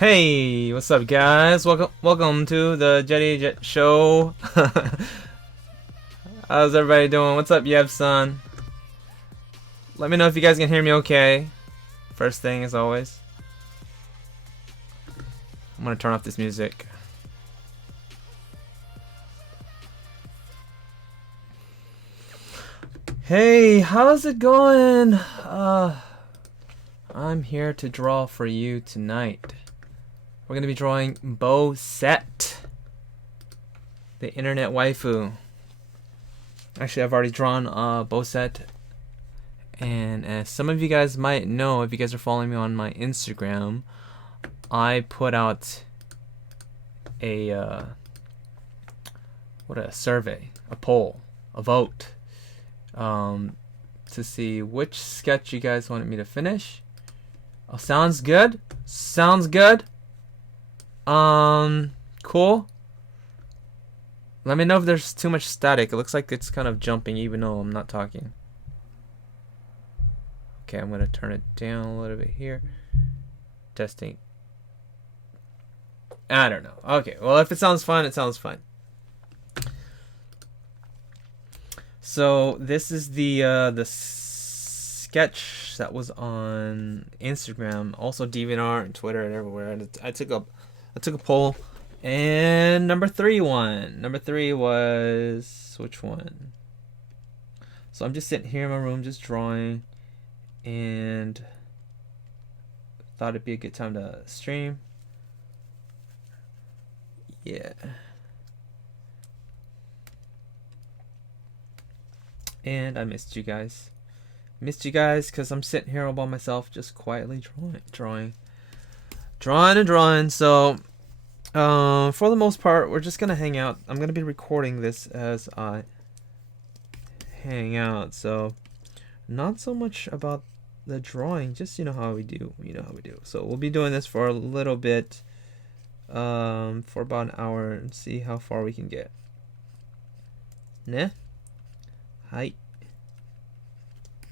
Hey, what's up, guys? Welcome to the Jetty Jet Show. How's everybody doing? What's up, Yev-san? Let me know if you guys can hear me okay. First thing, as always. I'm gonna turn off this music. Hey, how's it going? I'm here to draw for you tonight. We're gonna be drawing Bowsette, the internet waifu. Actually, I've already drawn Bowsette, and as some of you guys might know, if you guys are following me on my Instagram, I put out a survey, a poll, a vote, to see which sketch you guys wanted me to finish. Oh, sounds good. Sounds good. Cool. Let me know if there's too much static. It looks like it's kind of jumping even though I'm not talking. Okay, I'm gonna turn it down a little bit here. Testing. I don't know. Okay, well, if it sounds fine, it sounds fine. So this is the sketch that was on Instagram, also DeviantArt and Twitter and everywhere. And I took a poll, and number three won. Number three was which one? So I'm just sitting here in my room, just drawing, and thought it'd be a good time to stream. Yeah. And I missed you guys. Missed you guys because I'm sitting here all by myself, just quietly drawing. So, for the most part, we're just gonna hang out. I'm gonna be recording this as I hang out. So, not so much about the drawing, just you know how we do. So we'll be doing this for a little bit, for about an hour, and see how far we can get. Ne? Hi.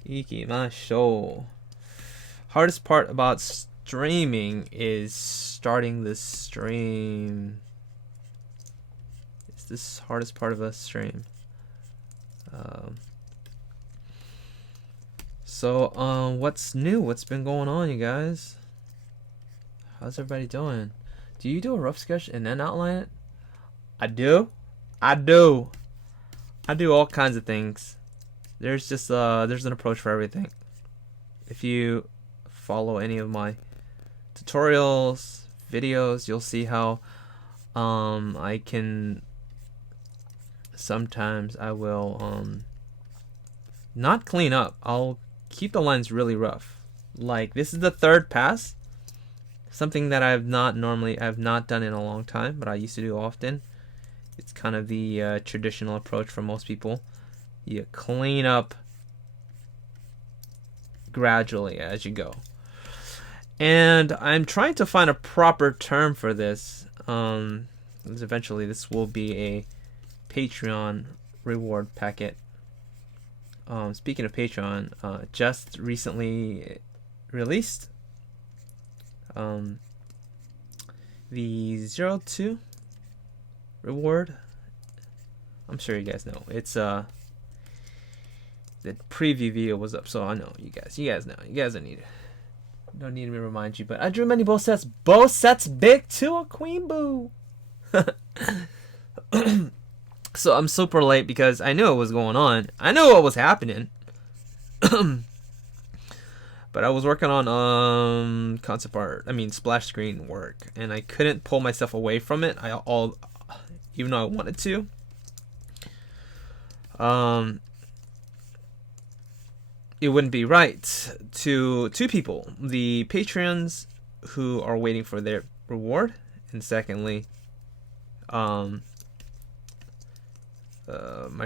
Ikimashou. Hardest part about streaming is starting the stream. It's this hardest part of a stream. What's new? What's been going on, you guys? How's everybody doing? Do you do a rough sketch and then outline it? I do all kinds of things. There's just there's an approach for everything. If you follow any of my tutorials, videos, you'll see how I can sometimes I will not clean up. I'll keep the lines really rough. Like this is the third pass. Something that I've not done in a long time, but I used to do often. It's kind of the traditional approach for most people. You clean up gradually as you go. And I'm trying to find a proper term for this. Because eventually this will be a Patreon reward packet. Speaking of Patreon, just recently released the 02 reward. I'm sure you guys know. It's the preview video was up, so I know you guys know. You guys don't need me to remind you, but I drew many Bowsettes. Bowsette's big too, a queen boo. So I'm super late because I knew what was going on. I knew what was happening. But I was working on concept art, splash screen work, and I couldn't pull myself away from it. Even though I wanted to. It wouldn't be right to two people, the patrons who are waiting for their reward, and secondly, my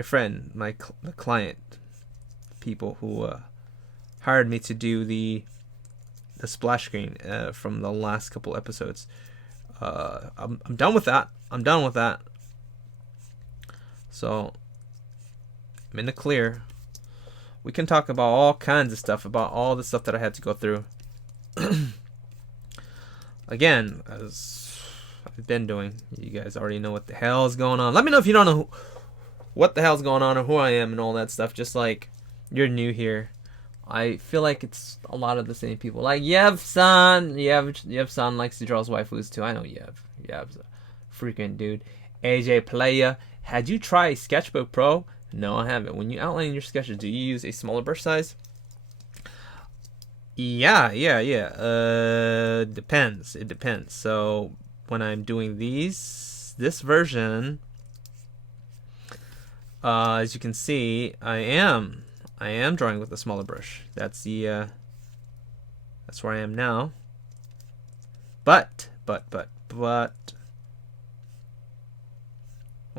friend, the client, people who hired me to do the splash screen from the last couple episodes. I'm done with that. So I'm in the clear. We can talk about all kinds of stuff, about all the stuff that I had to go through. again, as I've been doing, you guys already know what the hell is going on. Let me know if you don't know what the hell's going on or who I am and all that stuff. Just like you're new here. I feel like it's a lot of the same people. Like Yev-san likes to draw his waifus too. I know Yev. Yev's a freaking dude. AJ Playa, had you tried Sketchbook Pro? No, I haven't. When you outline your sketches, do you use a smaller brush size? Yeah. Depends. It depends. So when I'm doing this version, as you can see, I am drawing with a smaller brush. That's where I am now. But well,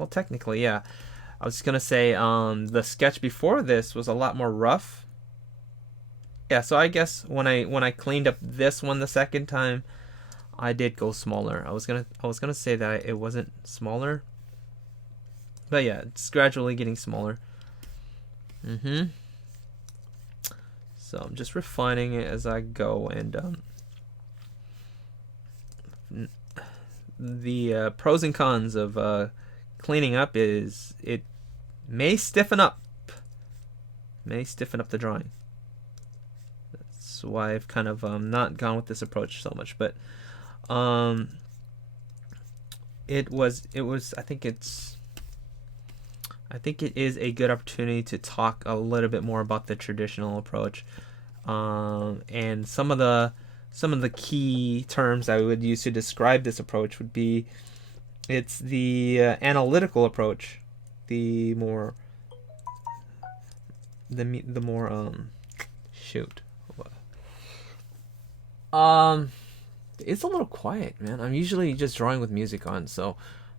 technically, yeah. I was gonna say the sketch before this was a lot more rough. Yeah, so I guess when I cleaned up this one the second time, I did go smaller. I was gonna say that it wasn't smaller, but yeah, it's gradually getting smaller. So I'm just refining it as I go, and the pros and cons of cleaning up is it may stiffen up the drawing. That's why I've kind of not gone with this approach so much, but it is a good opportunity to talk a little bit more about the traditional approach, and some of the key terms I would use to describe this approach would be, it's the analytical approach, the more it's a little quiet, man. I'm usually just drawing with music on, so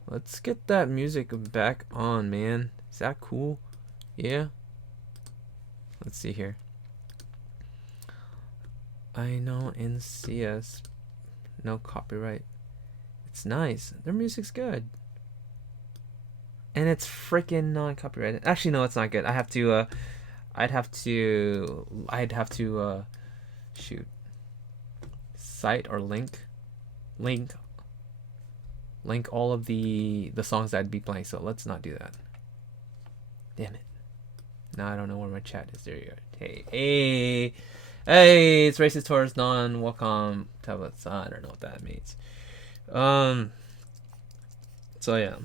let's get that music back on, man. Is that cool? Yeah. Let's see here. I know NCS, no copyright. It's nice. Their music's good. And it's freaking non-copyrighted. Actually, no, it's not good. I'd have to shoot. Cite or link all of the songs I'd be playing. So let's not do that. Damn it. Now I don't know where my chat is. There you go. Hey, it's racist towards non-Wacom tablets. I don't know what that means. So yeah.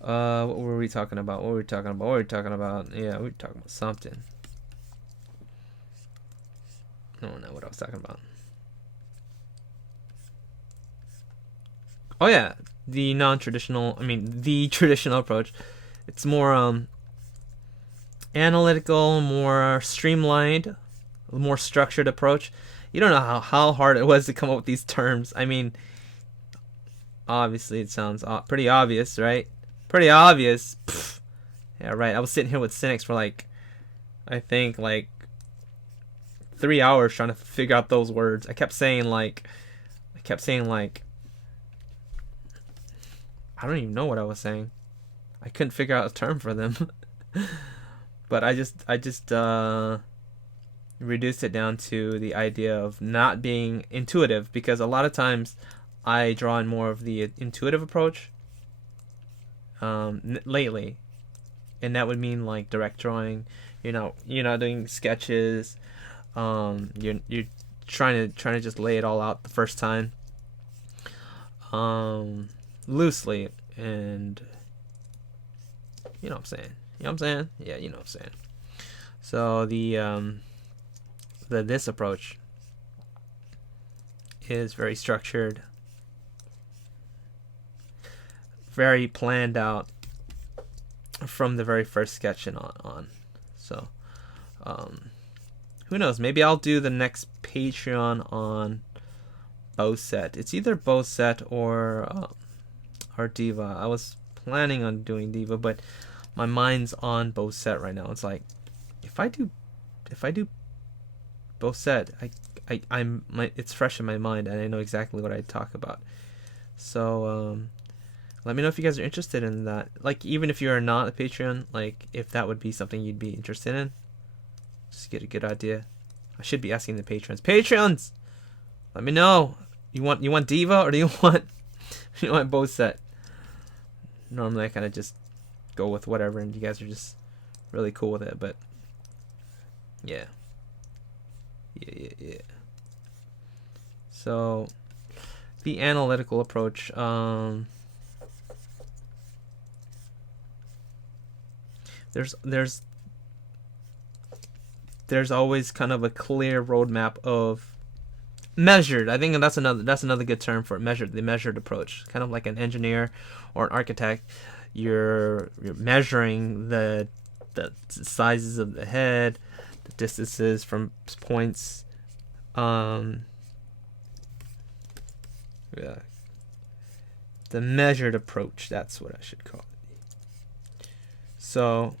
What were we talking about? Yeah, we were talking about something. I don't know what I was talking about. Oh yeah, the traditional approach. It's more analytical, more streamlined, more structured approach. You don't know how hard it was to come up with these terms. I mean, obviously it sounds pretty obvious, right? Pretty obvious. Pfft. Yeah, right. I was sitting here with Cynics for I think 3 hours trying to figure out those words. I kept saying I don't even know what I was saying. I couldn't figure out a term for them. But I just reduced it down to the idea of not being intuitive, because a lot of times I draw in more of the intuitive approach lately, and that would mean like direct drawing. You're not doing sketches. You're trying to just lay it all out the first time, loosely, and you know what I'm saying. You know what I'm saying? Yeah, you know what I'm saying. So this approach is very structured, very planned out from the very first sketch and on. So, who knows? Maybe I'll do the next Patreon on Bowsette. It's either Bowsette or Diva. I was planning on doing Diva, but my mind's on Bowsette right now. It's like if I do Bowsette, it's fresh in my mind and I know exactly what I talk about. So let me know if you guys are interested in that. Like, even if you're not a Patreon, like if that would be something you'd be interested in. Just get a good idea. I should be asking the patrons. Patrons, Let me know. You want Diva or do you want Bowsette? Normally I kind of just go with whatever, and you guys are just really cool with it. But yeah. So the analytical approach. There's always kind of a clear roadmap of measured. I think that's another good term for it. Measured, the measured approach, kind of like an engineer or an architect. You're measuring the sizes of the head, the distances from points. Yeah, the measured approach. That's what I should call it. So,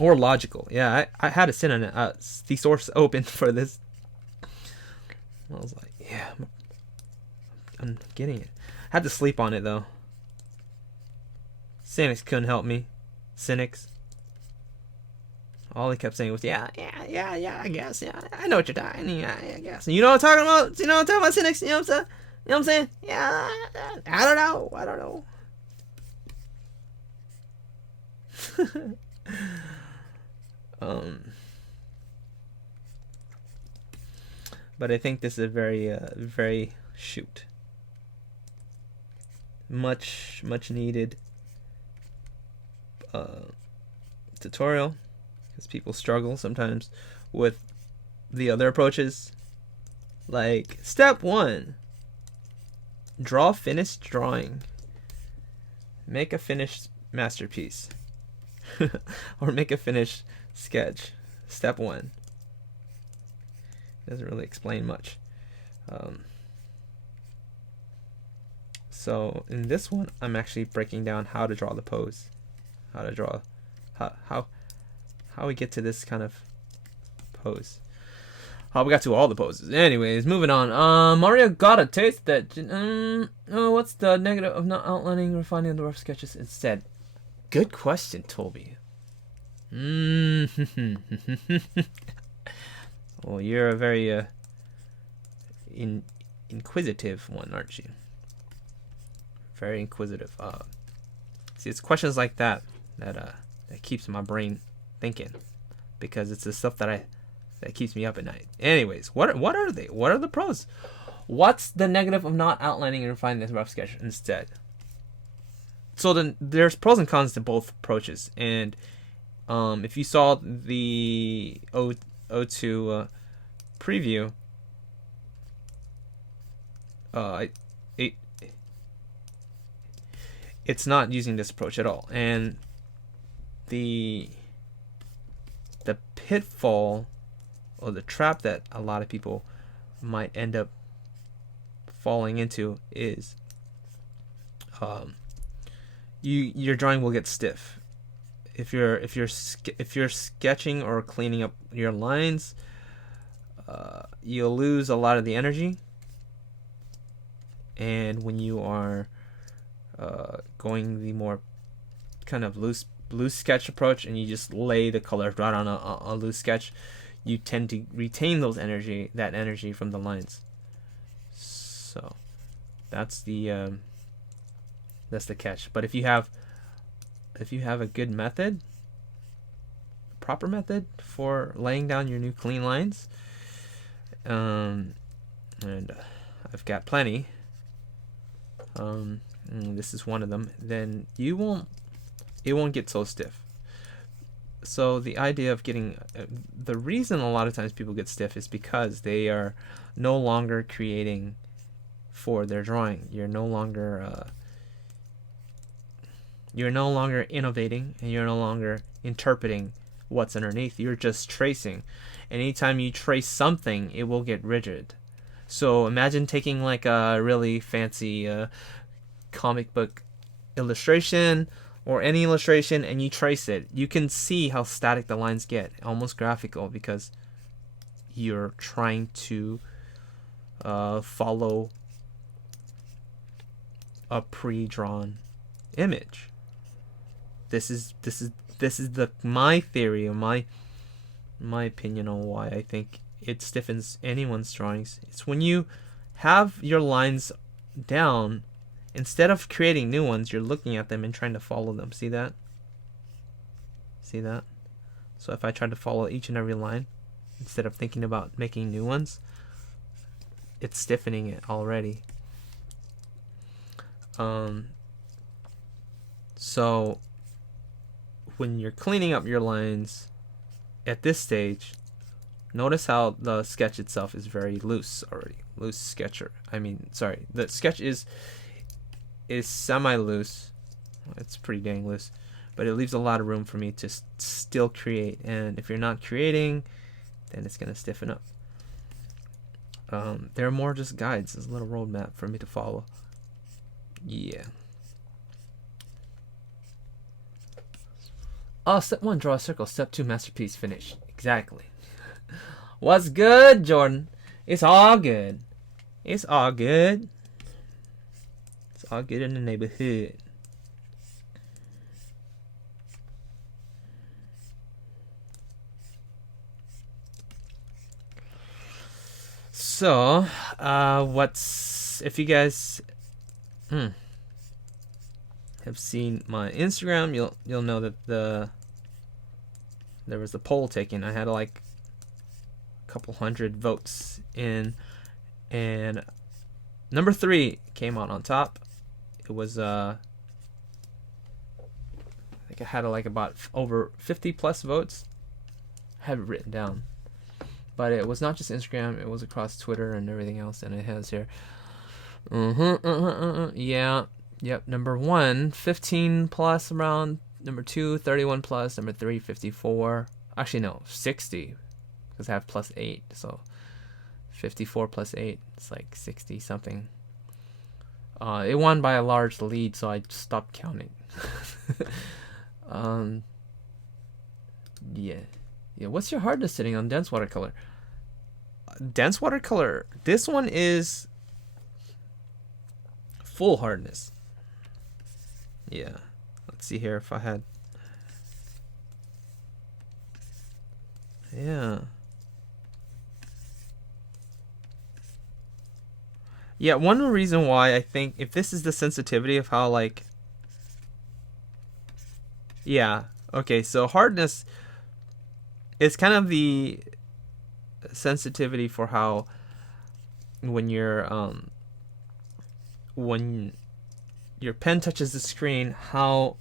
or logical. Yeah, I had to sit on a thesaurus open for this. I was like, yeah, I'm getting it. I had to sleep on it though. Cynics couldn't help me. Cynics. All he kept saying was, yeah, I guess, yeah, I know what you're talking, yeah, I guess. You know what I'm talking about? You know what I'm talking about, Cynics? You know what I'm saying? You know what I'm saying? Yeah, I don't know. But I think this is a very much needed tutorial, because people struggle sometimes with the other approaches. Like step 1, draw finished drawing. Make a finished masterpiece. Or make a finished sketch. Step 1. Doesn't really explain much. So in this one, I'm actually breaking down how to draw the pose, how we get to this kind of pose. How we got to all the poses. Anyways, moving on. Mario got a taste that. What's the negative of not outlining, refining the rough sketches instead? Good question, Toby. Well, you're a very inquisitive one, aren't you? Very inquisitive. See, it's questions like that keeps my brain thinking, because it's the stuff that keeps me up at night. Anyways, what are they? What are the pros? What's the negative of not outlining and refining this rough sketch instead? So then there's pros and cons to both approaches, and if you saw the O2 preview, it's not using this approach at all, and the pitfall or the trap that a lot of people might end up falling into is your drawing will get stiff if you're sketching or cleaning up your lines. You'll lose a lot of the energy, and when you are going the more kind of loose sketch approach, and you just lay the color right on a loose sketch, you tend to retain that energy from the lines. So that's the catch. But if you have a good method, proper method for laying down your new clean lines, and I've got plenty, this is one of them, then it won't get so stiff. So the idea of getting the reason a lot of times people get stiff is because they are no longer creating for their drawing. You're no longer innovating, and you're no longer interpreting what's underneath. You're just tracing. And anytime you trace something, it will get rigid. So imagine taking like a really fancy comic book illustration or any illustration, and you trace it. You can see how static the lines get, almost graphical, because you're trying to follow a pre-drawn image. This is my theory, or my opinion on why I think it stiffens anyone's drawings. It's when you have your lines down, instead of creating new ones, you're looking at them and trying to follow them. See that? See that? So if I try to follow each and every line, instead of thinking about making new ones, it's stiffening it already. So when you're cleaning up your lines at this stage, notice how the sketch itself is very loose already. Loose sketcher. I mean, sorry, the sketch is semi-loose. It's pretty dang loose, but it leaves a lot of room for me to still create. And if you're not creating, then it's gonna stiffen up. They're more just guides. There's a little roadmap for me to follow. Yeah. Oh, step 1, draw a circle. Step 2, masterpiece, finish. Exactly. What's good, Jordan? It's all good. It's all good. It's all good in the neighborhood. So, if you guys have seen my Instagram, you'll know that there was a poll taken. I had like a couple hundred votes in, and number 3 came out on top. It was I think I had like about over 50 plus votes. I have it written down, but it was not just Instagram, it was across Twitter and everything else, and it has here. Yeah. Yep. Number 1, 15 plus around. Number 2, 31 plus. Number 3, 54. Actually, no, 60. Because I have plus 8. So 54 plus 8. It's like 60 something. It won by a large lead, so I stopped counting. Yeah. What's your hardness sitting on dense watercolor? Dense watercolor. This one is full hardness. Yeah. Let's see here if I had. Yeah. Yeah, one reason why I think if this is the sensitivity of how like. Yeah. Okay, so hardness is kind of the sensitivity for how when your pen touches the screen, how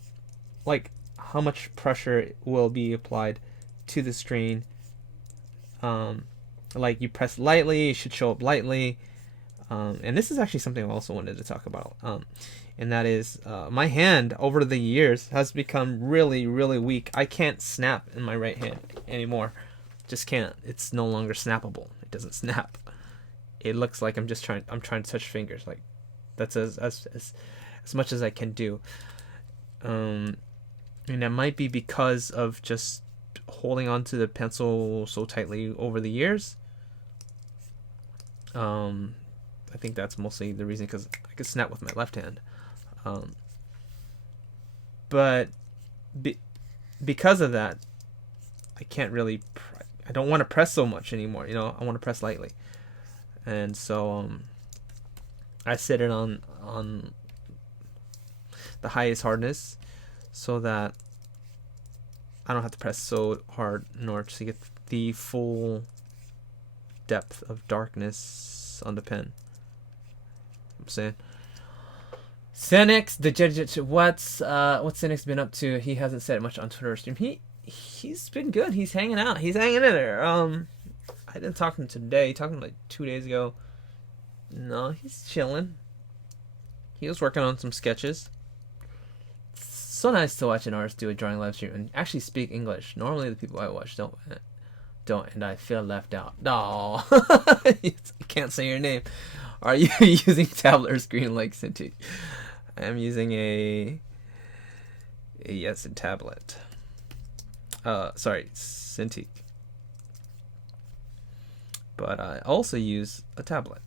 much pressure will be applied to the screen. Like you press lightly, it should show up lightly. And this is actually something I also wanted to talk about. And that is my hand over the years has become really, really weak. I can't snap in my right hand anymore. Just can't. It's no longer snappable. It doesn't snap. It looks like I'm trying to touch fingers. Like that's as much as I can do. And that might be because of just holding onto the pencil so tightly over the years. I think that's mostly the reason, because I can snap with my left hand. But because of that, I can't really. I don't want to press so much anymore. I want to press lightly, and so I set it on the highest hardness, so that I don't have to press so hard in order to get the full depth of darkness on the pen. I'm saying. Senex, the judge. What's Senex been up to? He hasn't said much on Twitter stream. He's been good. He's hanging out. He's hanging in there. I didn't talk to him today. He talked to him like 2 days ago. No, he's chilling. He was working on some sketches. It's so nice to watch an artist do a drawing live stream and actually speak English. Normally the people I watch don't, and I feel left out. No, I can't say your name. Are you using tablet or screen like Cintiq? I'm using a tablet. Sorry, Cintiq. But I also use a tablet.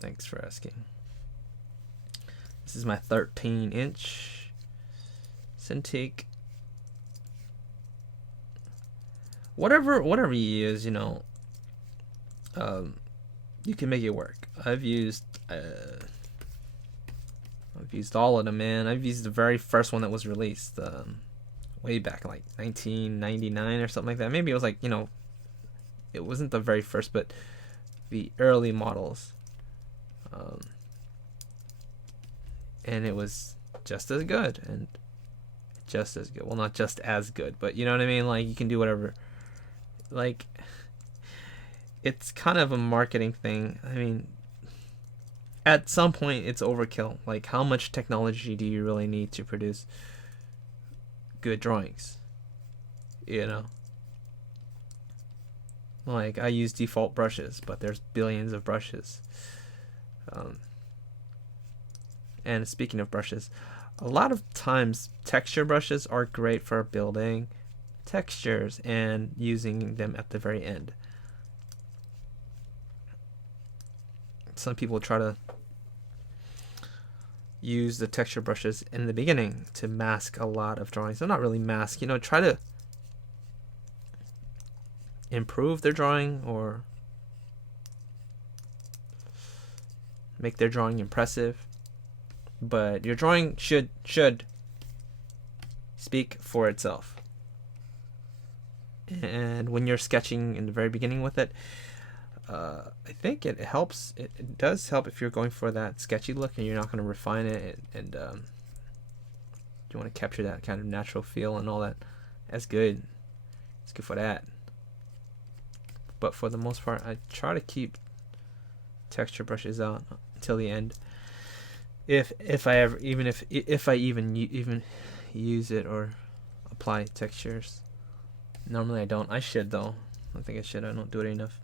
Thanks for asking. This is my 13-inch Cintiq. whatever you use, you can make it work. I've used all of them, man. I've used the very first one that was released way back, like 1999 or something like that. Maybe it was like, it wasn't the very first, but the early models. And it was just as good, and just as good. Well, not just as good, but you know what I mean? Like, you can do whatever. Like, it's kind of a marketing thing. I mean, at some point, it's overkill. Like, how much technology do you really need to produce good drawings? Like, I use default brushes, but there's billions of brushes. And speaking of brushes, a lot of times texture brushes are great for building textures and using them at the very end. Some people try to use the texture brushes in the beginning to mask a lot of drawings. They're not really mask, try to improve their drawing or make their drawing impressive. But your drawing should speak for itself. And when you're sketching in the very beginning with it, I think it helps. It does help if you're going for that sketchy look and you're not going to refine it, and you want to capture that kind of natural feel and all that. That's good. It's good for that. But for the most part, I try to keep texture brushes out until the end. If I ever, if I even use it or apply textures. Normally I don't. I should though. I think I should. I don't do it enough.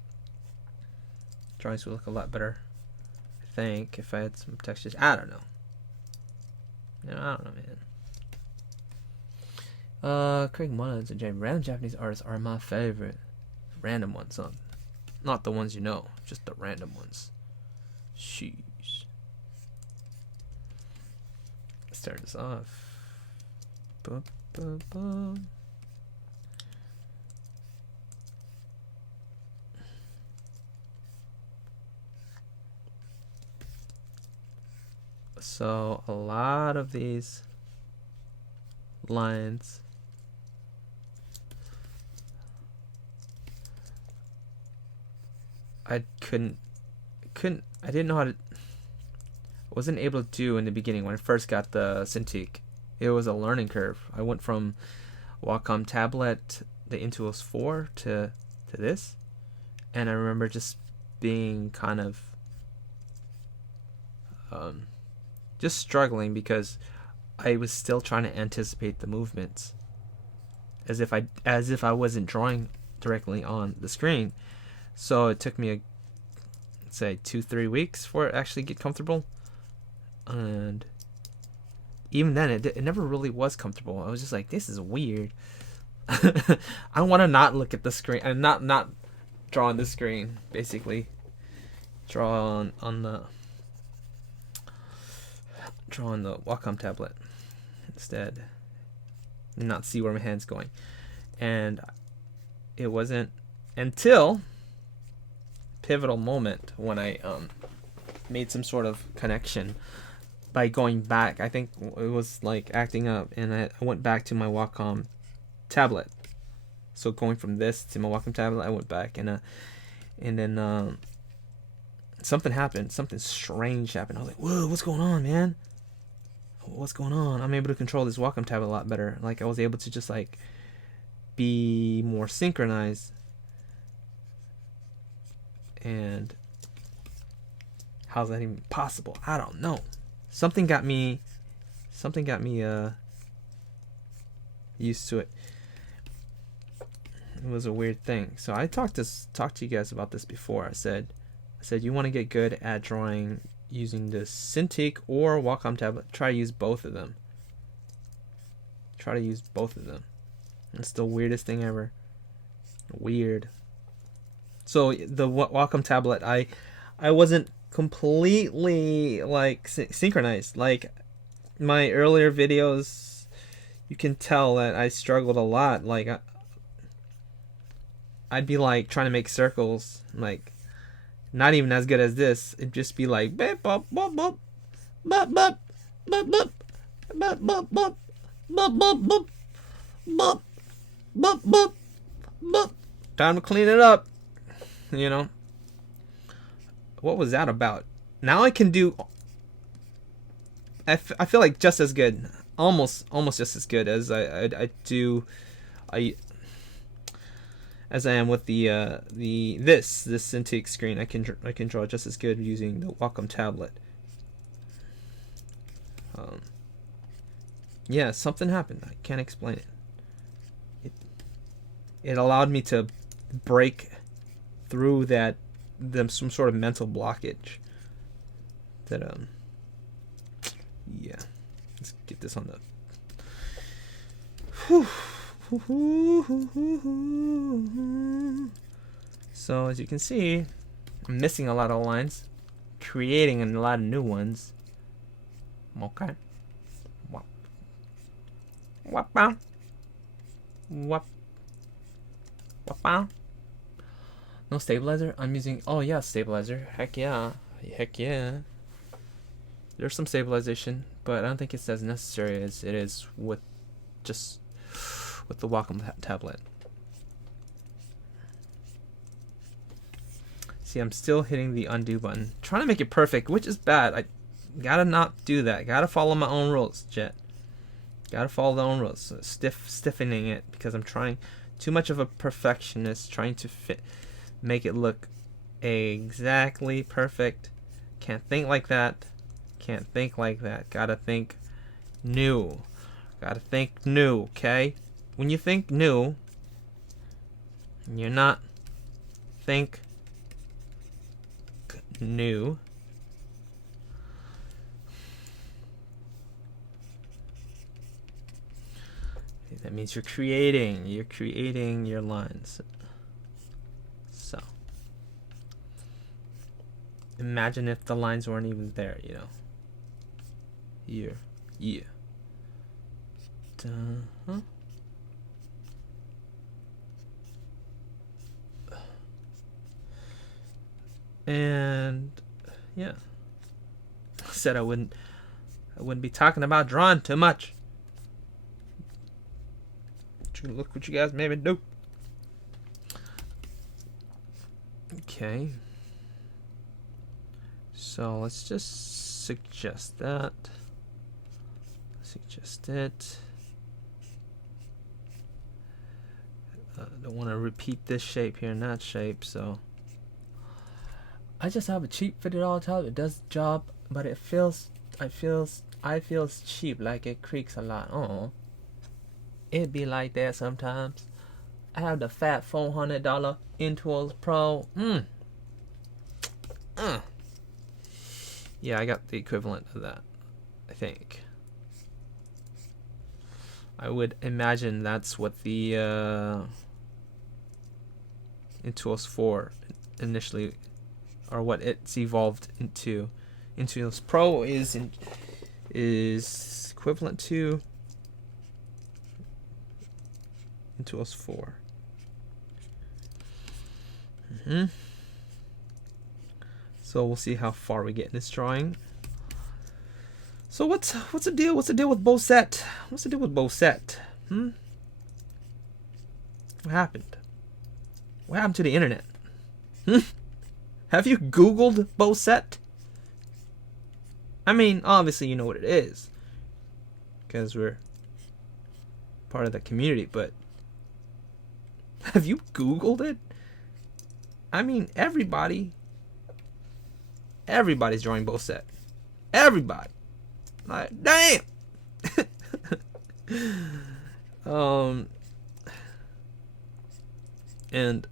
Drawings would look a lot better, I think, if I had some textures. I don't know. I don't know, man. Craig Mullins and James. Random Japanese artists are my favorite. Random ones, not the ones just the random ones. Jeez. Start this off. Boom, boom, boom. So a lot of these lines I didn't know how to, wasn't able to do in the beginning when I first got the Cintiq. It was a learning curve. I went from Wacom tablet, the Intuos 4 to this, and I remember just being kind of just struggling because I was still trying to anticipate the movements as if I wasn't drawing directly on the screen. So it took me say 2-3 weeks for it to actually get comfortable, and even then it never really was comfortable. I was just like, this is weird. I want to not look at the screen and not draw on the screen, basically. Draw on the Wacom tablet instead, and not see where my hand's going. And it wasn't until pivotal moment when I made some sort of connection by going back. I think it was like acting up, and I went back to my Wacom tablet. So going from this to my Wacom tablet, I went back, and then something happened. Something strange happened. I was like, whoa, what's going on, man? What's going on? I'm able to control this Wacom tablet a lot better. Like, I was able to just like be more synchronized. And how's that even possible? I don't know. Something got me used to it. It was a weird thing. So I talked to you guys about this before. I said you want to get good at drawing using the Cintiq or Wacom tablet. Try to use both of them. It's the weirdest thing ever. Weird. So the Wacom tablet, I wasn't completely like synchronized. Like my earlier videos, you can tell that I struggled a lot. Like I'd be like trying to make circles, like not even as good as this. It'd just be like bop bop bop bop bop bop bop bop bop bop bop bop bop bop bop bop bop. Time to clean it up. You know. What was that about? Now I can do. I feel like just as good, almost just as good as I do. As I am with this intake screen. I can draw just as good using the Wacom tablet. Yeah, something happened. I can't explain it. It allowed me to break through some sort of mental blockage. Yeah. Let's get this on the. So as you can see, I'm missing a lot of lines, creating a lot of new ones. Okay. Wap. Wap. Wap. Wap. No stabilizer? I'm using. Oh yeah, stabilizer. Heck yeah. Heck yeah. There's some stabilization, but I don't think it's as necessary as it is with the Wacom tablet. See, I'm still hitting the undo button, trying to make it perfect, which is bad. I gotta not do that. Gotta follow my own rules, Jet. Gotta follow the own rules. So stiffening it because I'm trying too much of a perfectionist, trying to make it look exactly perfect. Can't think like that. Can't think like that. Gotta think new. Gotta think new, okay? When you think new, you're not think new. That means you're creating your lines. So imagine if the lines weren't even there, you know. Here. Yeah. Uh-huh. And yeah, said I wouldn't be talking about drawing too much. Look what you guys made me do. Okay, so let's just suggest that. Suggest it. Don't want to repeat this shape here and that shape, so I just have a cheap $50 tablet. It does the job, but it feels cheap, like it creaks a lot. Oh, it be like that sometimes. I have the fat $400 Intuos Pro. Yeah, I got the equivalent of that, I think. I would imagine that's what the Intuos 4 initially, or what it's evolved into. Intuos Pro is equivalent to Intuos 4. So we'll see how far we get in this drawing. So what's the deal? What's the deal with Bowsette? What's the deal with Bowsette? What happened? What happened to the internet? Have you Googled Bowsette? I mean, obviously you know what it is, because we're part of the community, but have you Googled it? I mean, everybody's drawing Bowsette. Everybody. Like, damn. And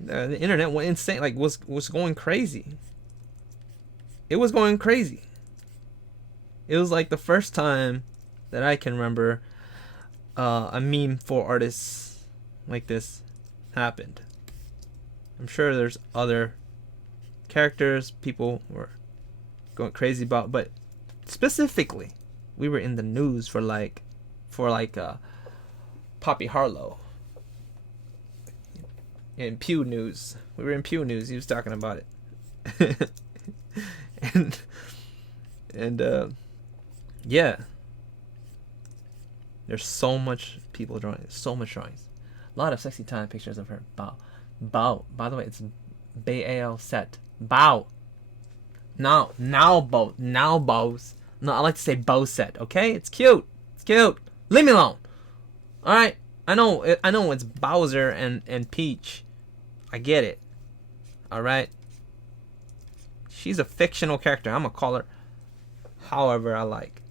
the internet went insane. Like, was going crazy. It was going crazy. It was like the first time that I can remember a meme for artists like this happened. I'm sure there's other characters people were going crazy about, but specifically we were in the news for Poppy Harlow. in Pew News. We were in Pew News. He was talking about it. and yeah, there's so much people drawing. So much drawings. A lot of sexy time pictures of her. Bow. By the way, it's Bowsette. Bow. Now, bows. No, I like to say Bowsette. Okay, it's cute. It's cute. Leave me alone. All right. I know it's Bowser and Peach. I get it. All right. She's a fictional character. I'm gonna call her however I like.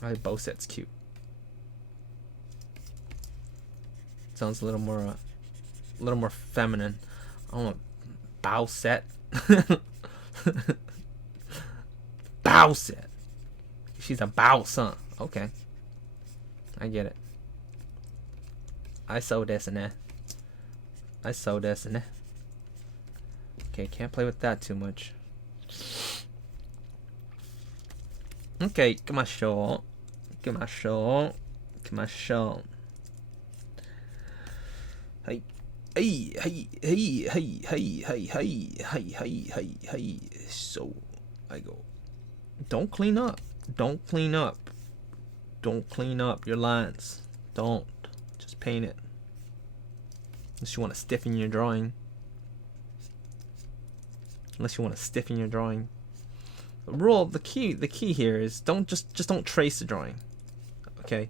Bowsette's cute. Sounds a little more feminine. I want Bowsette. Bowsette. She's a boss, huh? Okay. I get it. I saw this and that. Okay, can't play with that too much. Okay, come on, show. Hey. So I go. Don't clean up your lines. Don't. Just paint it. Unless you want to stiffen your drawing. The key here is just don't trace the drawing. Okay?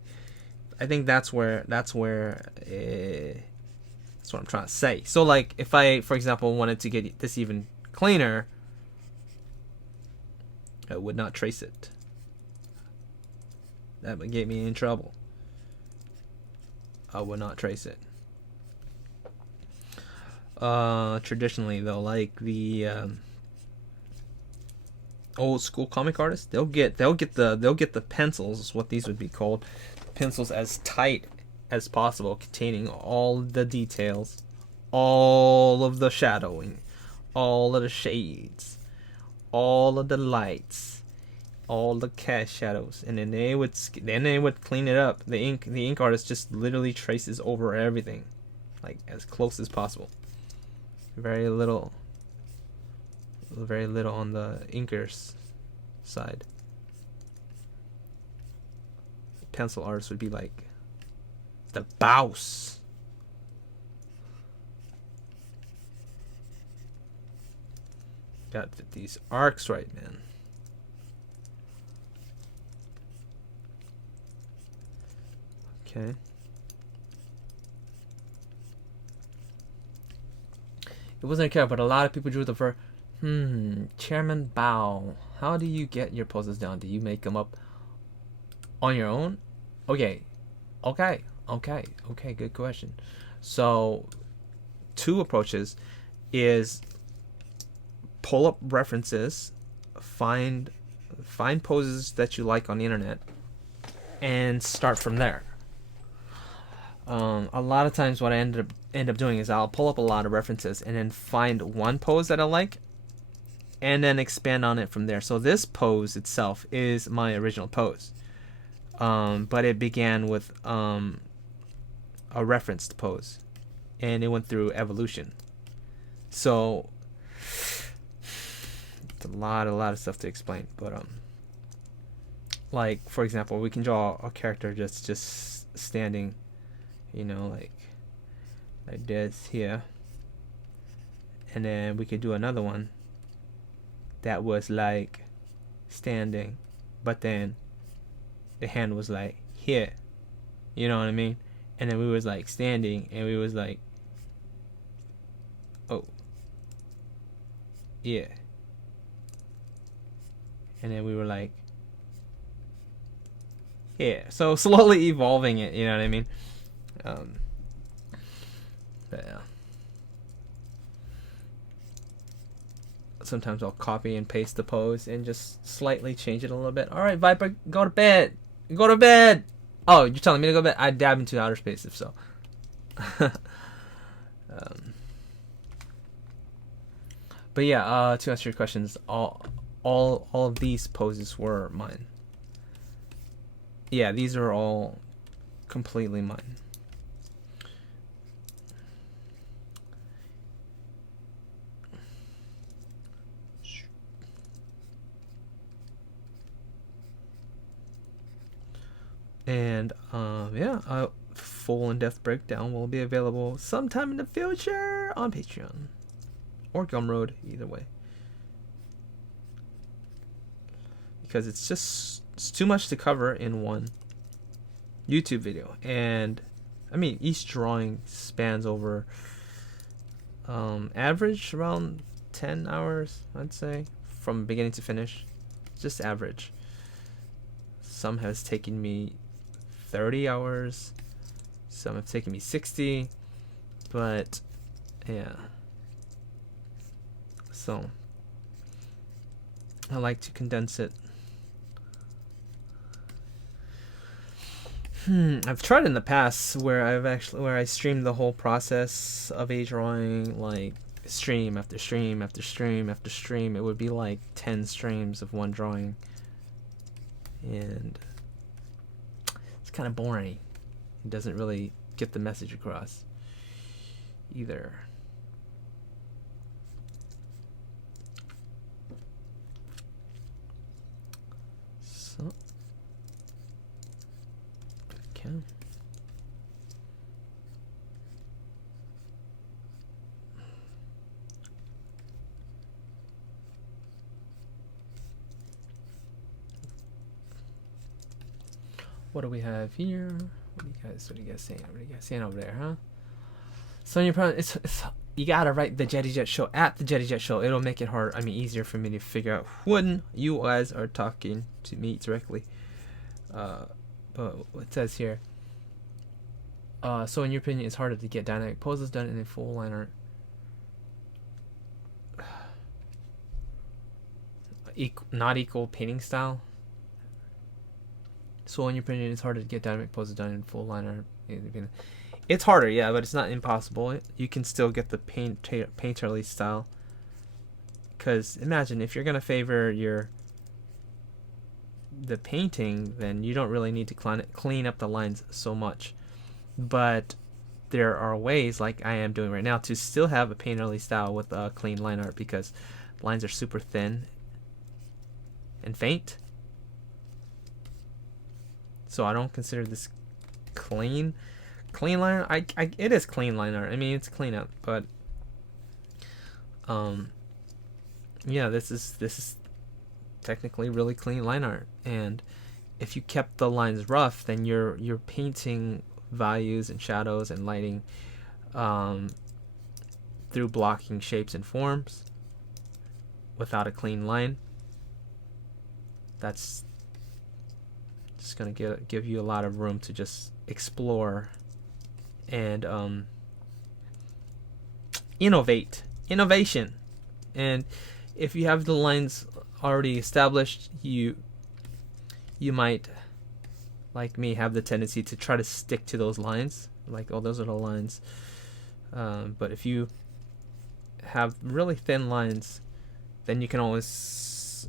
I think that's what I'm trying to say. So like if I, for example, wanted to get this even cleaner, I would not trace it. That would get me in trouble. I would not trace it. Traditionally though, like the old school comic artists, they'll get the pencils, is what these would be called, pencils as tight as possible, containing all the details, all of the shadowing, all of the shades, all of the lights, all the cast shadows, and then they would clean it up. The ink artist just literally traces over everything, like as close as possible. Very little on the inker's side. Pencil artists would be like the boss. Got these arcs right, man. Okay. It wasn't a character, but a lot of people drew the fur. Chairman Bao. How do you get your poses down? Do you make them up on your own? Okay. Good question. So, two approaches is pull up references, find poses that you like on the internet, and start from there. A lot of times what I end up doing is I'll pull up a lot of references and then find one pose that I like and then expand on it from there. So this pose itself is my original pose, but it began with a referenced pose and it went through evolution. So it's a lot of stuff to explain, but like for example, we can draw a character just standing, you know, like this here, and then we could do another one that was like standing, but then the hand was like here, you know what I mean? And then we was like standing and we was like, oh yeah, and then we were like here. So slowly evolving it, you know what I mean? But yeah. Sometimes I'll copy and paste the pose and just slightly change it a little bit. All right, Viper, go to bed. Go to bed. Oh, you're telling me to go to bed? I dab into outer space if so. But yeah, to answer your questions, all of these poses were mine. Yeah, these are all completely mine. And yeah, a full in-depth breakdown will be available sometime in the future on Patreon or Gumroad, either way. Because it's too much to cover in one YouTube video. And I mean, each drawing spans over average around 10 hours, I'd say, from beginning to finish. Just average. Some has taken me 30 hours, some have taken me 60, but yeah. So I like to condense it. I've tried in the past where I streamed the whole process of a drawing, like stream after stream after stream after stream. It would be like 10 streams of one drawing, and it's kind of boring. It doesn't really get the message across either. So okay. What do we have here? What are you guys saying? What are you guys saying over there, huh? So in your problem, it's you gotta write the Jetty Jet Show at the Jetty Jet Show. It'll make it hard. I mean, easier for me to figure out when you guys are talking to me directly. But what it says here. So in your opinion, it's harder to get dynamic poses done in a full line art. Not equal painting style. So in your opinion, it's harder to get dynamic poses done in full line art. It's harder, yeah, but it's not impossible. You can still get the painterly style. Because imagine if you're gonna favor the painting, then you don't really need to clean up the lines so much. But there are ways, like I am doing right now, to still have a painterly style with clean line art, because lines are super thin and faint. So I don't consider this clean line art. It is clean line art. I mean, it's cleanup, but yeah, this is technically really clean line art. And if you kept the lines rough, then you're painting values and shadows and lighting through blocking shapes and forms without a clean line. That's just gonna give you a lot of room to just explore and innovation. And if you have the lines already established, you might, like me, have the tendency to try to stick to those lines, like, oh, those are the lines. But if you have really thin lines, then you can always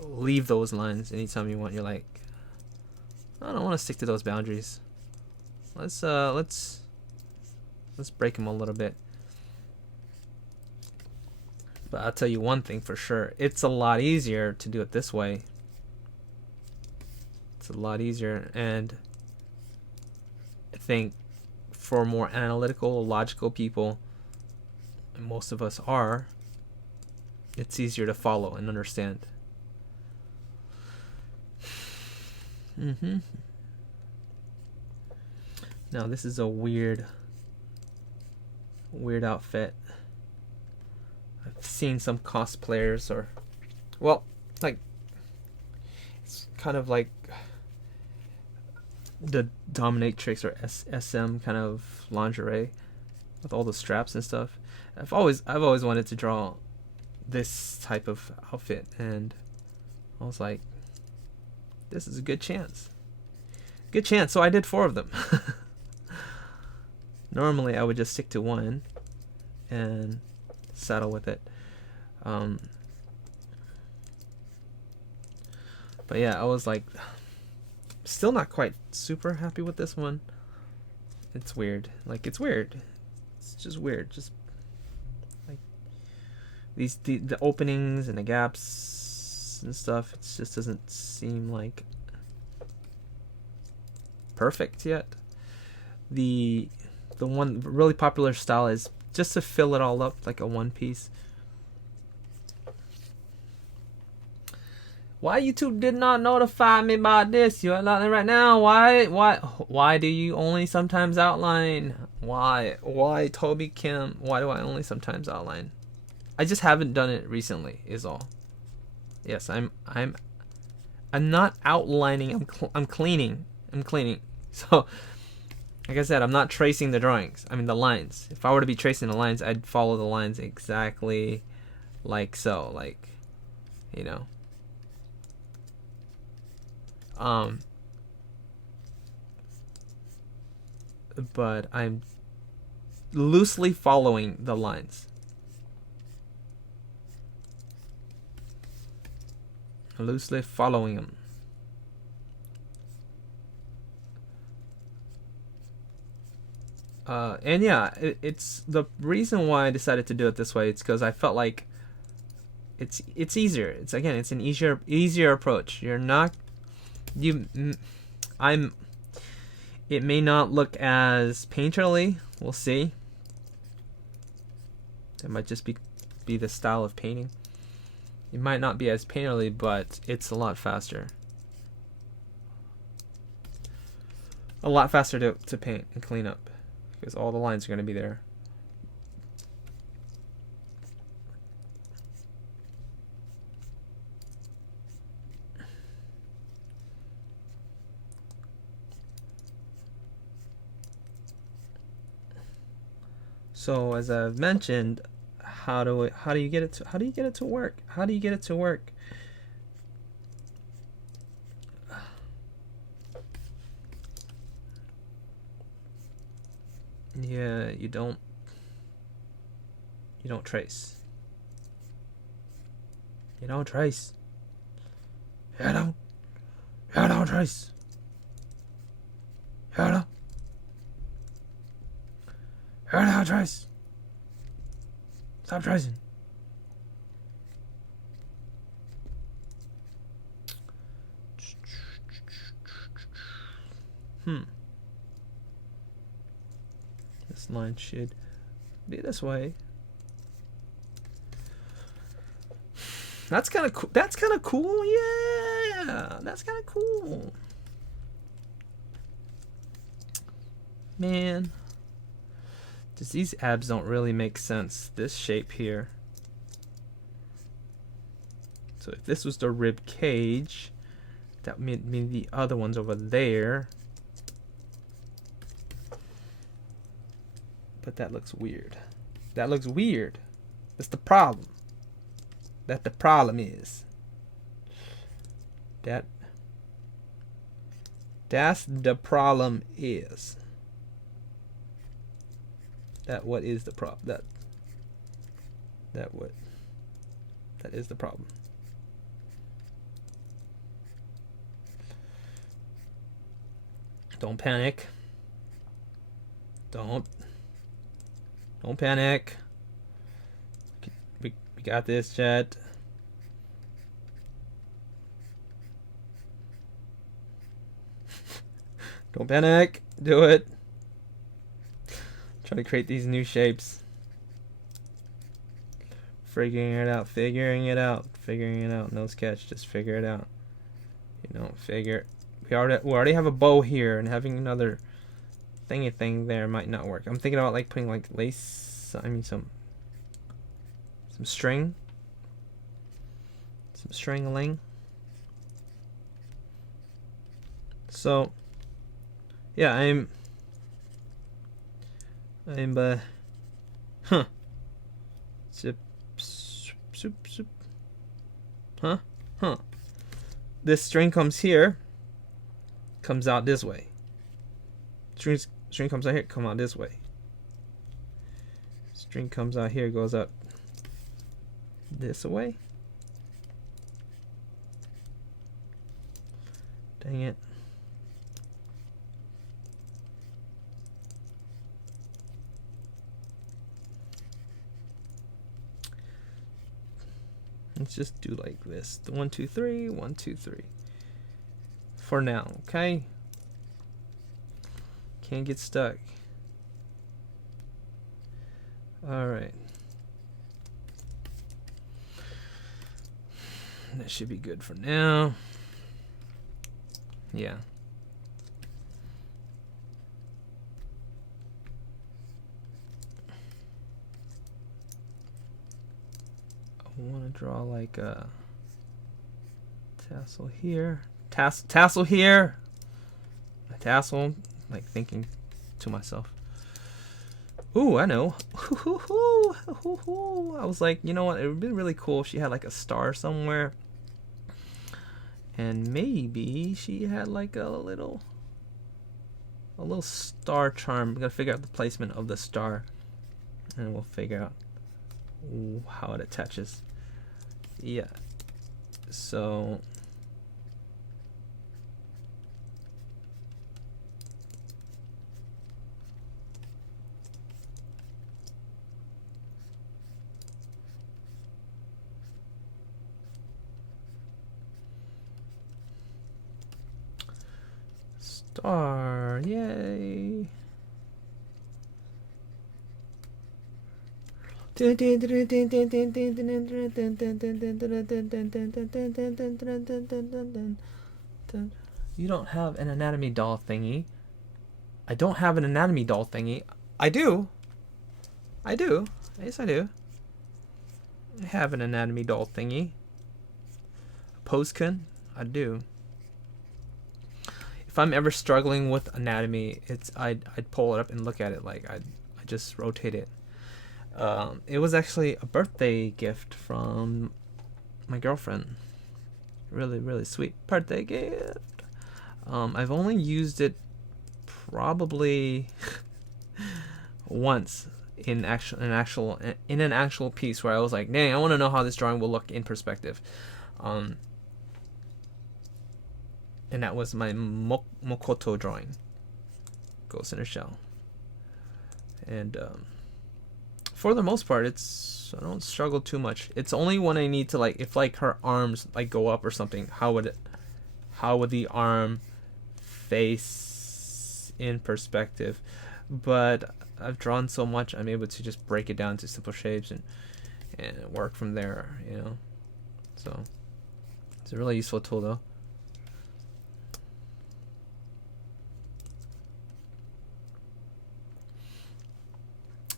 leave those lines anytime you want. You're like, I don't want to stick to those boundaries. Let's break them a little bit. But I'll tell you one thing for sure. It's a lot easier to do it this way. It's a lot easier, and I think for more analytical, logical people, and most of us are, it's easier to follow and understand. Now this is a weird outfit. I've seen some cosplayers, or, well, like, it's kind of like the dominatrix or SM kind of lingerie with all the straps and stuff. I've always wanted to draw this type of outfit, and I was like, this is a good chance. So I did 4 of them. Normally I would just stick to one and settle with it. But yeah, I was like, still not quite super happy with this one. It's weird. Like, it's weird. It's just weird. Just like the openings and the gaps and stuff. It just doesn't seem like perfect yet. The one really popular style is just to fill it all up like a one piece. Why YouTube did not notify me about this? You're outlining right now. Why do you only sometimes outline? Why Toby Kim? Why do I only sometimes outline? I just haven't done it recently. Is all. Yes, I'm not outlining. I'm cleaning. I'm cleaning. So, like I said, I'm not tracing the drawings. I mean the lines. If I were to be tracing the lines, I'd follow the lines exactly like so. Like, you know. But I'm loosely following the lines. Loosely following them. And yeah, it's the reason why I decided to do it this way. It's because I felt like it's easier. It's an easier approach. You're not it may not look as painterly. We'll see. It might just be the style of painting. It might not be as painterly, but it's a lot faster. A lot faster to paint and clean up because all the lines are going to be there. So as I've mentioned, how do you get it to work? How do you get it to work? Yeah, you don't trace. You don't trace. You don't trace. You don't trace. Stop tracing. This line should be this way. That's kind of cool. That's kind of cool. Yeah, that's kind of cool. Man, just these abs don't really make sense. This shape here. So if this was the rib cage, that would mean the other one's over there. But that looks weird. That looks weird. That's the problem. That the problem is. That's the problem is. That what is the problem? That is the problem. Don't panic. Don't panic. We got this, chat. Don't panic. Do it. Trying to create these new shapes. Figuring it out. No sketch, just figure it out. You know, we already have a bow here, and having another thingy thing there might not work. I'm thinking about like putting like lace, I mean some string. Some string-a-ling. So yeah, I'm this string comes here, comes out this way. String comes out here, come out this way. String comes out here, goes up this way. Dang it. Let's just do like this. 1, 2, 3, 1, 2, 3. For now, okay? Can't get stuck. All right. That should be good for now. Yeah. I want to draw like a tassel here. Tassel here. A tassel. Like thinking to myself. Ooh, I know. I was like, you know what? It would be really cool if she had like a star somewhere. And maybe she had like a little star charm. We're gonna figure out the placement of the star, and we'll figure out how it attaches. Yeah. So star, yay. You don't have an anatomy doll thingy. I don't have an anatomy doll thingy. I do. Yes, I do. I have an anatomy doll thingy. A Poskin. I do. If I'm ever struggling with anatomy, I'd pull it up and look at it. Like I just rotate it. It was actually a birthday gift from my girlfriend. Really, really sweet birthday gift. I've only used it probably once in an actual piece where I was like, dang, I want to know how this drawing will look in perspective. And that was my Mokoto drawing, Ghost in a Shell. And for the most part, I don't struggle too much. It's only when I need to, like, if like her arms like go up or something, how would the arm face in perspective? But I've drawn so much, I'm able to just break it down to simple shapes and work from there, you know. So it's a really useful tool though.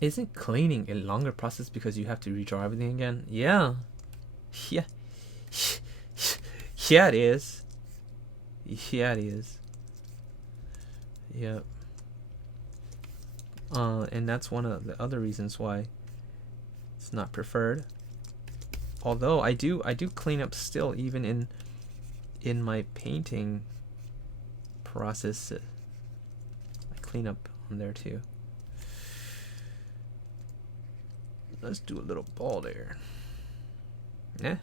Isn't cleaning a longer process because you have to redraw everything again? Yeah. Yeah, it is. Yeah, it is. Yep. And that's one of the other reasons why it's not preferred. Although I do clean up still, even in my painting process. I clean up on there too. Let's do a little ball there. Yeah?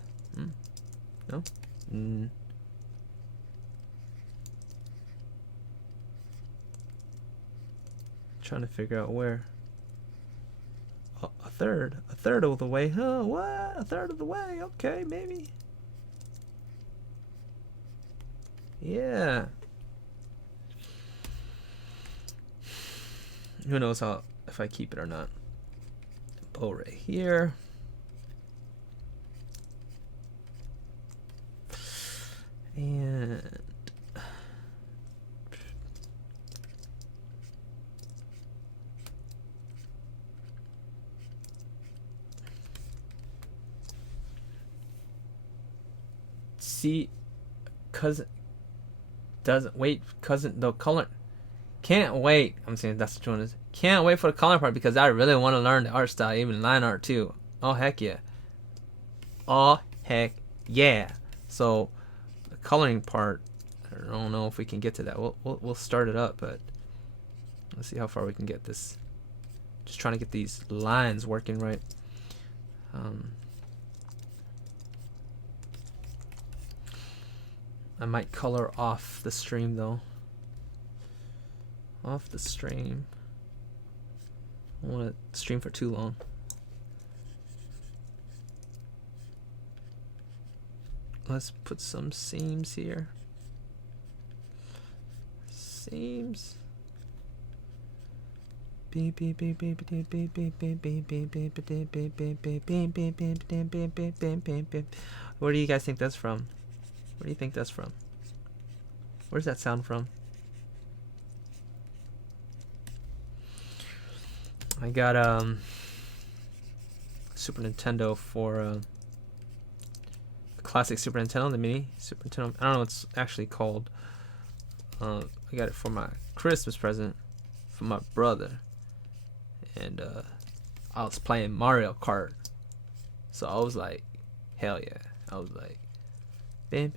No? Trying to figure out where. Oh, a third of the way. Huh? What? A third of the way? Okay, maybe. Yeah. Who knows if I keep it or not. Bow right here. And see, cousin doesn't wait. Cousin, the color can't wait. I'm saying that's what one is. Can't wait for the color part because I really want to learn the art style, even line art too. Oh heck yeah! Oh heck yeah! So the coloring part, I don't know if we can get to that. We'll start it up, but let's see how far we can get this. Just trying to get these lines working right. I might color off the stream though. Off the stream. I don't want to stream for too long. Let's put some seams here. Seams. Where do you guys think that's from? Where do you think that's from? Where's that sound from? I got Super Nintendo for classic Super Nintendo, the mini Super Nintendo. I don't know what it's actually called. I got it for my Christmas present from my brother, and I was playing Mario Kart, so I was like, hell yeah! I was like, you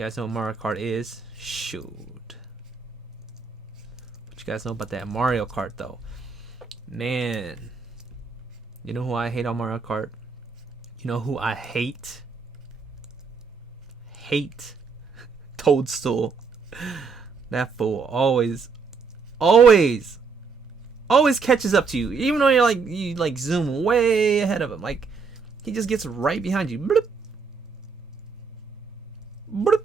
guys know what Mario Kart is? Shoot. What you guys know about that Mario Kart though? Man, you know who I hate on Mario Kart? You know who I hate? Hate Toadstool. That fool always catches up to you, even though you zoom way ahead of him. Like, he just gets right behind you. Bloop. Bloop.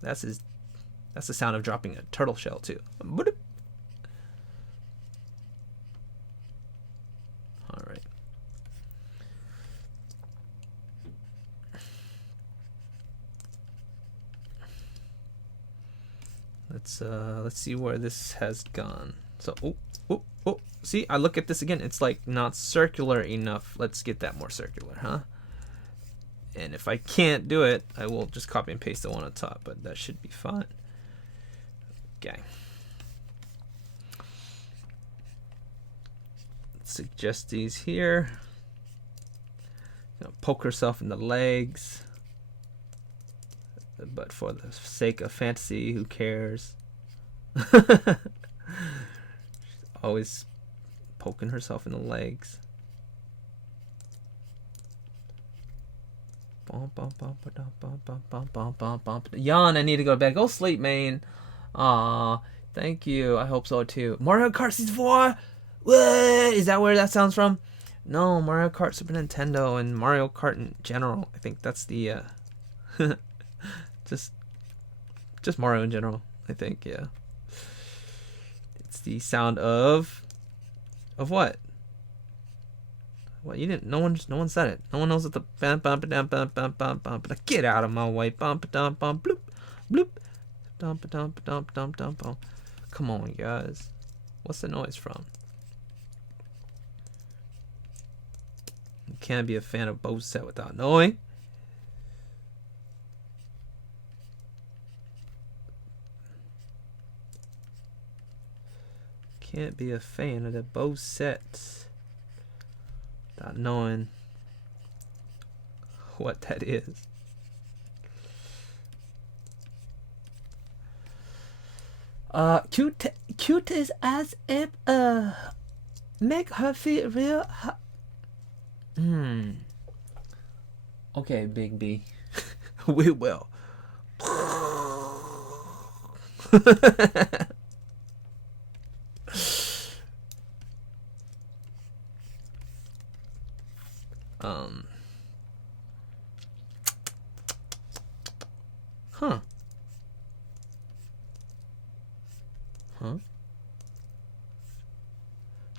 That's the sound of dropping a turtle shell too. Bloop. All right. Let's see where this has gone. So oh, see, I look at this again, it's like not circular enough. Let's get that more circular, huh? And if I can't do it, I will just copy and paste the one on top, but that should be fine. Okay. Let's suggest these here. Poke herself in the legs. But for the sake of fantasy, who cares? She's always poking herself in the legs. Yawn, I need to go to bed. Go sleep, man. Aw, thank you. I hope so too. Mario Kart Season 4? What? Is that where that sounds from? No, Mario Kart Super Nintendo and Mario Kart in general. I think that's the just Mario in general, I think, yeah. It's the sound of what? What, you didn't? No one said it. No one knows what the bam bam bam bam bam bam bam. Get out of my way! Bum bum bum bloop bloop. Dum dum dum dum dum dum. Come on, guys. What's the noise from? You can't be a fan of Bowsette without knowing. Can't be a fan of the Bowsette without knowing what that is. Cute is as if make her feel real. Okay, Big B. We will.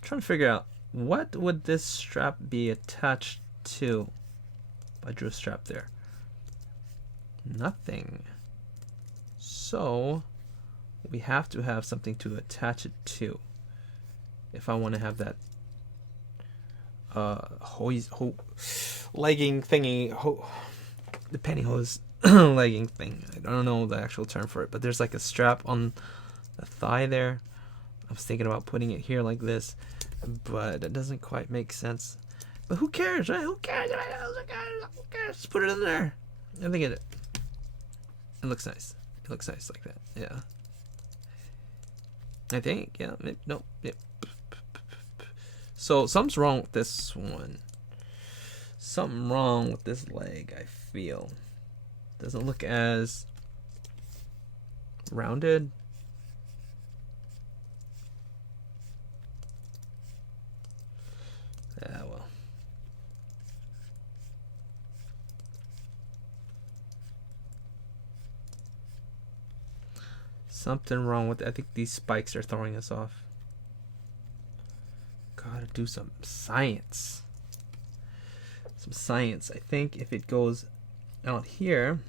Trying to figure out what would this strap be attached to. I drew a strap there. Nothing. So we have to have something to attach it to if I want to have that legging thingy, the pantyhose legging thing. I don't know the actual term for it, but there's like a strap on the thigh there. I was thinking about putting it here like this, but it doesn't quite make sense. But who cares, right? Who cares? Who cares? Just put it in there. I think it looks nice. It looks nice like that. Yeah. I think. Yeah. Maybe, no. Yep. So something's wrong with this one. Something wrong with this leg, I feel. Doesn't look as rounded. Yeah, well. Something wrong with it. I think these spikes are throwing us off. Gotta do some science. Some science. I think if it goes out here.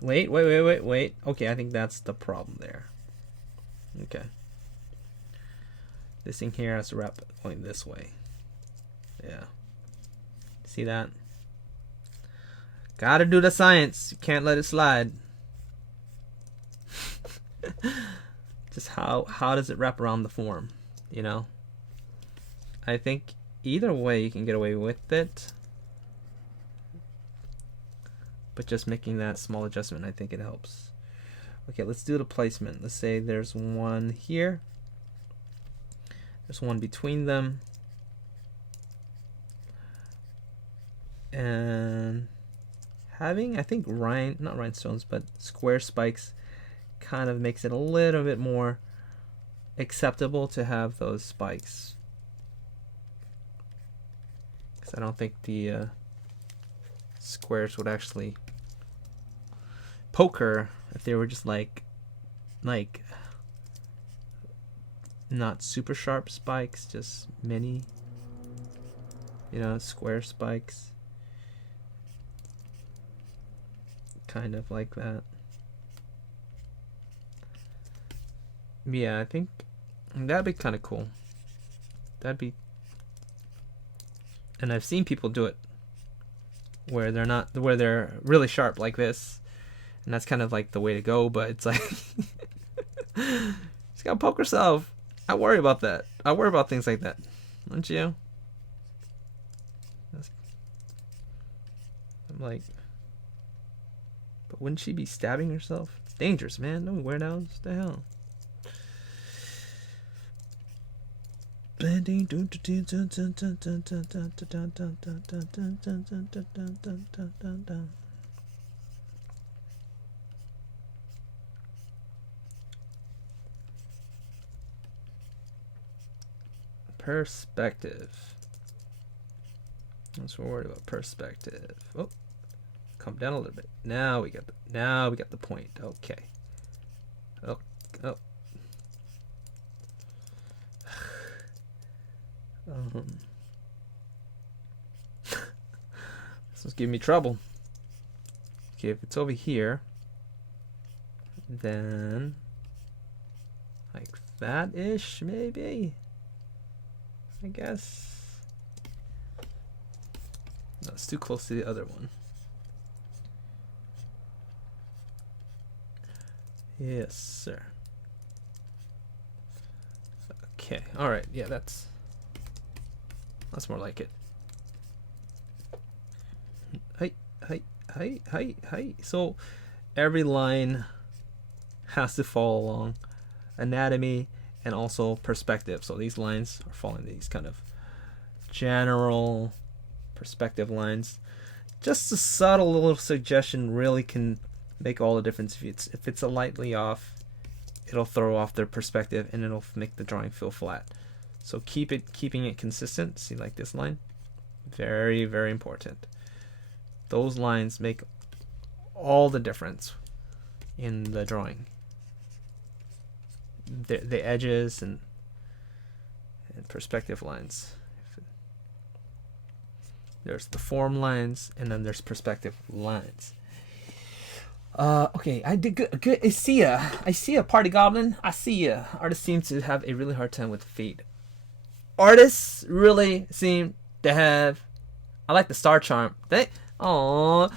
Wait. Okay, I think that's the problem there. Okay. This thing here has to wrap going this way. Yeah. See that? Gotta do the science. You can't let it slide. Just how does it wrap around the form? You know? I think either way you can get away with it. But just making that small adjustment, I think it helps. Okay, let's do the placement. Let's say there's one here. There's one between them. And having, I think, not rhinestones, but square spikes kind of makes it a little bit more acceptable to have those spikes. Because I don't think the squares would actually poke her if they were just like not super sharp spikes, just mini, you know, square spikes. Kind of like that. Yeah, I think that'd be kind of cool. That'd be, and I've seen people do it where they're really sharp like this, and that's kind of like the way to go. But it's like she's gotta poke herself. I worry about that. I worry about things like that, don't you? I'm like, but wouldn't she be stabbing herself? It's dangerous, man. Don't wear down. What the hell? Perspective. That's what we're worried about. Perspective. Oh, come down a little bit. Now we got the point. Okay. Oh. This is giving me trouble. Okay, if it's over here, then like that ish, maybe. I guess. No, it's too close to the other one. Yes, sir. Okay. All right. Yeah, that's more like it. Hey. So every line has to follow along anatomy and also perspective. So these lines are following these kind of general perspective lines. Just a subtle little suggestion really can make all the difference. If it's a lightly off, it'll throw off their perspective and it'll make the drawing feel flat. So keeping it consistent. See, like this line, very, very important. Those lines make all the difference in the drawing. The edges and perspective lines. There's the form lines and then there's perspective lines. Okay, I did good. I see a party goblin. I see ya. Artists seem to have a really hard time with feet. Artists really seem to have. I like the star charm. Oh,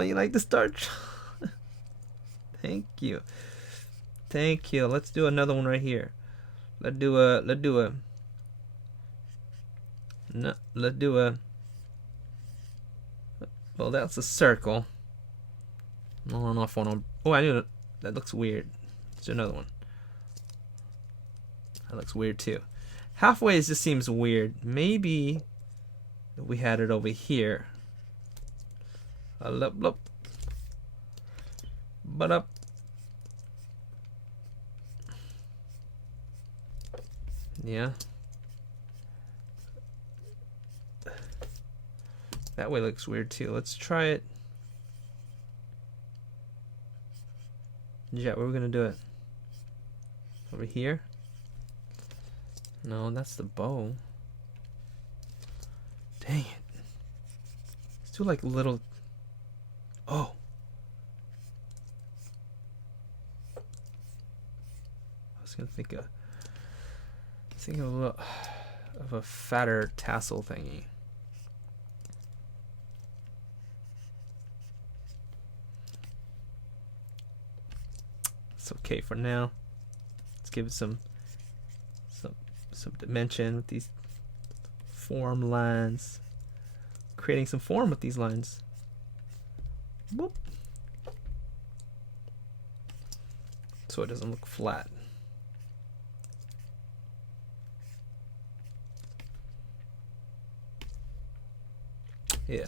you like the star charm? Thank you. Let's do another one right here. Let's do a. Well, that's a circle. No, enough one. Oh, I knew that looks weird. Let's do another one. That looks weird too. Halfway just seems weird. Maybe if we had it over here. But up. Yeah. That way looks weird too. Let's try it. Jet, where are we gonna do it? Over here? No, that's the bow. Dang it. Let's do like little. Oh. I was gonna think of a little of a fatter tassel thingy. It's okay for now. Let's give it some dimension with these form lines. Creating some form with these lines. Boop. So it doesn't look flat. Yeah.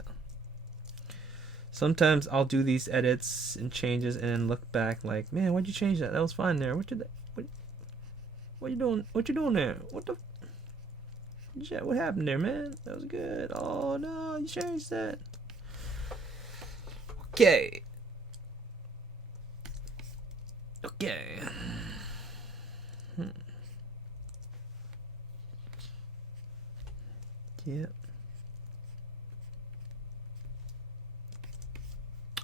Sometimes I'll do these edits and changes and then look back like, man, why'd you change that? That was fine there. What you doing? What you doing there? What the? What happened there, man? That was good. Oh no, you changed that. Okay. Okay. Yeah.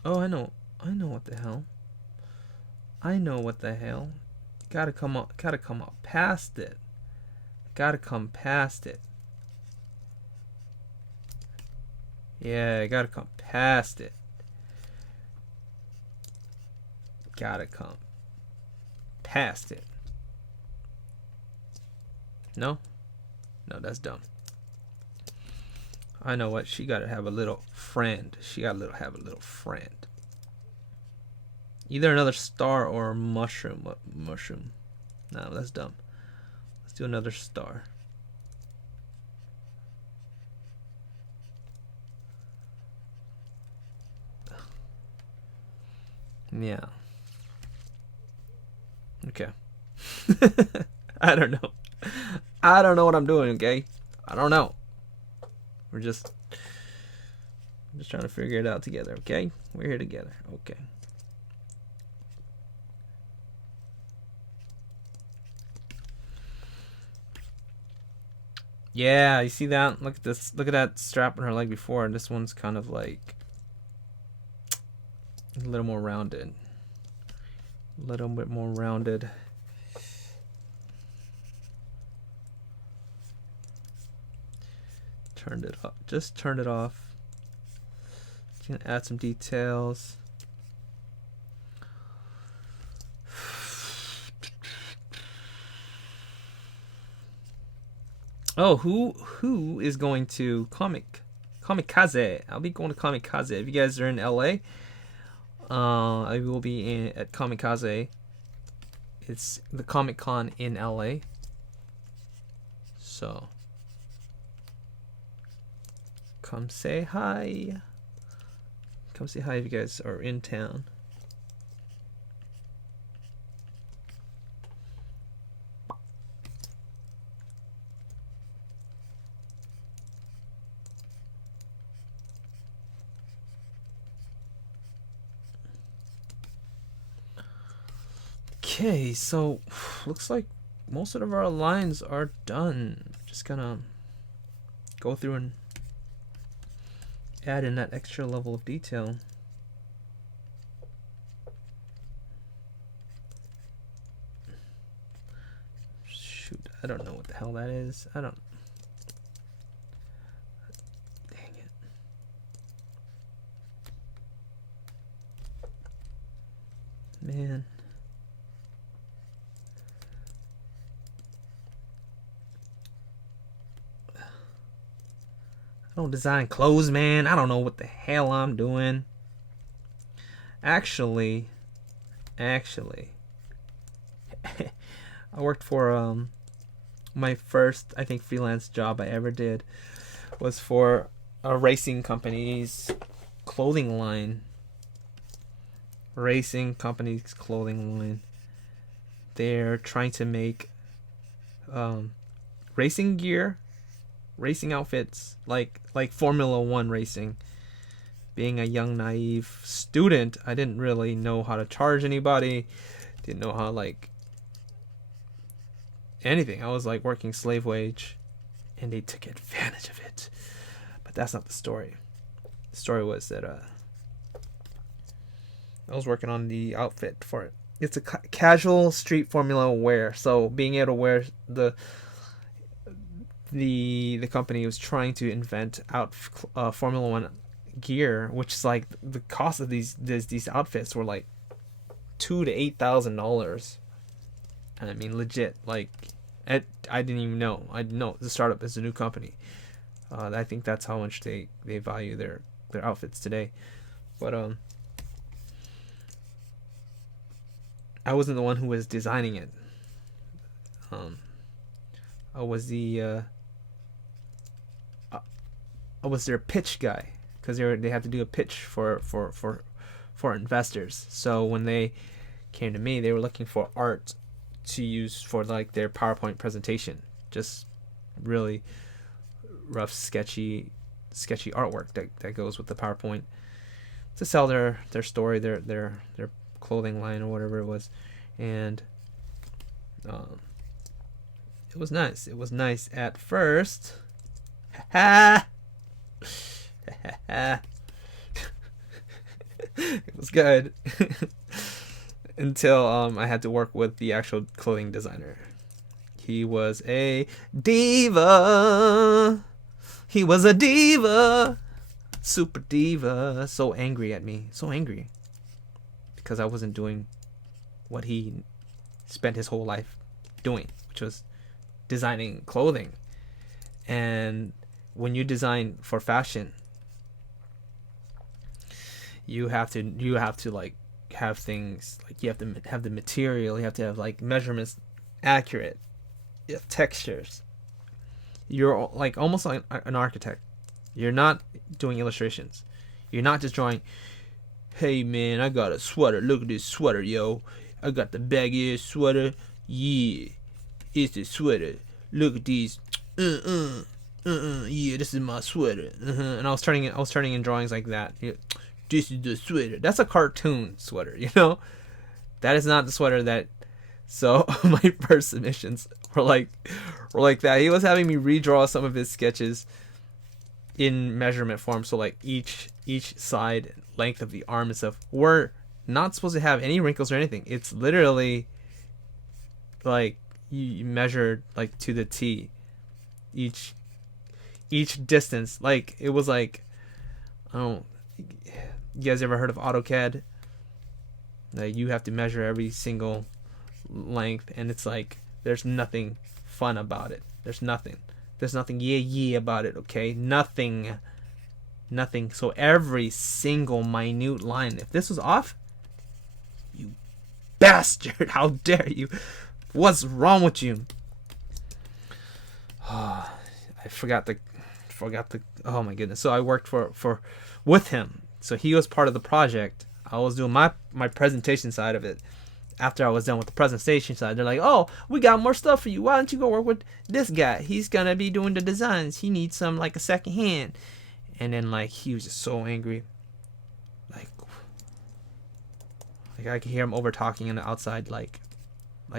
Oh, I know what the hell. I know what the hell. Gotta come up past it. Gotta come past it. Yeah, gotta come past it. Gotta come past it. No? No, that's dumb. I know what. She gotta have a little friend. She gotta have a little friend. Either another star or a mushroom. What mushroom? No, that's dumb. Let's do another star. Yeah. Okay. I don't know. I don't know what I'm doing, okay? I don't know. I'm just trying to figure it out together, okay? We're here together, okay. Yeah, you see that? Look at this. Look at that strap on her leg before, and this one's kind of like a little more rounded. A little bit more rounded. Turned it off. Just turned it off. Can add some details. Oh, who is going to Kamikaze? I'll be going to Kamikaze. If you guys are in LA, I will be at Kamikaze. It's the Comic Con in LA. So come say hi. Come say hi if you guys are in town. Okay, so looks like most of our lines are done. Just gonna go through and add in that extra level of detail. Shoot, I don't know what the hell that is. I don't. Dang it. Man. I don't design clothes, man. I don't know what the hell I'm doing. Actually, I worked for my first, I think, freelance job I ever did was for a racing company's clothing line. Racing company's clothing line. They're trying to make racing gear, racing outfits, like Formula 1 racing, being a young naive student, I didn't really know how to charge anybody, didn't know how like anything. I was like working slave wage, and they took advantage of it. But that's not the story. The story was that I was working on the outfit for it. It's a casual street formula wear, so being able to wear the company was trying to invent out Formula One gear, which is like the cost of these outfits were like $2,000 to $8,000, and I mean legit. Like, I didn't even know. I didn't know the startup is a new company. I think that's how much they value their outfits today. But I wasn't the one who was designing it. I was their pitch guy, because they had to do a pitch for investors. So when they came to me, they were looking for art to use for like their PowerPoint presentation. Just really rough, sketchy artwork that goes with the PowerPoint to sell their story, their clothing line or whatever it was. And it was nice. It was nice at first. It was good. Until I had to work with the actual clothing designer. He was a diva. He was a diva. Super diva. So angry at me. So angry. Because I wasn't doing what he spent his whole life doing, which was designing clothing. And when you design for fashion, you have to like have things like, you have to have the material, you have to have like measurements accurate, you have textures. You're like almost like an architect. You're not doing illustrations. You're not just drawing, hey man, I got a sweater, look at this sweater, yo, I got the baggy sweater, yeah, it's the sweater, look at these, yeah, this is my sweater, and I was turning in drawings like that. This is the sweater. That's a cartoon sweater, you know? That is not the sweater that... So my first submissions were like that. He was having me redraw some of his sketches in measurement form. So like each side length of the arm and stuff were not supposed to have any wrinkles or anything. It's literally like you measured like to the T each distance. Like it was like, I don't... You guys ever heard of AutoCAD? Like you have to measure every single length, and it's like there's nothing fun about it. There's nothing yeah about it. Okay, nothing. So every single minute line, if this was off, you bastard! How dare you? What's wrong with you? I forgot the. Oh my goodness! So I worked with him. So he was part of the project. I was doing my presentation side of it. After I was done with the presentation side, they're like, oh, we got more stuff for you. Why don't you go work with this guy? He's going to be doing the designs. He needs some, like, a second hand. And then, like, he was just so angry. Like I could hear him over talking on the outside, like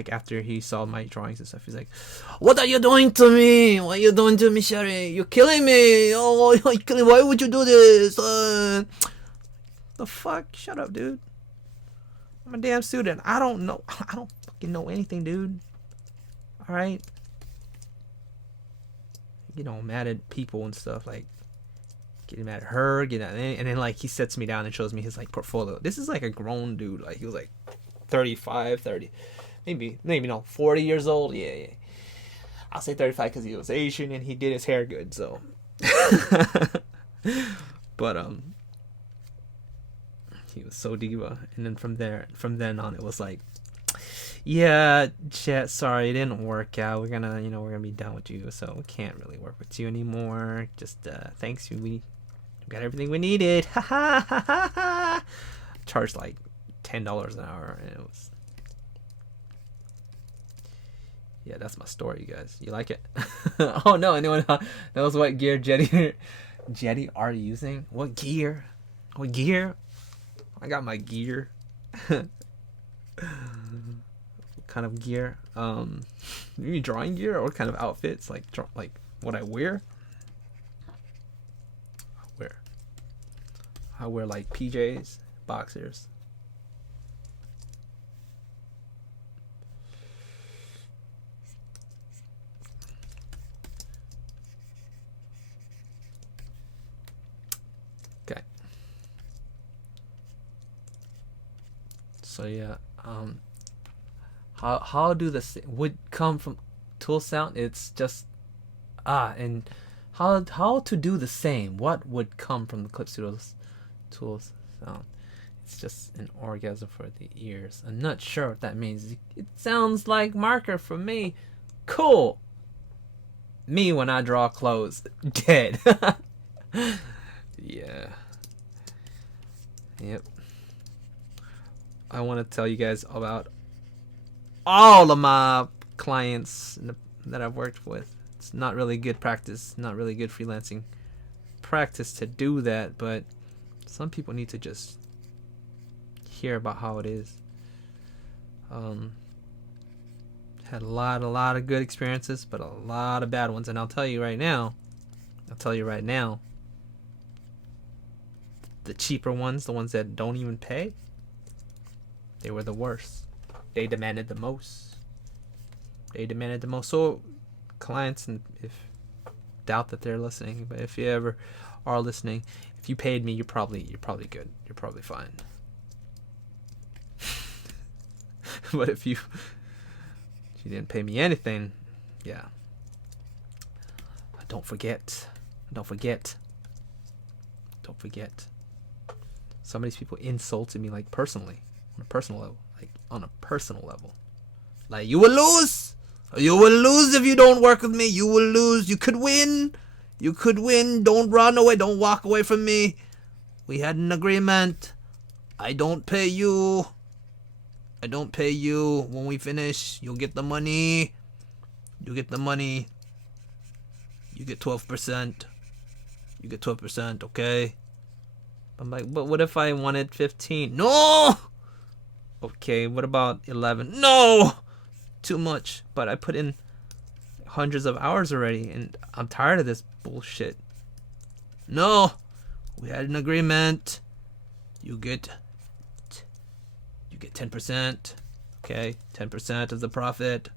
after he saw my drawings and stuff. He's like, what are you doing to me? What are you doing to me, Sherry? You're killing me. Oh, why would you do this? The fuck? Shut up, dude. I'm a damn student. I don't fucking know anything, dude. Alright? You know, mad at people and stuff, like getting mad at her, and then like he sets me down and shows me his like portfolio. This is like a grown dude. Like he was like 35, 30. Maybe no, 40 years old. Yeah. I'll say 35 because he was Asian and he did his hair good, so. But he was so diva, and then from then on, it was like, yeah, Jet, sorry, it didn't work out. We're gonna be done with you, so we can't really work with you anymore. Just thanks, we got everything we needed. Ha ha ha ha ha. Charged like $10 an hour, and it was. Yeah, that's my story, you guys. You like it? Oh no, anyone knows what gear Jetty are using? What gear? Oh, gear. I got my gear. Kind of gear. Maybe drawing gear or kind of outfits like what I wear. I wear like PJs, boxers. Okay. So yeah, how do the would come from tool sound? It's just and how to do the same? What would come from the Clip Studios tools sound? It's just an orgasm for the ears. I'm not sure what that means. It sounds like marker for me. Cool. Me when I draw clothes, dead. Yeah. Yep. I want to tell you guys about all of my clients that I've worked with. It's not really good practice, not really good freelancing practice to do that, but some people need to just hear about how it is. Had a lot of good experiences, but a lot of bad ones, and I'll tell you right now, the cheaper ones, the ones that don't even pay, they were the worst. They demanded the most. So clients, and if doubt that they're listening, but if you ever are listening, if you paid me, you're probably good. You're probably fine. But if you didn't pay me anything, yeah. Don't forget. Some of these people insulted me like personally, on a personal level. Like, you will lose if you don't work with me. You will lose. You could win. Don't run away. Don't walk away from me. We had an agreement. I don't pay you. When we finish, you'll get the money. You get 12%. Okay? I'm like, but what if I wanted 15? No! Okay, what about 11? No! Too much. But I put in hundreds of hours already, and I'm tired of this bullshit. No! We had an agreement. You get 10%. Okay? 10% of the profit.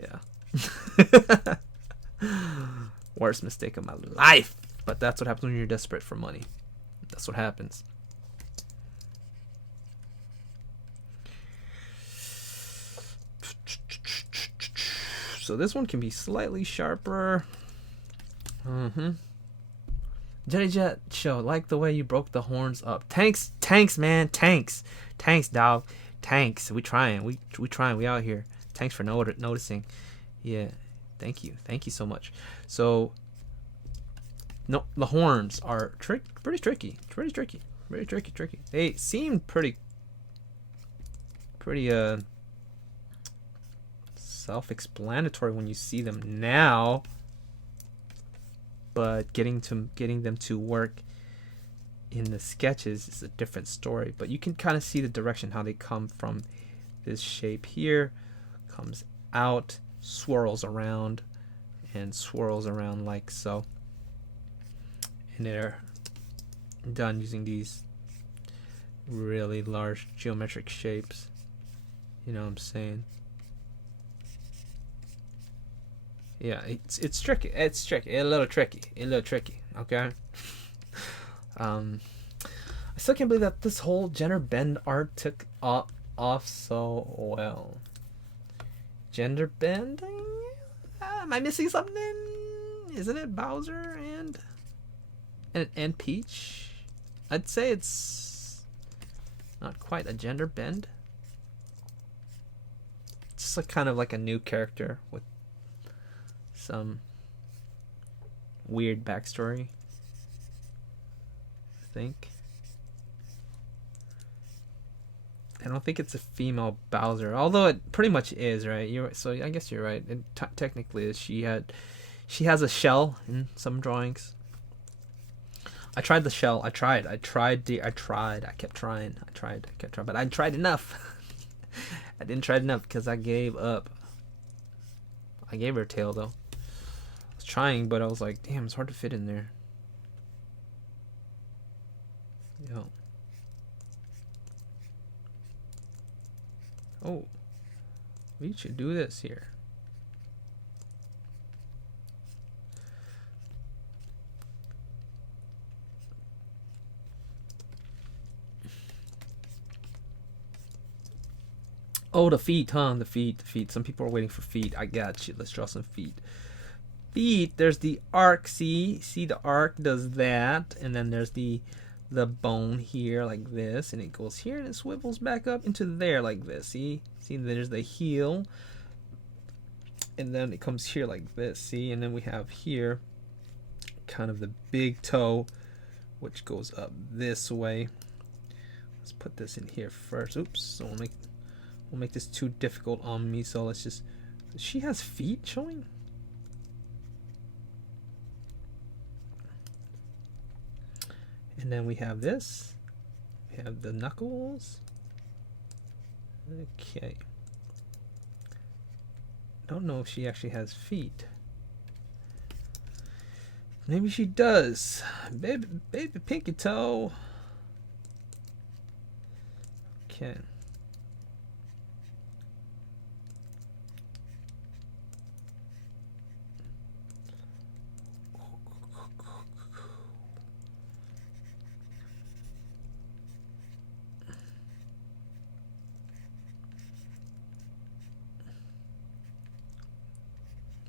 Yeah. Worst mistake of my life. But that's what happens when you're desperate for money. That's what happens. So this one can be slightly sharper. Jetty Jet Show, like the way you broke the horns up. Tanks, man, tanks, dog, tanks. We trying, we out here. Thanks for noticing. Yeah, thank you so much. So, no, the horns are pretty tricky. They seem pretty self-explanatory when you see them now, but getting them to work in the sketches is a different story. But you can kind of see the direction, how they come from this shape here, comes out, swirls around like so, and they're done using these really large geometric shapes. You know what I'm saying? Yeah, it's tricky. A little tricky. Okay. I still can't believe that this whole gender bend art took off so well. Gender bending? Am I missing something? Isn't it Bowser and Peach? I'd say it's not quite a gender bend. It's just like kind of like a new character with some weird backstory, I think. I don't think it's a female Bowser, although it pretty much is, right? So I guess you're right. It technically is. She has a shell in some drawings. I tried the shell. I tried. I kept trying. But I tried enough. I didn't try enough because I gave up. I gave her a tail though. I was trying, but I was like, damn, it's hard to fit in there. Yo. Oh, we should do this here. Oh, the feet, huh? The feet. Some people are waiting for feet. I got you. Let's draw some feet. Feet. There's the arc. See, the arc does that, and then there's the bone here like this, and it goes here and it swivels back up into there like this. See, there's the heel, and then it comes here like this. See, and then we have here kind of the big toe, which goes up this way. Let's put this in here first. Oops, so we'll make this too difficult on me, so let's just... She has feet showing? And then we have this. We have the knuckles. Okay. Don't know if she actually has feet. Maybe she does. Baby pinky toe. Okay.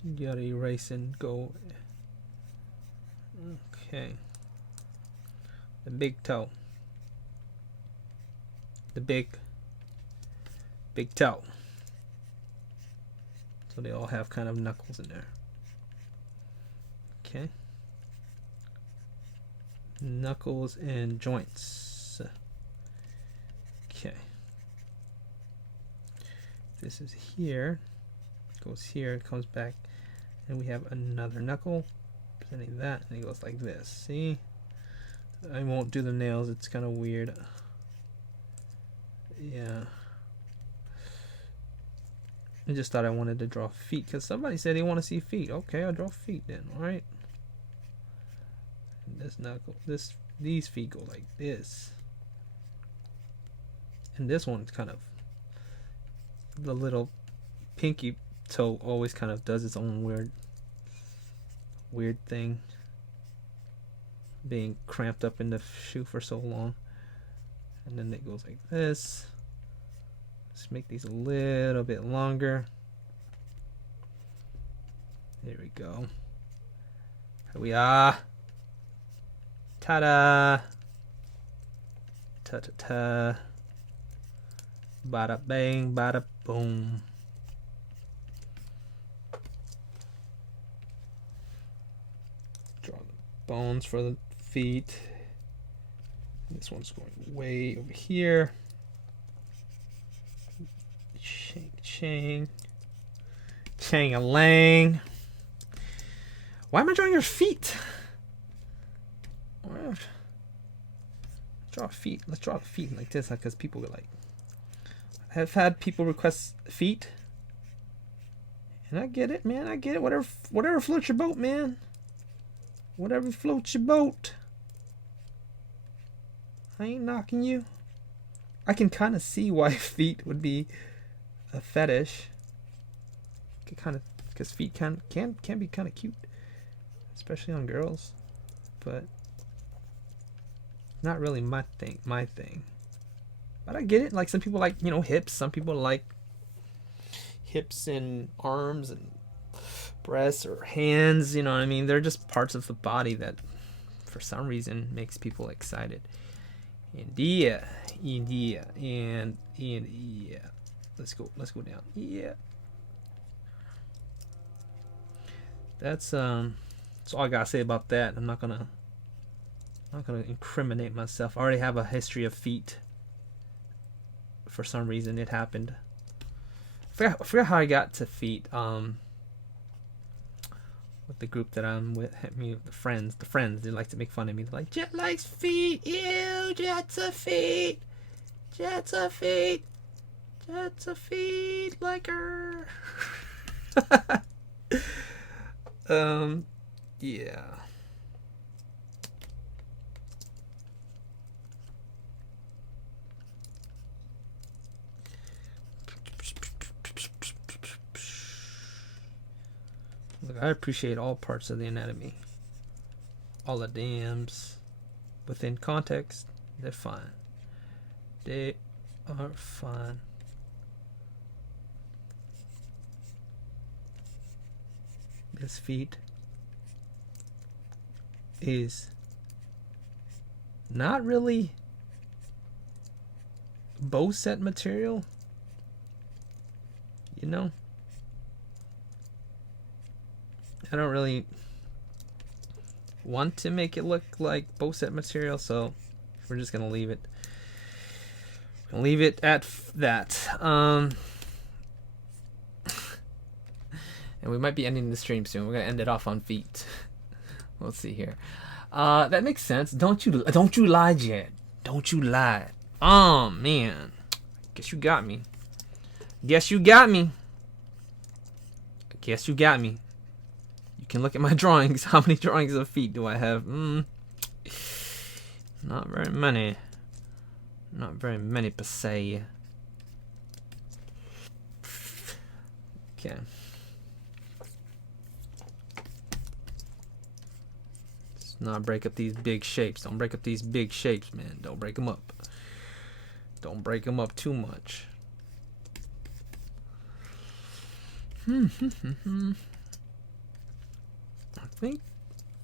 You gotta erase and go. Okay. The big toe. The big toe. So they all have kind of knuckles in there. Okay. Knuckles and joints. Okay. This is here. Goes here, it comes back, and we have another knuckle presenting that, and it goes like this. See, I won't do the nails, it's kind of weird. Yeah, I just thought I wanted to draw feet because somebody said they want to see feet. Okay, I'll draw feet then. All right, and this knuckle, these feet go like this, and this one's kind of the little pinky toe always kind of does its own weird thing, being cramped up in the shoe for so long. And then it goes like this. Let's make these a little bit longer. There we go. Here we are. Ta-da! Ta-ta-ta. Bada bang, bada boom. Draw the bones for the feet. This one's going way over here. Chang-a-lang. Why am I drawing your feet? Let's draw feet. Let's draw feet like this, because people were like, I've had people request feet, and I get it, man. I get it. Whatever floats your boat, man. Whatever floats your boat. I ain't knocking you. I can kind of see why feet would be a fetish. Because feet can be kind of cute, especially on girls, but not really my thing. But I get it. Like, some people like, hips. Some people like hips and arms and breasts or hands. You know what I mean? They're just parts of the body that, for some reason, makes people excited. And yeah. Let's go down. Yeah. That's all I gotta say about that. I'm not gonna incriminate myself. I already have a history of feet. For some reason, it happened. I forgot how I got to feet. with the group that I'm with, the friends, they like to make fun of me. They're like, Jet likes feet, ew, Jet's a feet, Jet's a feet, Jet's a feet like her. Yeah. Look, I appreciate all parts of the anatomy. All the dams. Within context, they're fine. They are fine. This feet is not really Bowsette material, you know. I don't really want to make it look like Bowsette material, so we're just gonna leave it. Leave it at that. And we might be ending the stream soon. We're gonna end it off on feet. We'll see here. That makes sense. Don't you lie, Jet. Don't you lie. Oh man. Guess you got me. Guess you got me. Guess you got me. You can look at my drawings. How many drawings of feet do I have? Not very many. Not very many per se. Okay. Let's not break up these big shapes. Don't break up these big shapes, man. Don't break them up. Don't break them up too much. I think.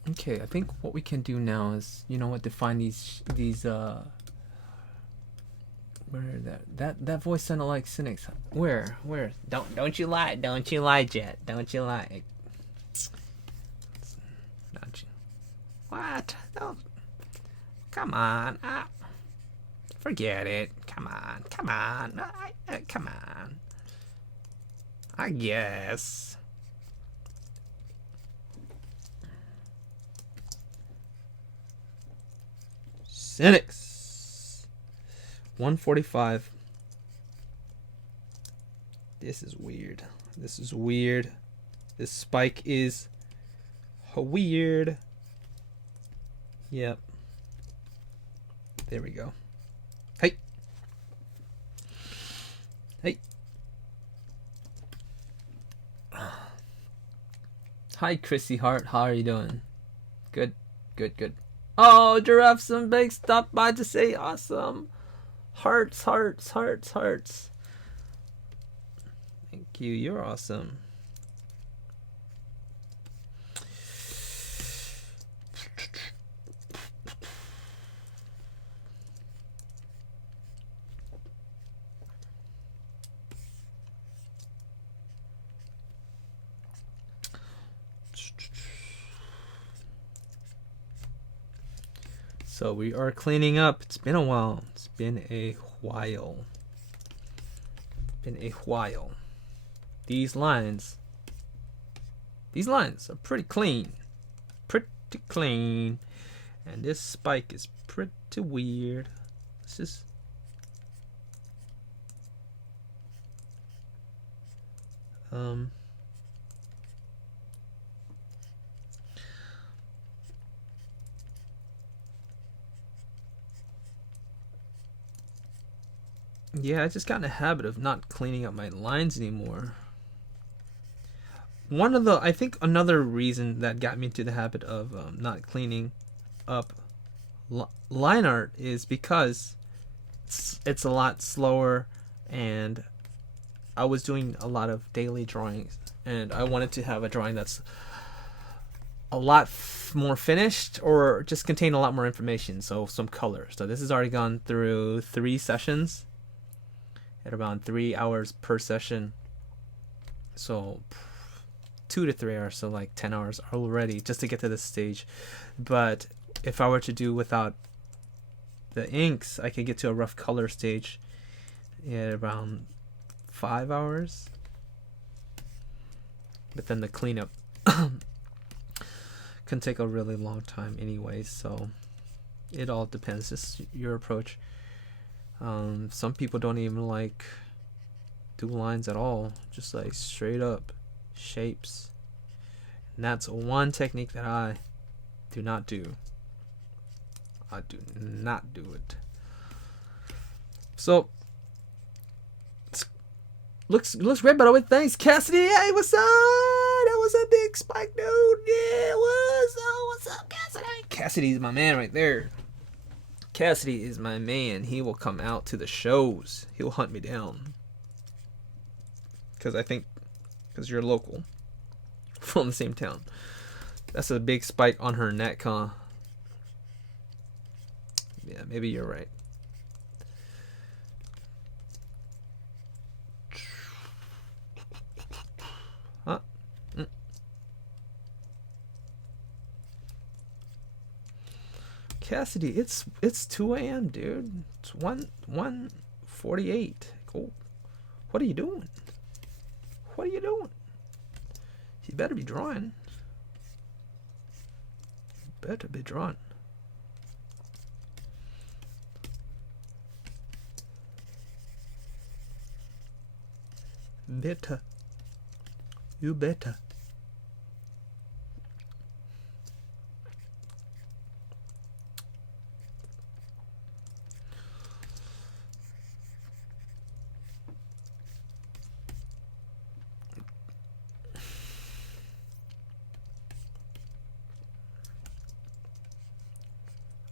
Okay, I think what we can do now is, you know what, define these where that voice sounded like Cynic's. Where? Don't you lie, Jet. Don't you lie. Not you. What? Don't. Come on. Forget it. Come on. Come on. Come on. I guess. Cynics. 145. This is weird. This is weird. This spike is weird. Yep. There we go. Hey. Hey. Hi, Chrissy Hart. How are you doing? Good. Good, good. Oh, Giraffe some Bake stopped by to say awesome. Hearts, hearts, hearts, hearts. Thank you. You're awesome. So we are cleaning up. It's been a while. It's been a while. Been a while. These lines are pretty clean. Pretty clean. And this spike is pretty weird. This is yeah, I just got in a habit of not cleaning up my lines anymore. I think another reason that got me into the habit of not cleaning up line art is because it's a lot slower, and I was doing a lot of daily drawings, and I wanted to have a drawing that's a lot more finished or just contain a lot more information, so some color. So this has already gone through 3 sessions at around 3 hours per session, so 2 to 3 hours, so like 10 hours already just to get to this stage. But if I were to do without the inks, I could get to a rough color stage at around 5 hours. But then the cleanup can take a really long time anyway, so it all depends, just your approach. Some people don't even like do lines at all, just like straight up shapes, and that's one technique that I do not do. I do not do it. So looks great, by the way. Thanks, Cassidy. Hey, what's up? That was a big spike, dude. Yeah, what's up, Cassidy? Cassidy's my man right there. Cassidy is my man. He will come out to the shows. He'll hunt me down. Because you're local. From the same town. That's a big spike on her neck, huh? Yeah, maybe you're right. Huh? Cassidy, it's 2 a.m., dude. It's 1:48. Cool. What are you doing? What are you doing? You better be drawing. You better be drawing. Better. You better.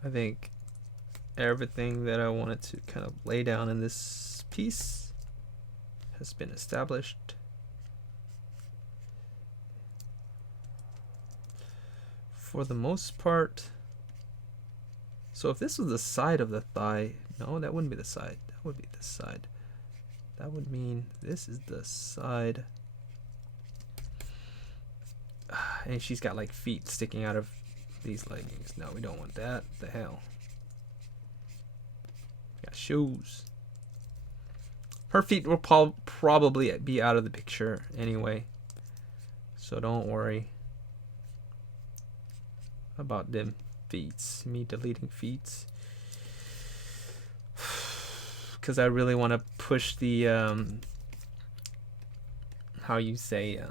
I think everything that I wanted to kind of lay down in this piece has been established. For the most part. So if this was the side of the thigh, no, that wouldn't be the side. That would be the side. That would mean this is the side. And she's got like feet sticking out of these leggings. No, we don't want that. The hell. Got shoes. Her feet will probably be out of the picture anyway. So don't worry about them feet. Me deleting feet. Because I really want to push the how you say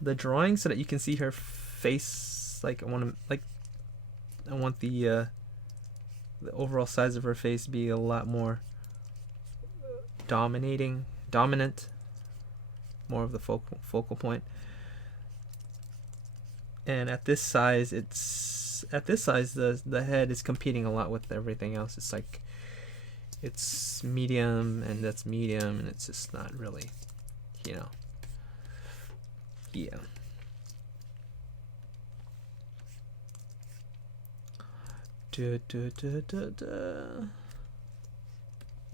the drawing so that you can see her face. Like I want the overall size of her face be a lot more dominant, more of the focal point. And at this size, the head is competing a lot with everything else. It's like it's medium and that's medium, and it's just not really, you know. Yeah.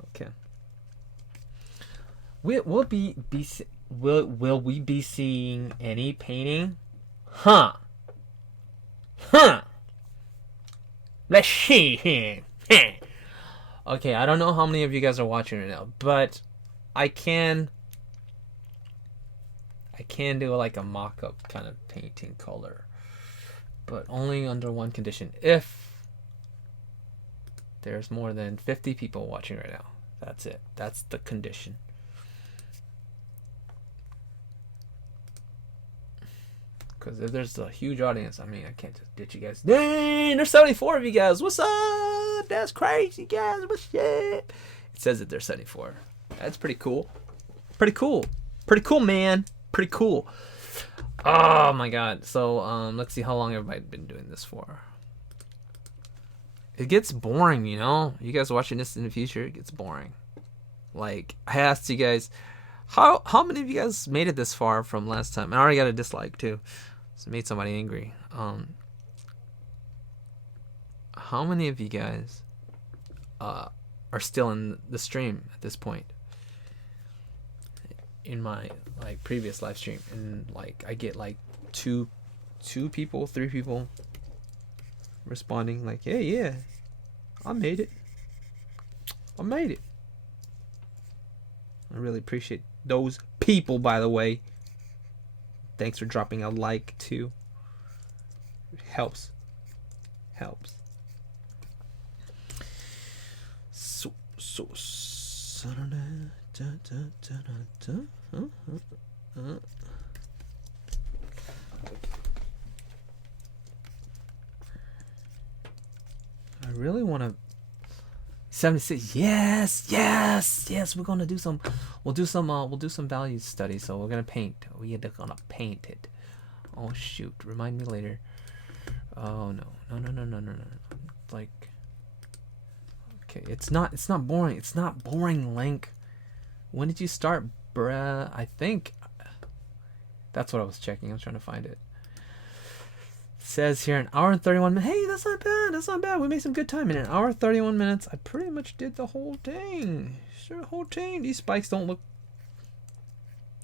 Okay. Will we be seeing any painting? Huh. Let's see here. Okay, I don't know how many of you guys are watching right now, but I can do like a mock-up kind of painting color, but only under one condition. If there's more than 50 people watching right now. That's it. That's the condition. Because if there's a huge audience, I mean, I can't just ditch you guys. Dang, there's 74 of you guys. What's up? That's crazy, guys. What's up? It says that there's 74. That's pretty cool. Pretty cool. Pretty cool, man. Pretty cool. Oh, my God. So, let's see how long everybody's been doing this for. It gets boring, you know? You guys watching this in the future, it gets boring. Like, I asked you guys, how many of you guys made it this far from last time? I already got a dislike, too. So it made somebody angry. How many of you guys are still in the stream at this point? In my, like, previous live stream. And, like, I get, like, two people, 3 people responding like, hey, yeah, I made it. I really appreciate those people, by the way. Thanks for dropping a like too. helps. I really want to 76. Yes. We're gonna do some. We'll do some value study. So we're gonna paint. We're gonna paint it. Oh shoot! Remind me later. Oh no. Like, okay, it's not boring. It's not boring, Link. When did you start, bruh? I think that's what I was checking. I was trying to find it. Says here an hour and 31 minutes. Hey, that's not bad. We made some good time in an hour 31 minutes. I pretty much did the whole thing. Sure, the whole thing. These spikes don't look.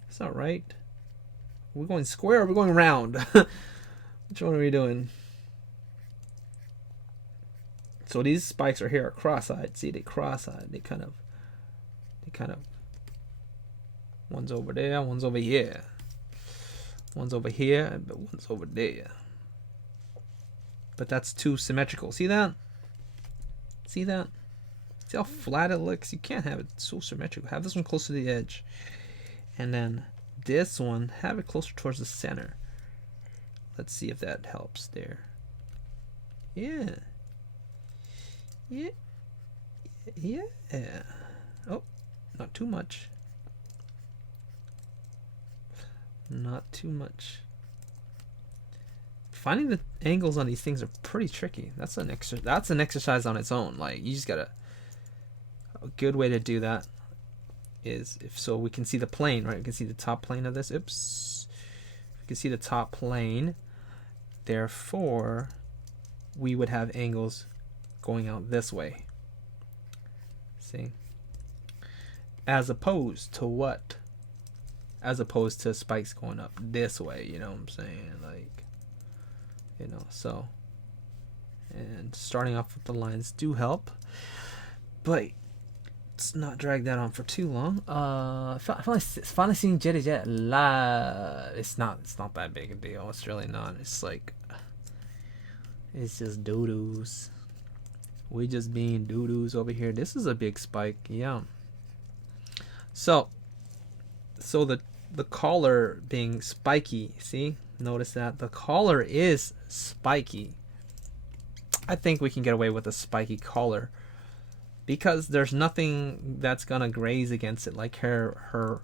It's not right. We're going square or we're going round? Which one are we doing? So these spikes are here are cross-eyed. See, they cross-eyed. They kind of. One's over there. One's over here. One's over here, but one's over there. But that's too symmetrical. See that? See that? See how flat it looks? You can't have it so symmetrical. Have this one close to the edge. And then this one, have it closer towards the center. Let's see if that helps there. Yeah. Oh, not too much. Not too much. Finding the angles on these things are pretty tricky. That's an exercise on its own. Like, you just gotta. A good way to do that is so we can see the plane, right? We can see the top plane of this. Oops. We can see the top plane. Therefore, we would have angles going out this way. See? As opposed to what? As opposed to spikes going up this way, you know what I'm saying? Like, you know, so. And starting off with the lines do help. But let's not drag that on for too long. Finally seeing Jetty Jet live. It's not that big a deal. It's really not. It's like, it's just doo-doos. We just being doo-doos over here. This is a big spike. Yeah. So the collar being spiky, see? Notice that the collar is spiky. I think we can get away with a spiky collar because there's nothing that's gonna graze against it, like her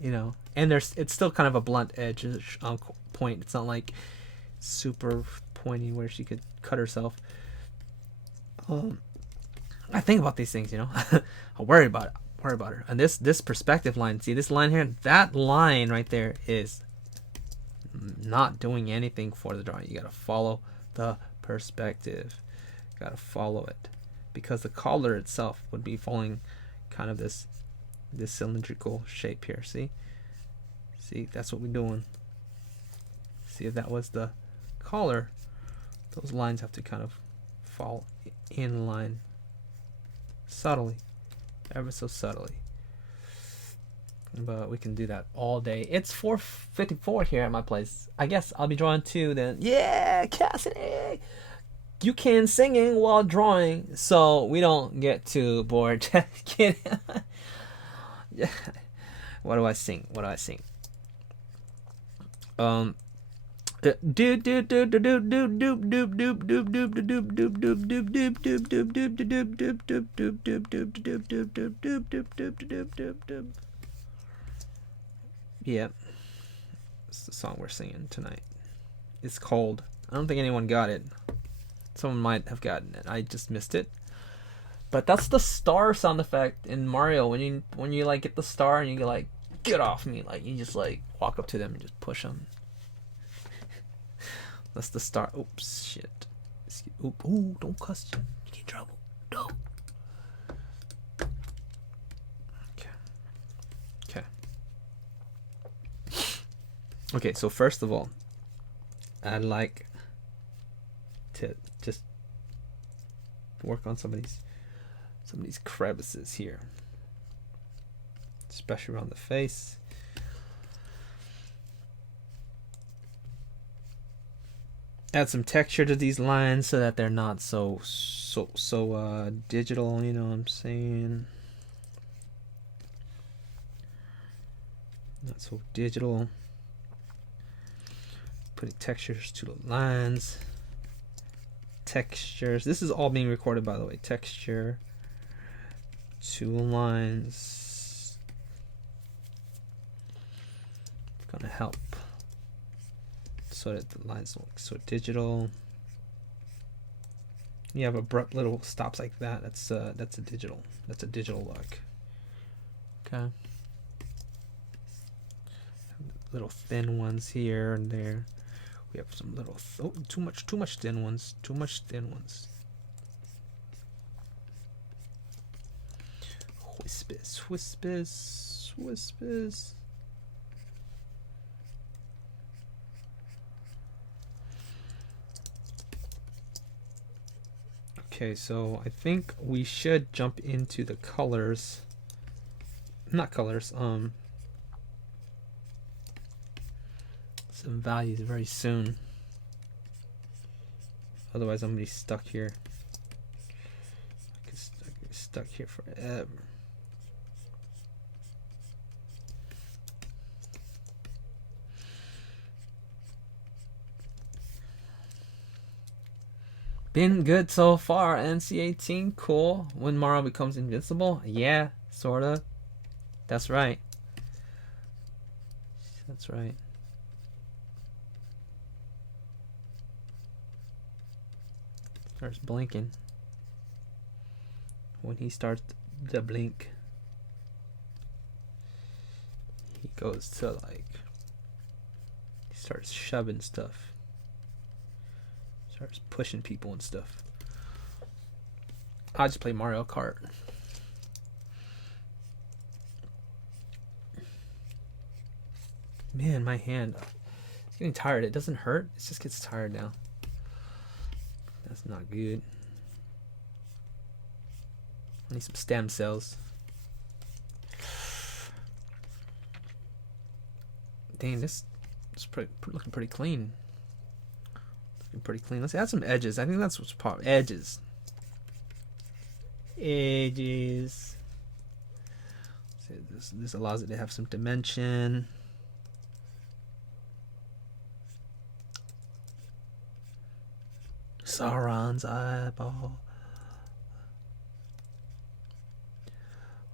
you know, and it's still kind of a blunt edge point. It's not like super pointy where she could cut herself. I think about these things, you know. I worry about her. And this perspective line, see this line here, that line right there is not doing anything for the drawing. You gotta follow the perspective. You gotta follow it, because the collar itself would be following kind of this cylindrical shape here. See, that's what we're doing. See, if that was the collar, those lines have to kind of fall in line subtly, ever so subtly. But we can do that all day. It's 4:54 here at my place. I guess I'll be drawing too then. Yeah, Cassidy! You can singing while drawing, so we don't get too bored. Just kidding. Yeah. What do I sing? Yeah, it's the song we're singing tonight. It's called, I don't think anyone got it. Someone might have gotten it. I just missed it. But that's the star sound effect in Mario. When you like get the star and you like, get off me, like you just like walk up to them and just push them. That's the star. Oops, shit. Ooh, don't cuss. You get in trouble. No. Okay, so first of all, I'd like to just work on some of these crevices here, especially around the face. add some texture to these lines so that they're not so digital, you know what I'm saying? Not so digital. Putting textures to the lines. Textures. This is all being recorded, by the way. Texture to lines. It's gonna help so that the lines don't look so digital. You have abrupt little stops like that. That's a digital. That's a digital look. Okay. Little thin ones here and there. We have some little too much thin ones. Too much thin ones. Whispers. Okay, so I think we should jump into the colors. Not colors, some values very soon. Otherwise I'm gonna be stuck here. I get stuck here forever. Been good so far. NC18, cool. When Mario becomes invincible, yeah, sorta. That's right. That's right. Starts blinking. When he starts to blink, he goes to like, he starts shoving stuff. Starts pushing people and stuff. I just play Mario Kart. Man, my hand, it's getting tired. It doesn't hurt. It just gets tired now. That's not good. I need some stem cells. Dang, this is looking pretty clean. Pretty clean. Let's add some edges. I think that's what's part. Edges. Edges. So this allows it to have some dimension. Sauron's eyeball.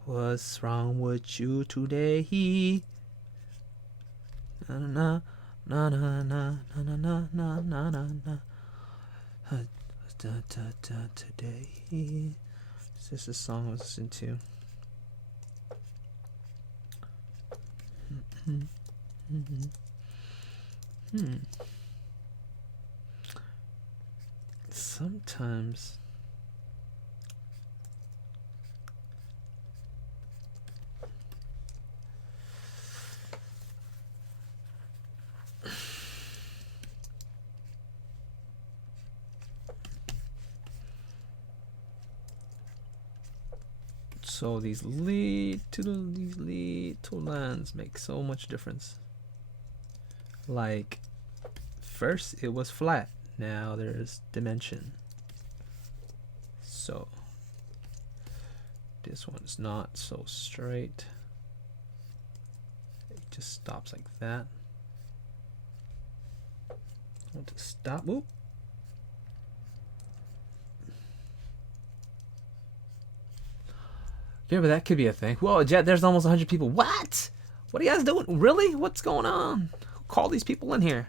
What's wrong with you today? Na na. Na na na na na na na na na na. Today. Is this a song I was listening to? Sometimes. So these little lines make so much difference. Like first it was flat, now there's dimension. So this one's not so straight. It just stops like that. I want to stop. Whoop. Yeah, but that could be a thing. Whoa, Jet, there's almost 100 people. What? What are you guys doing? Really? What's going on? Who called these people in here?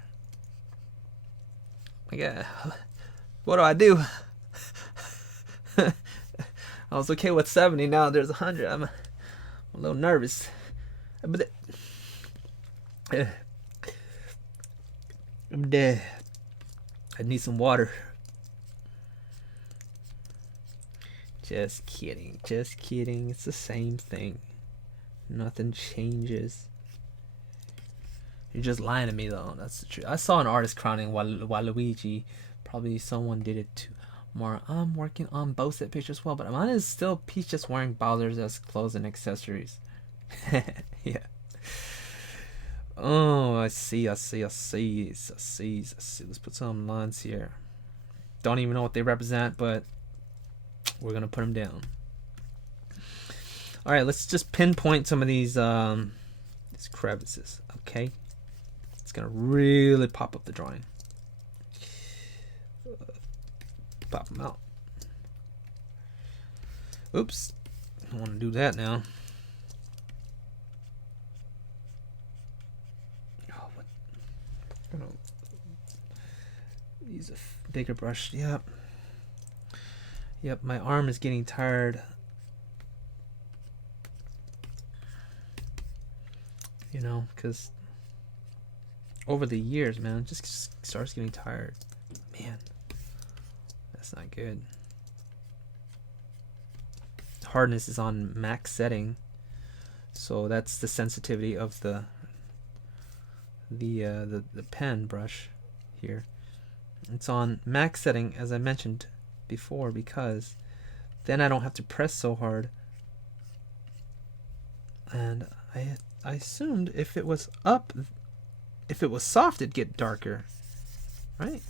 Yeah. What do I do? I was okay with 70, now there's 100. I'm a little nervous. But I'm dead. I need some water. Just kidding. Just kidding. It's the same thing. Nothing changes. You're just lying to me, though. That's the truth. I saw an artist crowning Waluigi. Probably someone did it too. More. I'm working on Bowsette pictures as well, but mine is still Peach just wearing Bowser's as clothes and accessories. Yeah. Oh, I see. Let's put some lines here. Don't even know what they represent, but we're gonna put them down. All right, let's just pinpoint some of these crevices. Okay, it's gonna really pop up the drawing. Pop them out. Oops, I want to do that now. Oh, what? Use a bigger brush. Yep. My arm is getting tired. You know, because over the years, man, it just starts getting tired. Man, that's not good. Hardness is on max setting, so that's the sensitivity of the pen brush here. It's on max setting, as I mentioned before, because then I don't have to press so hard. And I assumed if it was up, if it was soft, it'd get darker, right?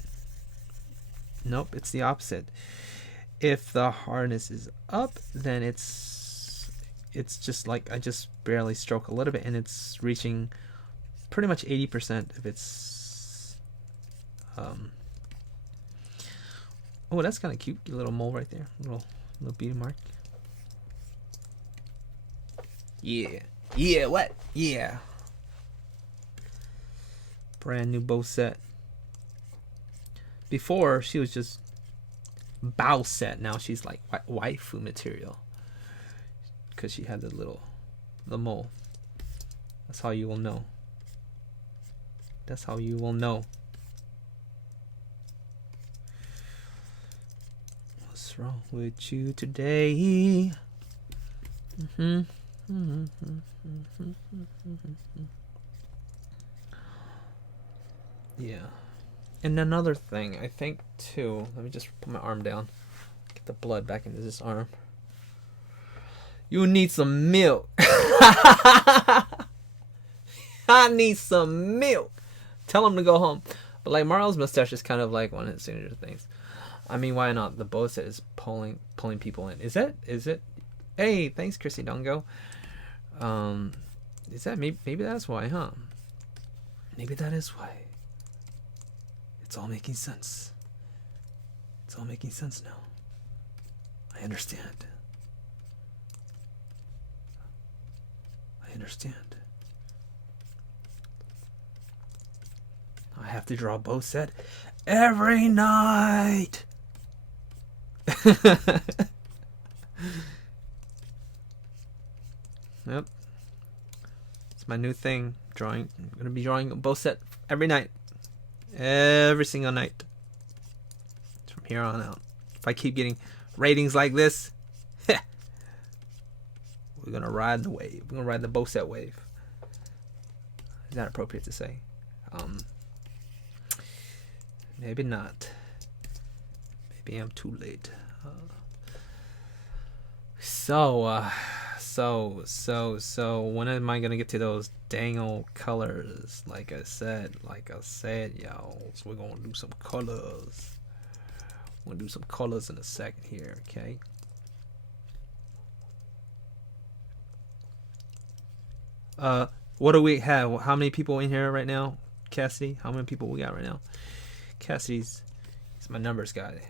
Nope, it's the opposite. If the hardness is up, then it's just like I just barely stroke a little bit, and it's reaching pretty much 80% of its. Oh, that's kind of cute. A little mole right there, little beady mark. Yeah, what? Yeah. Brand new Bowsette. Before, she was just Bowsette. Now she's like waifu material. Because she had the mole. That's how you will know. That's how you will know. What's wrong with you today? Yeah. And another thing, I think too, let me just put my arm down. Get the blood back into this arm. You need some milk. I need some milk. Tell him to go home. But like Marlo's mustache is kind of like one of his signature things. I mean, why not? The Bowsette is pulling people in. Is it? Hey, thanks, Chrissy Dongo. Is that maybe that's why, huh? Maybe that is why. It's all making sense. It's all making sense now. I understand. I have to draw Bowsette every night. Yep. It's my new thing. Drawing. I'm going to be drawing Bowsette every night. Every single night. From here on out. If I keep getting ratings like this, we're going to ride the wave. We're going to ride the Bowsette wave. Is that appropriate to say? Maybe not. Maybe I'm too late. So when am I gonna get to those dang old colors? Like I said, y'all. So we're gonna do some colors. We'll do some colors in a second here, okay? What do we have? How many people in here right now? Cassidy, how many people we got right now? Cassidy's he's my numbers guy.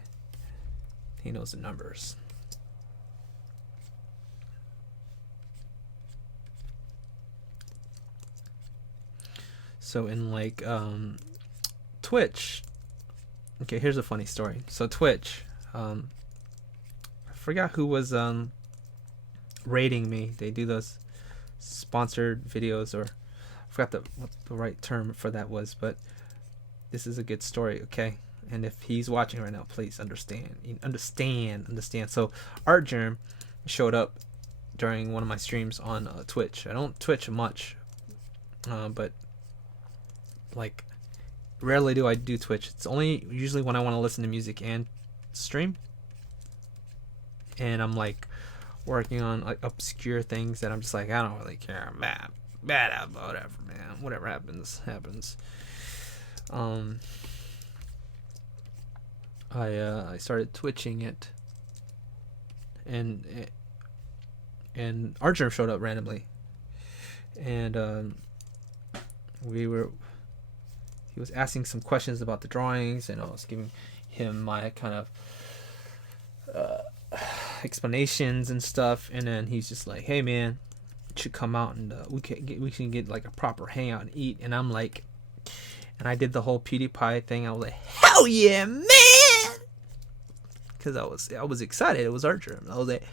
He knows the numbers. So in like Twitch, okay, here's a funny story. So Twitch, I forgot who was rating me. They do those sponsored videos, or I forgot what the right term for that was, but this is a good story, okay? And if he's watching right now, please understand. So Art Germ showed up during one of my streams on Twitch. I don't Twitch much, but like rarely do I do Twitch. It's only usually when I want to listen to music and stream, and I'm like working on like obscure things that I'm just like, I don't really care about whatever, man. Whatever happens. I started twitching it, and Archer showed up randomly, and he was asking some questions about the drawings, and I was giving him my kind of explanations and stuff, and then he's just like, "Hey man, you should come out and we can get like a proper hangout and eat." And I'm like, and I did the whole PewDiePie thing. I was like, "Hell yeah, man!" Because I was excited. It was Archer. I was like,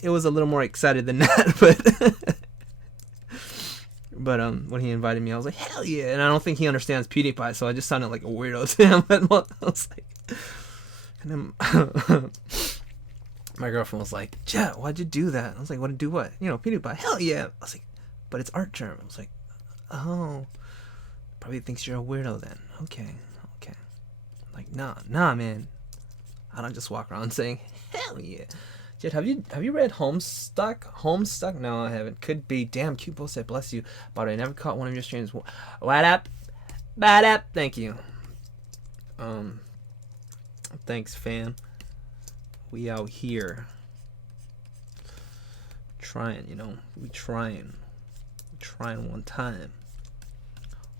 it was a little more excited than that, but when he invited me, I was like, hell yeah. And I don't think he understands PewDiePie, so I just sounded like a weirdo to him. I was like, and then my girlfriend was like, Jet, why'd you do that? I was like, what to do what? PewDiePie, hell yeah. I was like, but it's art term. I was like, oh, probably thinks you're a weirdo then. Okay. Like, nah, man. I don't just walk around saying, hell yeah. Jet, have you read Homestuck? No, I haven't. Could be. Damn, cute Bowsette, bless you. But I never caught one of your streams. What up? Bad up. Thank you. Thanks, fam. We out here trying, we trying one time.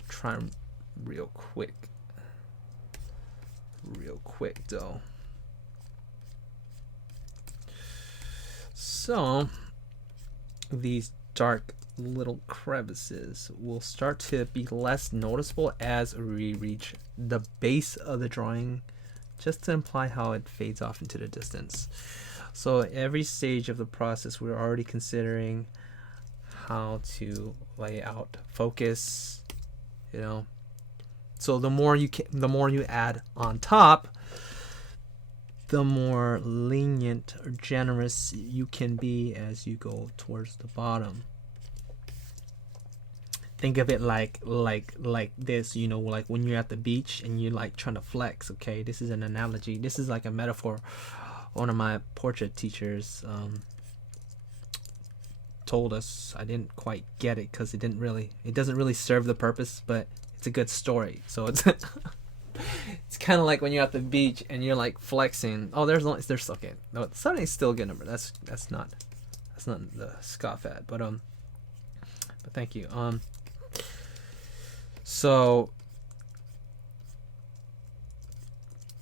Trying real quick though. So these dark little crevices will start to be less noticeable as we reach the base of the drawing, just to imply how it fades off into the distance. So every stage of the process, we're already considering how to lay out focus, So the more you add on top, the more lenient or generous you can be as you go towards the bottom. Think of it like this, like when you're at the beach and you're like trying to flex. Okay, this is an analogy. This is like a metaphor. One of my portrait teachers told us. I didn't quite get it because it doesn't really serve the purpose, but it's a good story. So it's it's kind of like when you're at the beach and you're like flexing. Oh, there's okay. No, the sun is still a good number. That's not the scoff at, but thank you. So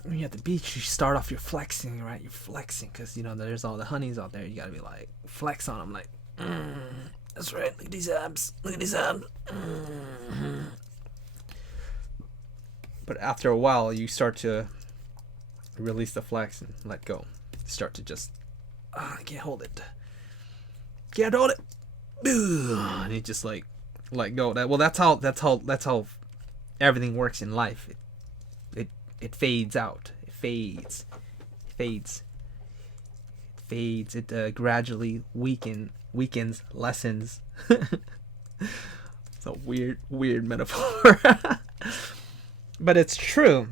when you're at the beach, you start off your flexing, right? You're flexing because there's all the honeys out there. You gotta be like flex on them, like that's right. Look at these abs. But after a while, you start to release the flex and let go. Start to just, I can't hold it. Can't hold it. And you just like let go. That's how everything works in life. It fades out. It fades. It gradually weakens, lessens. It's a weird metaphor. But it's true.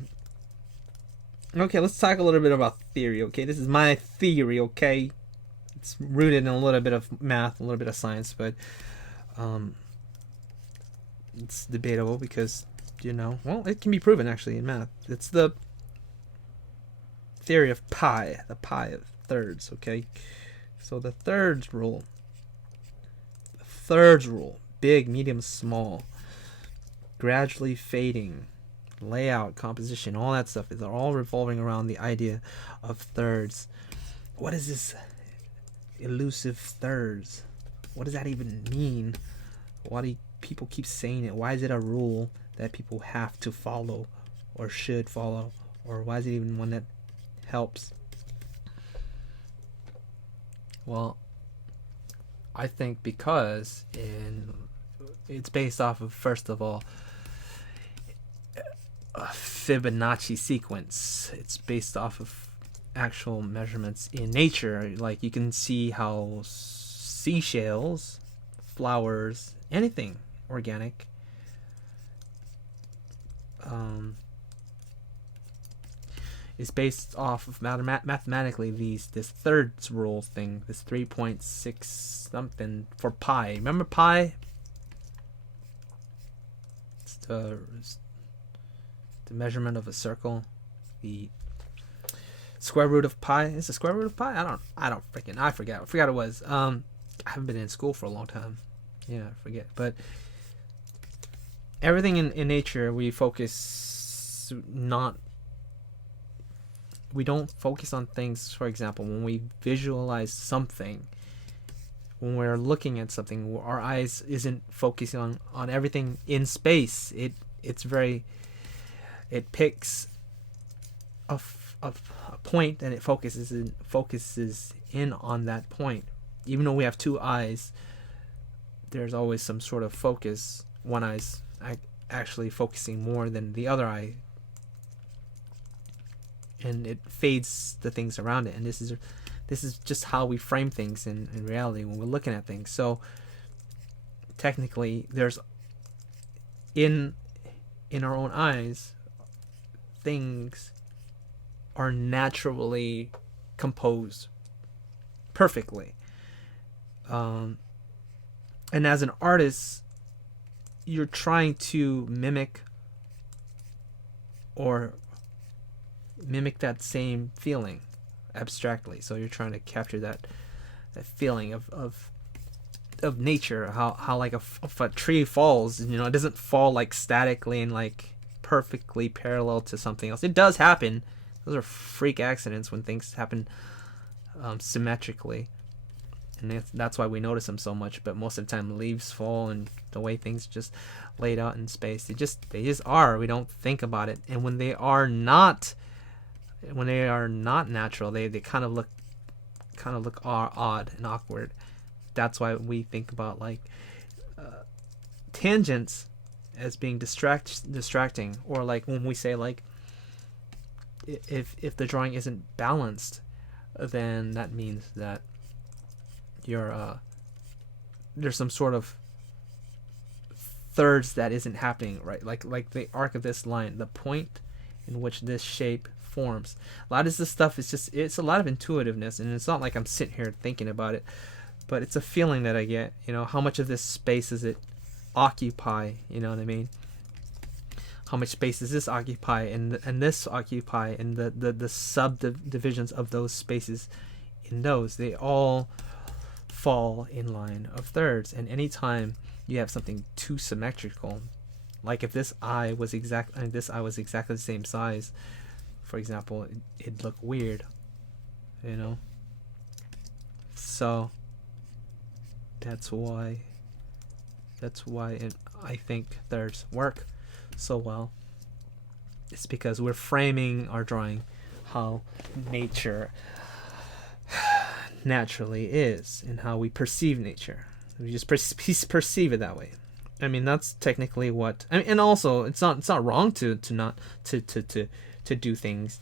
Okay, let's talk a little bit about theory, okay? This is my theory, okay? It's rooted in a little bit of math, a little bit of science, but it's debatable because, it can be proven actually in math. It's the theory of pi, the pi of thirds, okay? So the thirds rule, big, medium, small, gradually fading, layout, composition, all that stuff is all revolving around the idea of thirds. What is this elusive thirds? What does that even mean? Why do people keep saying it? Why is it a rule that people have to follow or should follow? Or why is it even one that helps? Well, I think because it's based off of, first of all, a Fibonacci sequence. It's based off of actual measurements in nature. Like you can see how seashells, flowers, anything organic, is based off of mathematically this thirds rule thing, this 3.6 something for pi. Remember pi? It's the measurement of a circle. The square root of pi. Is the square root of pi? I forget what it was. I haven't been in school for a long time. Yeah, I forget. But everything in nature, we don't focus on things. For example, when we visualize something, when we're looking at something, our eyes isn't focusing on everything in space. It picks a point and it focuses in on that point. Even though we have two eyes, there's always some sort of focus. One eye's actually focusing more than the other eye, and it fades the things around it. And this is just how we frame things in reality when we're looking at things. So technically, there's in our own eyes, things are naturally composed perfectly. And as an artist, you're trying to mimic that same feeling abstractly. So you're trying to capture that feeling of nature, how like if a tree falls, it doesn't fall like statically and like perfectly parallel to something else. It does happen. Those are freak accidents when things happen symmetrically, and that's why we notice them so much. But most of the time, leaves fall, and the way things just laid out in space, they just are. We don't think about it, and when they are not natural, they kind of look odd and awkward. That's why we think about like tangents as being distracting, or like when we say like if the drawing isn't balanced, then that means that there's some sort of thirds that isn't happening right, like the arc of this line, the point in which this shape forms. A lot of this stuff is it's a lot of intuitiveness, and it's not like I'm sitting here thinking about it, but it's a feeling that I get. How much of this space does it occupy? You know what I mean? How much space does this occupy, and this occupy, and the subdivisions of those spaces in those, they all fall in line of thirds. And anytime you have something too symmetrical, like if this eye was exactly the same size, for example, it'd look weird, So that's why I think thirds work so well. It's because we're framing our drawing how nature naturally is, and how we perceive nature. We just perceive it that way. I mean, that's technically what. I mean, and also, it's not wrong to do things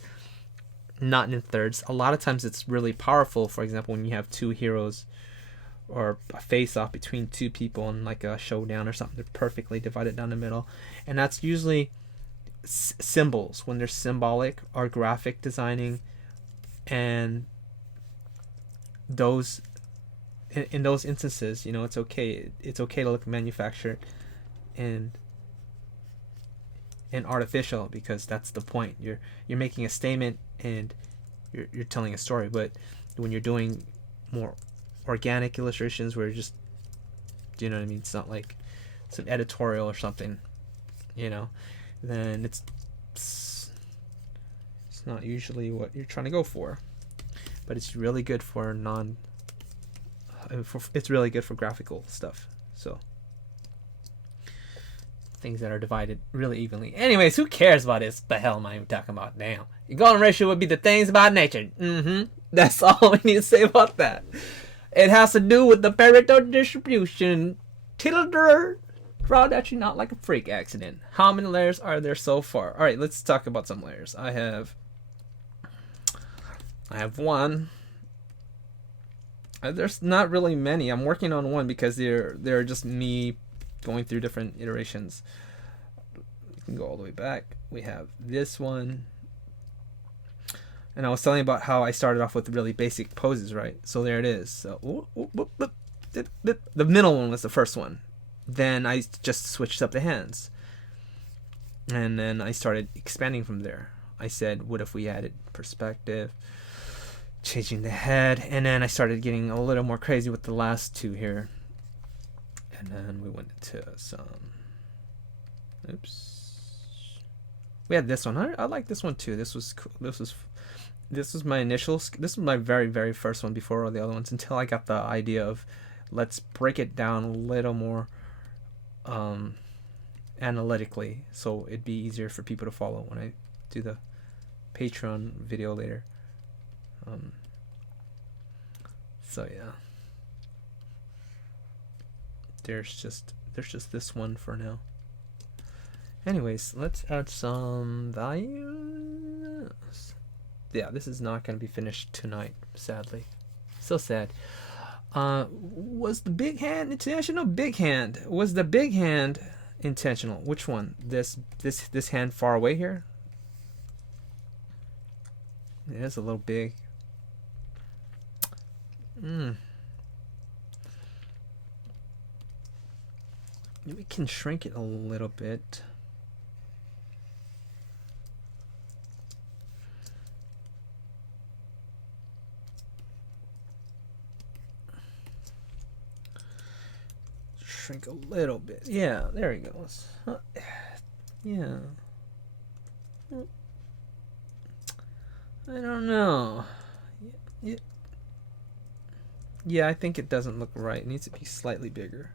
not in thirds. A lot of times, it's really powerful. For example, when you have two heroes, or a face-off between two people in like a showdown or something, they're perfectly divided down the middle, and that's usually symbols when they're symbolic or graphic designing, and those in those instances, it's okay to look manufactured and artificial, because that's the point. You're making a statement and you're telling a story. But when you're doing more organic illustrations where just, you know what I mean, it's not like it's an editorial or something, then it's not usually what you're trying to go for. But it's really good for it's really good for graphical stuff. So things that are divided really evenly. Anyways, who cares about this? The hell am I even talking about? Damn. Your golden ratio would be the things about nature. That's all we need to say about that. It has to do with the Pareto distribution. Tilder. Draw that you not like a freak accident. How many layers are there so far? All right, let's talk about some layers. I have one. There's not really many. I'm working on one because they're just me going through different iterations. You can go all the way back. We have this one. And I was telling you about how I started off with really basic poses, right? So there it is. So the middle one was the first one. Then I just switched up the hands. And then I started expanding from there. I said, what if we added perspective, changing the head, and then I started getting a little more crazy with the last two here. And then we went into some, we had this one. I like this one too. This was cool. This was my initial, this was my very, very first one before all the other ones, until I got the idea of let's break it down a little more analytically, so it'd be easier for people to follow when I do the Patreon video later. So yeah, there's just this one for now. Anyways, let's add some values. Yeah, this is not going to be finished tonight, sadly. So sad. Was the big hand intentional? Big hand. Was the big hand intentional? Which one? This hand far away here? It is a little big. Maybe we can shrink it a little bit. Shrink a little bit. Yeah, there he goes. Yeah. I don't know. Yeah, I think it doesn't look right. It needs to be slightly bigger.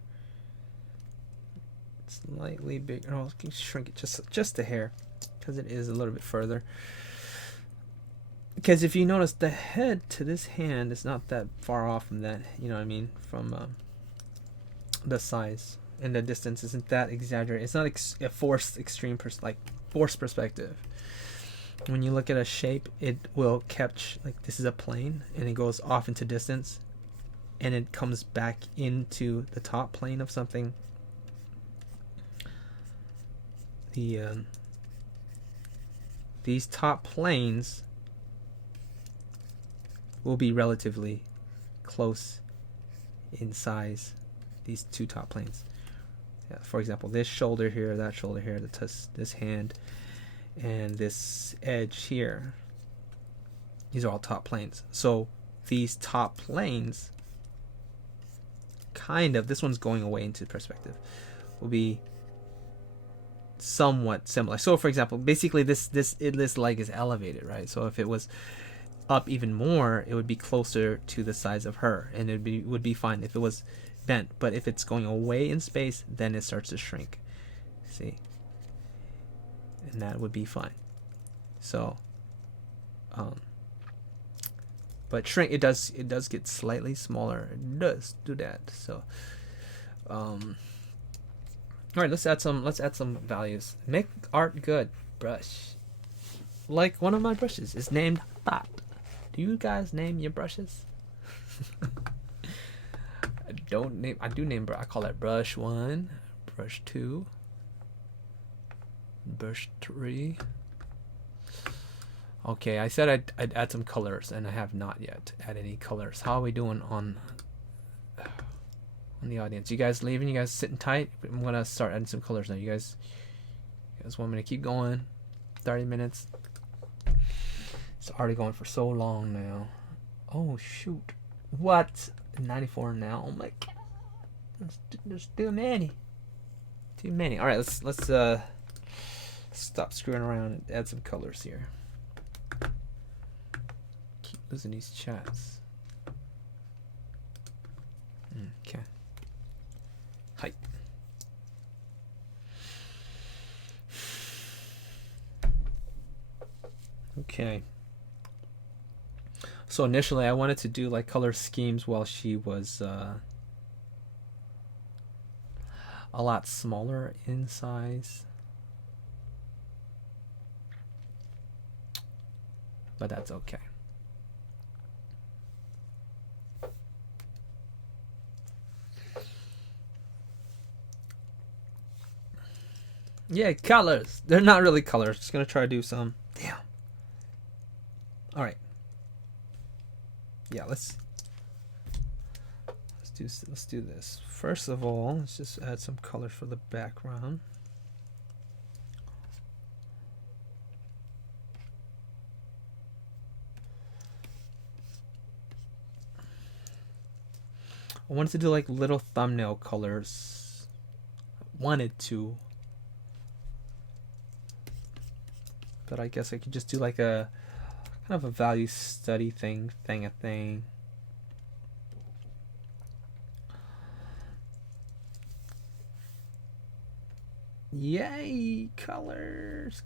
Slightly bigger. Oh, can shrink it just a hair, because it is a little bit further. Because if you notice, the head to this hand is not that far off from that. You know what I mean? From the size and the distance isn't that exaggerated. It's not a forced extreme forced perspective. When you look at a shape, it will catch, like, this is a plane and it goes off into distance and it comes back into the top plane of something. These top planes will be relatively close in size. These two top planes. Yeah, for example, this shoulder here, that shoulder here, this hand, and this edge here. These are all top planes. So these top planes, kind of, this one's going away into perspective, will be somewhat similar. So for example, basically this leg is elevated, right? So if it was up even more, it would be closer to the size of her, and it would be fine if it was bent. But if it's going away in space, then it starts to shrink. See? And that would be fine. So but shrink, it does get slightly smaller. It does do that. So all right, let's add some values. Make art good brush. Like one of my brushes is named Thought. Do you guys name your brushes? I do name. I call it brush 1, brush 2, brush 3. Okay, I said I'd add some colors, and I have not yet added any colors. How are we doing on the audience? You guys leaving? You guys sitting tight? I'm gonna start adding some colors now. You guys want me to keep going? 30 minutes. It's already going for so long now. Oh shoot! What? 94 now. Oh my god! There's too many. Too many. All right, let's stop screwing around and add some colors here. Keep losing these chats. Okay. Height. Okay. So initially I wanted to do like color schemes while she was a lot smaller in size. But that's okay. Yeah, colors. They're not really colors. Just gonna try to do some. Damn. All right. Yeah, let's do this. First of all, let's just add some color for the background. I wanted to do like little thumbnail colors. Wanted to, but I guess I could just do like a kind of a value study thing. Yay, colors.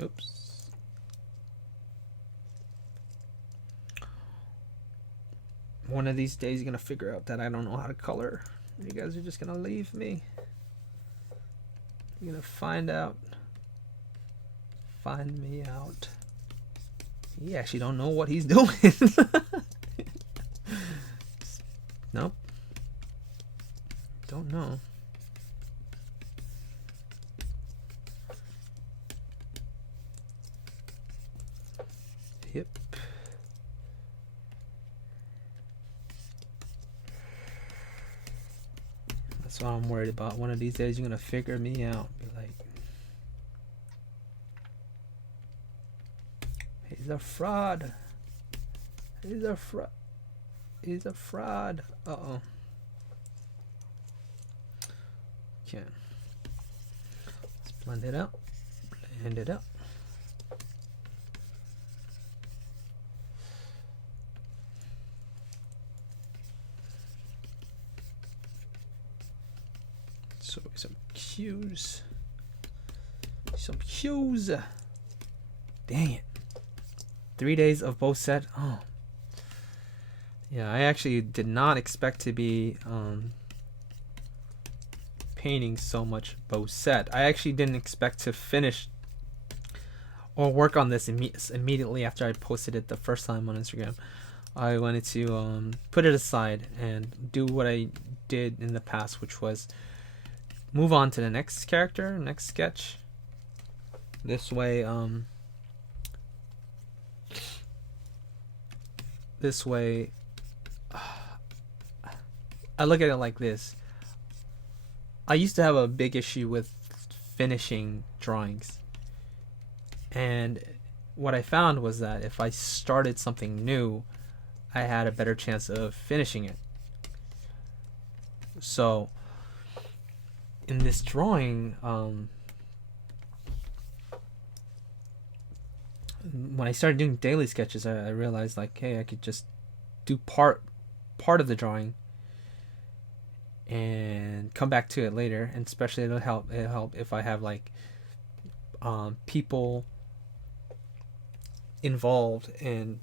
Oops. One of these days, you're gonna figure out that I don't know how to color. You guys are just gonna leave me. You're gonna find out. Find me out. He actually don't know what he's doing. Nope. Don't know. Yep. That's what I'm worried about. One of these days, you're gonna figure me out. Be like, he's a fraud. He's a fraud. He's a fraud. Uh-oh. Okay. Let's blend it out. Blend it out. So some cues. Some cues. Dang it. 3 days of Bowsette. Oh. Yeah, I actually did not expect to be painting so much Bowsette. I actually didn't expect to finish or work on this immediately after I posted it the first time on Instagram. I wanted to put it aside and do what I did in the past, which was move on to the next character, next sketch. This way, I look at it like this. I used to have a big issue with finishing drawings. And what I found was that if I started something new, I had a better chance of finishing it. So, in this drawing, when I started doing daily sketches, I realized like, hey, I could just do part of the drawing and come back to it later, and especially it'll help if I have like people involved and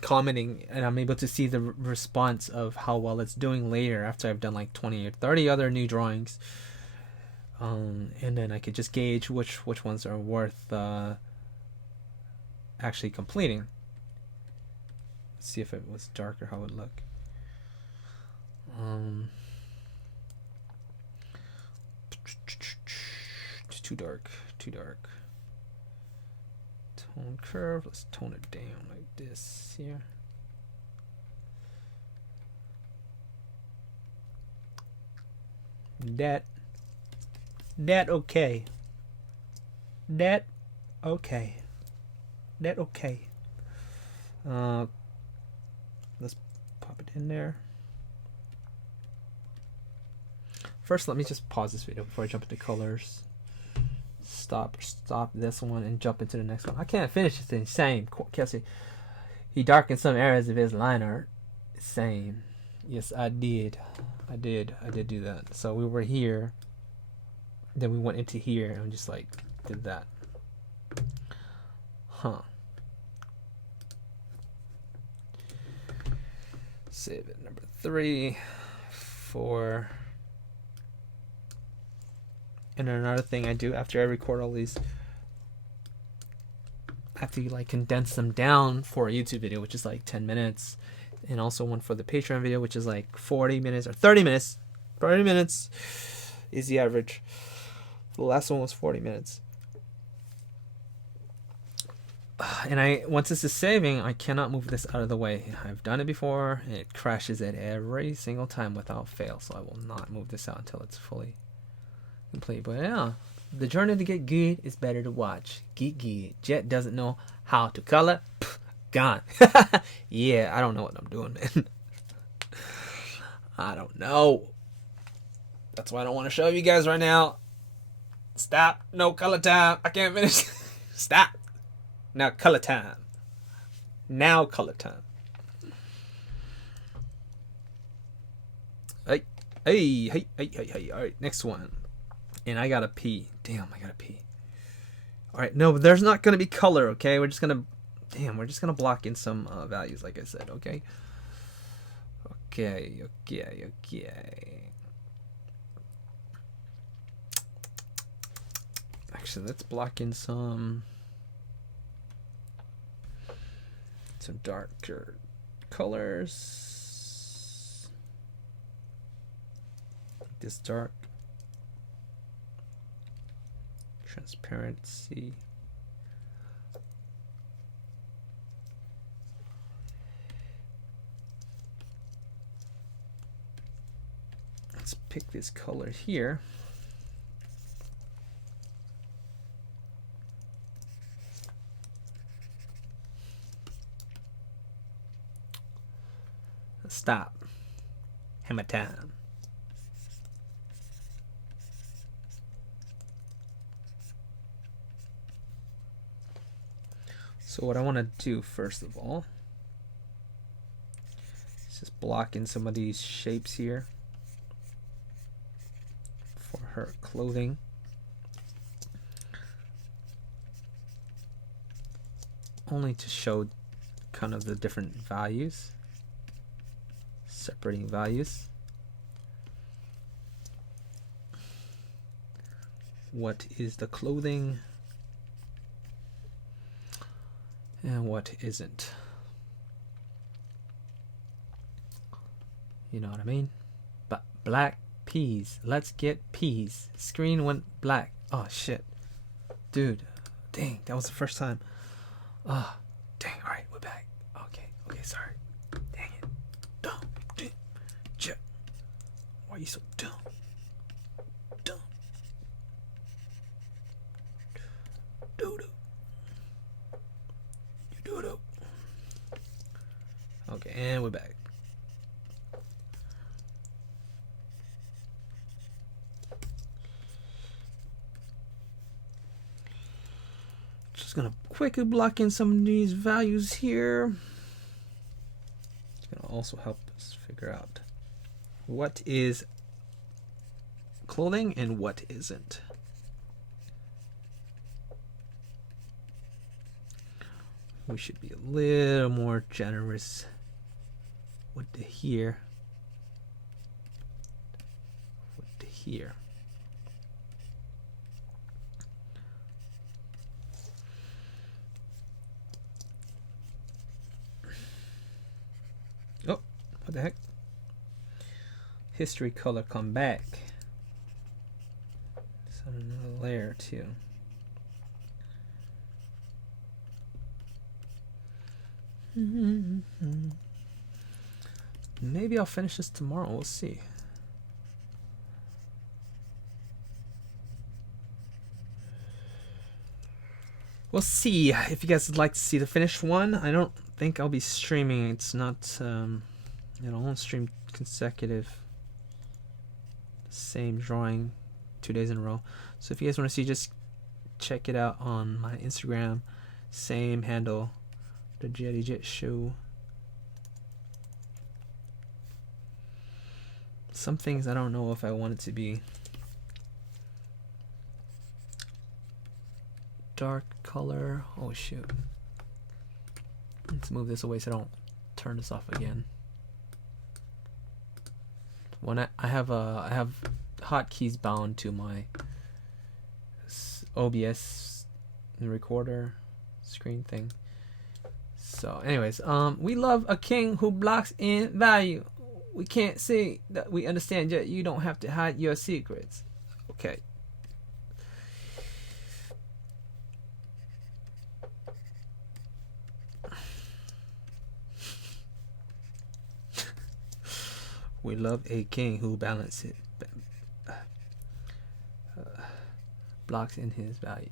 commenting, and I'm able to see the response of how well it's doing later after I've done like 20 or 30 other new drawings, and then I could just gauge which ones are worth actually completing. Let's see if it was darker, how it would look. Too dark. Tone curve, let's tone it down like this here. That okay. Let's pop it in there. First, let me just pause this video before I jump into colors. Stop this one and jump into the next one. I can't finish this thing. Same. Kelsey, he darkened some areas of his line art. Same. Yes, I did do that. So we were here, then we went into here and just like did that. Save it. Number 3, 4. And another thing I do after I record all these, I have to like condense them down for a YouTube video, which is like 10 minutes, and also one for the Patreon video, which is like 40 minutes or 30 minutes. 30 minutes is the average. The last one was 40 minutes. And once this is saving, I cannot move this out of the way. I've done it before, and it crashes it every single time without fail. So I will not move this out until it's fully complete. But yeah, the journey to get good is better to watch. Get good. Jet doesn't know how to color. Pff, gone. Yeah, I don't know what I'm doing, man. I don't know. That's why I don't want to show you guys right now. Stop. No color time. I can't finish. Stop. Now color time. Now color time. Hey. All right, next one. And I gotta pee. Damn, I gotta pee. All right, no, but there's not gonna be color. Okay, we're just gonna block in some values, like I said. Okay. Okay. Actually, let's block in some darker colors. This dark transparency. Let's pick this color here. Stop. Hammer time. So what I want to do first of all is just block in some of these shapes here for her clothing. Only to show kind of the different values. Separating values. What is the clothing and what isn't? You know what I mean? But black peas. Let's get peas. Screen went black. Oh shit. Dude. Dang, that was the first time. Oh, dang. Alright, we're back. Okay, sorry. Dang it. Dumb. Jet. Why are you so dumb? Doo-doo. You doo-doo. Okay, and we're back. Just gonna quickly block in some of these values here. It's gonna also help us figure out what is clothing and what isn't. We should be a little more generous with the here. Oh, what the heck? History color come back. It's on another layer too. Maybe I'll finish this tomorrow. We'll see. We'll see if you guys would like to see the finished one. I don't think I'll be streaming. It's not, I won't stream consecutive. Same drawing 2 days in a row. So if you guys want to see, just check it out on my Instagram. Same handle, the Jetty Jet Show. Some things I don't know if I want it to be dark color. Oh shoot. Let's move this away so I don't turn this off again. When I have hotkeys bound to my OBS recorder screen thing. So anyways, we love a king who blocks in value. We can't say that we understand yet. You don't have to hide your secrets. Okay. We love a king who balances, blocks in his values.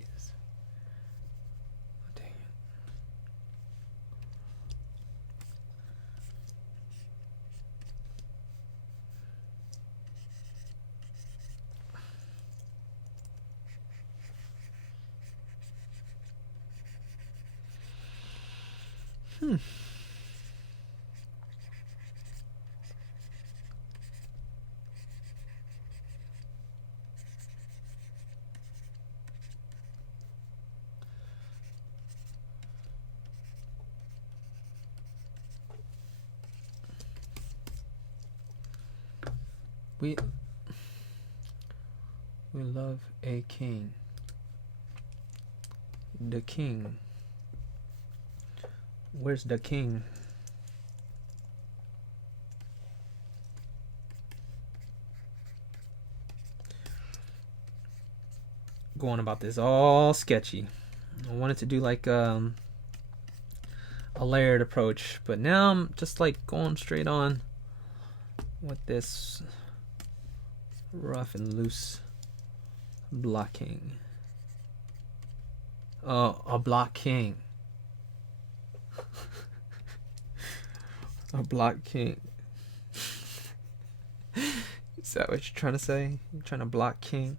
Oh, dang it. We love a king. The king. Where's the king? Going about this all sketchy. I wanted to do like a layered approach, but now I'm just like going straight on with this rough and loose blocking. Oh, a blocking. A block king. Is that what you're trying to say? You're trying to block king?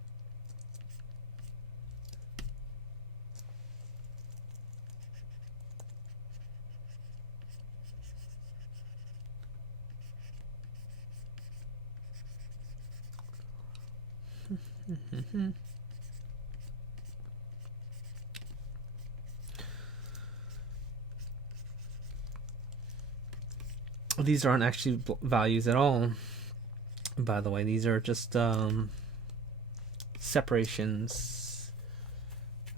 These aren't actually values at all, by the way. These are just separations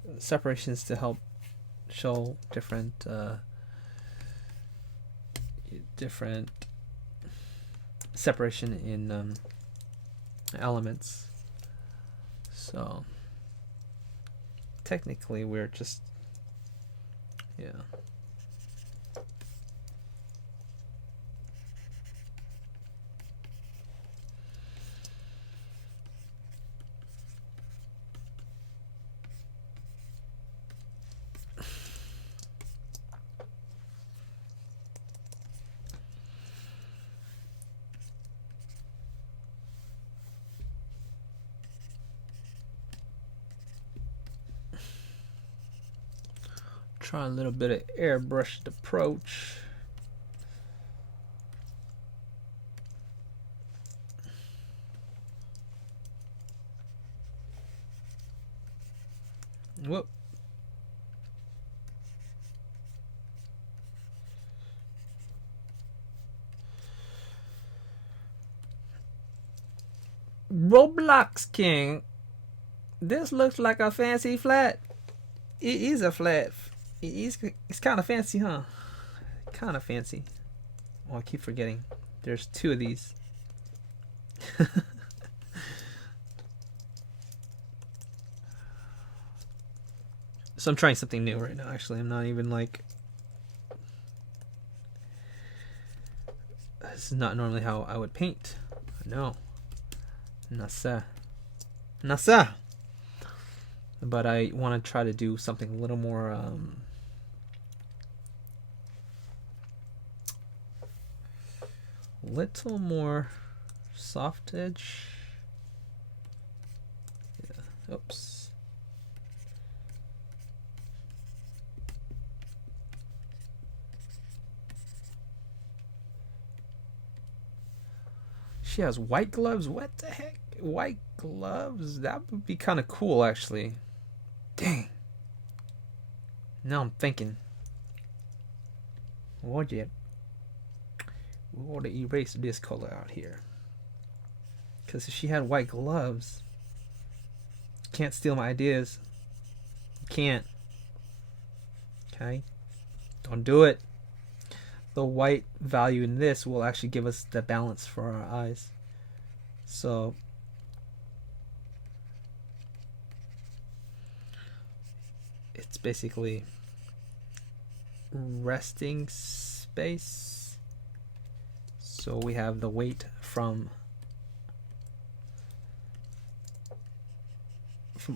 to help show different separation in elements. So technically we're just, yeah. Try a little bit of airbrushed approach. Whoop. Roblox King. This looks like a fancy flat. It is a flat. It's kind of fancy, huh? Kind of fancy. Oh, I keep forgetting. There's two of these. So I'm trying something new right now, actually. I'm not even like... This is not normally how I would paint. No. Nasa. But I want to try to do something a little more... little more soft edge. Yeah. Oops. She has white gloves? What the heck? White gloves? That would be kind of cool, actually. Dang. Now I'm thinking. What yet? We want to erase this color out here. Because if she had white gloves, you can't steal my ideas. You can't. Okay? Don't do it. The white value in this will actually give us the balance for our eyes. So it's basically resting space. So we have the weight from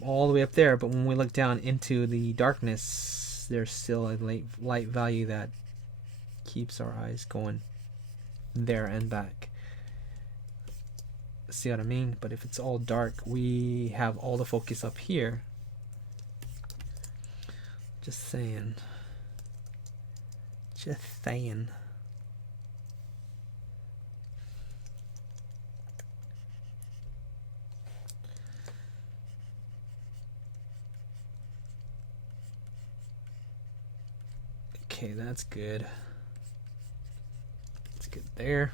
all the way up there, but when we look down into the darkness, there's still a light value that keeps our eyes going there and back. See what I mean? But if it's all dark, we have all the focus up here. Just saying. Just saying. Okay, that's good. Let's get there.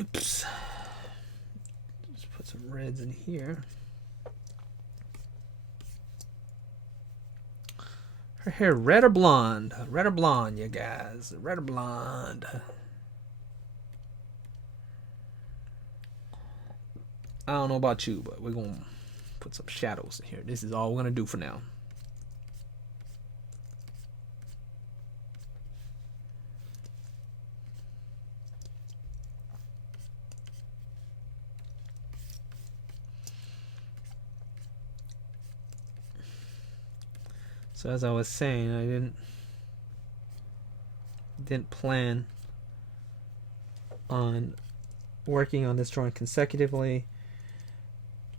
Oops. Just put some reds in here. Her hair red or blonde? Red or blonde, you guys? Red or blonde? I don't know about you, but we're gonna put some shadows in here. This is all we're gonna do for now. So as I was saying, I didn't plan on working on this drawing consecutively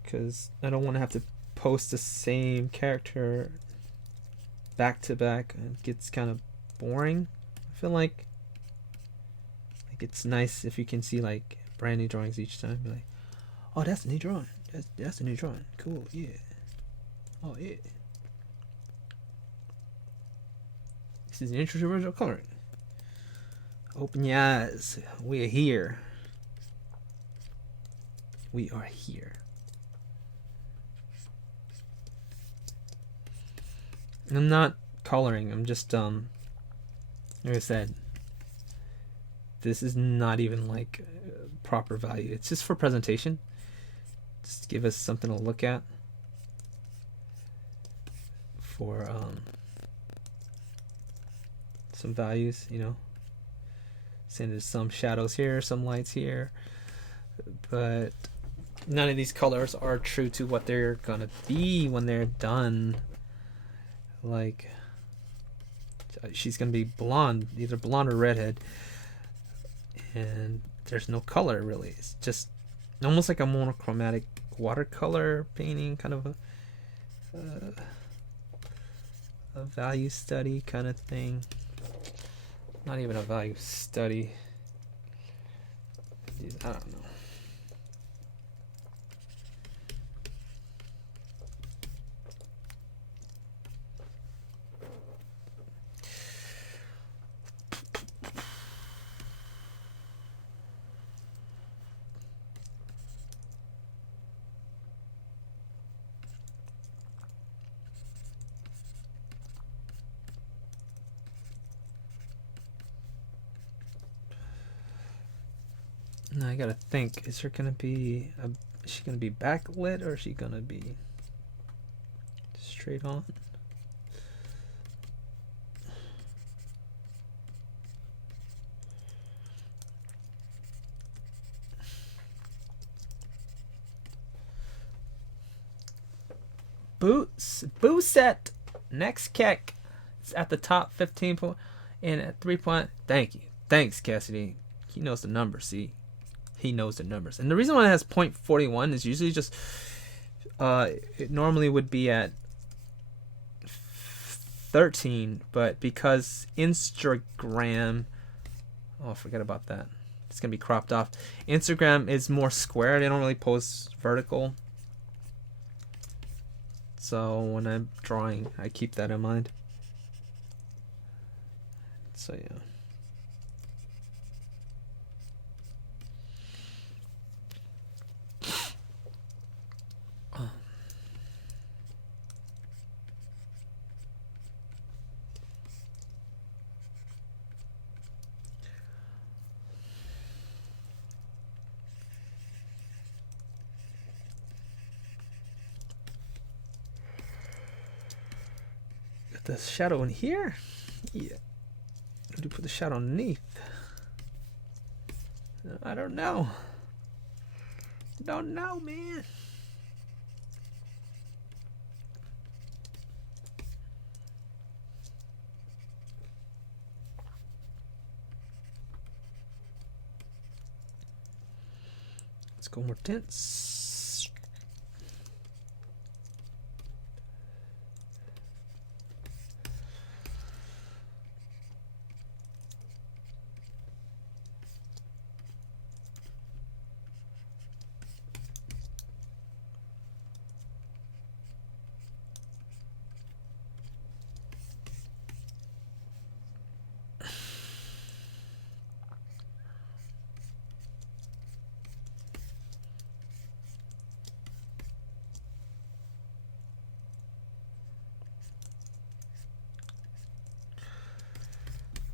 because I don't want to have to post the same character back to back. It gets kind of boring. I feel like it's nice if you can see like brand new drawings each time. Be like, oh, that's a new drawing. That's a new drawing. Cool, yeah. Oh yeah. This is an interesting original coloring. Open your eyes. We are here. We are here. I'm not coloring. I'm just like I said, this is not even like proper value. It's just for presentation. Just to give us something to look at for some values, you know. Saying there's some shadows here, some lights here, but none of these colors are true to what they're gonna be when they're done. Like, she's gonna be blonde, either blonde or redhead, and there's no color really. It's just almost like a monochromatic watercolor painting, kind of a value study kind of thing. Not even a value study. I don't know. Now I gotta think, is there gonna be is she gonna be backlit or is she gonna be straight on? Bowsette next keck. It's at the top 15 point and at 3 point. Thank you. Thanks, Cassidy. He knows the numbers, see? He knows the numbers. And the reason why it has 0.41 is usually just it normally would be at 13, but because Instagram, oh, forget about that. It's gonna be cropped off. Instagram is more square. They don't really post vertical. So when I'm drawing, I keep that in mind. So yeah. put the shadow in here? Yeah. Do put the shadow underneath? I don't know. Don't know, man. Let's go more dense.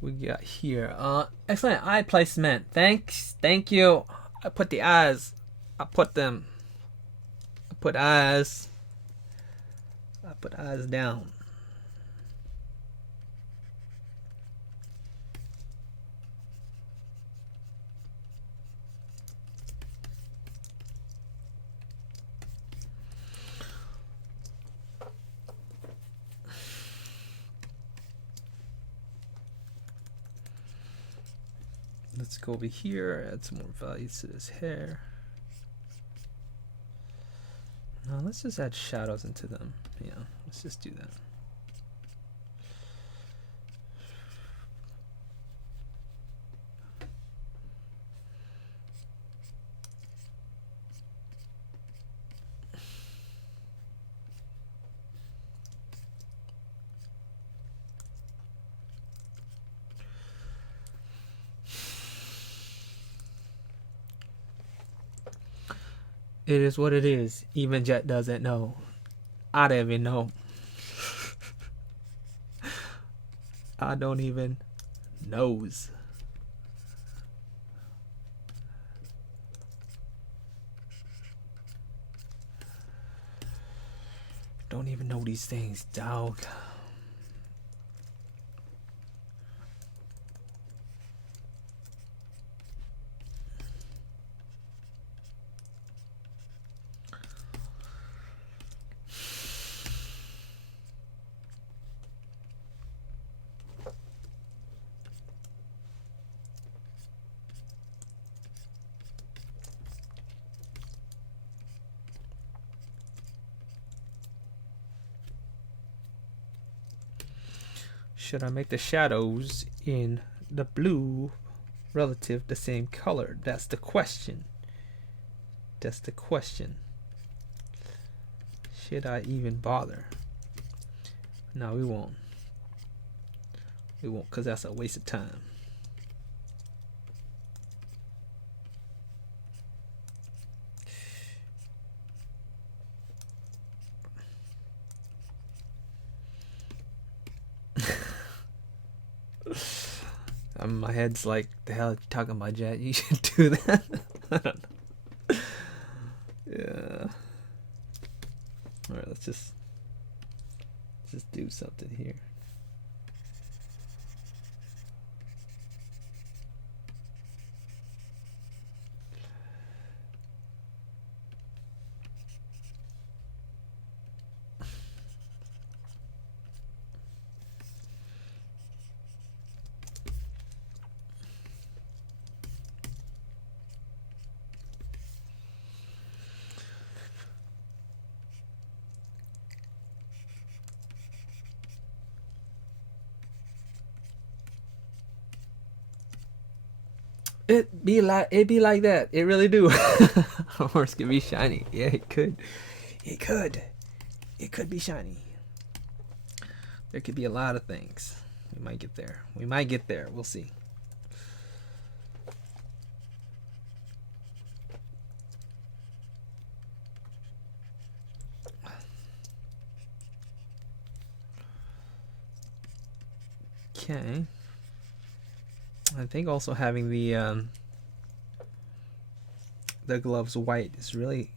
We got here. Excellent eye placement. Thanks. Thank you. I put the eyes. I put them. I put eyes. I put eyes down. Let's go over here, add some more values to this hair. Now let's just add shadows into them. Yeah, let's just do that. It is what it is. Even Jet doesn't know. I don't even know. I don't even knows. Don't even know these things, dog. Should I make the shadows in the blue relative the same color? That's the question. That's the question. Should I even bother? No, we won't. We won't, because that's a waste of time. My head's like, the hell are you talking about, Jet? You should do that. I don't know. Yeah. Alright, let's just do something here. It be like that. It really do. A horse can be shiny. Yeah, it could. It could. It could be shiny. There could be a lot of things. We might get there. We might get there. We'll see. Okay. I think also having the gloves white is really,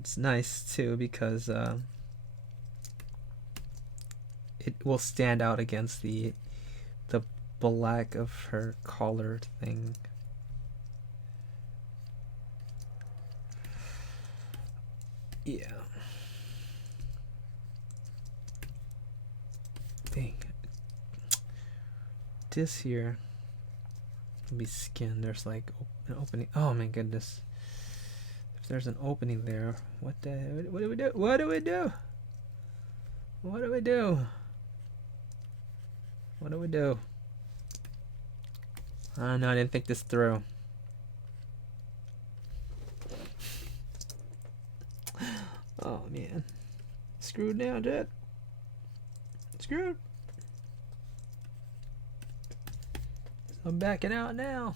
it's nice too, because it will stand out against the black of her collar thing. Yeah. Dang. This here will be skin. There's like an opening. Oh my goodness. If there's an opening there, what do we do? What do we do? What do we do? What do we do? Oh no, I didn't think this through. Oh man. Screwed now, Jet. Screwed. I'm backing out now.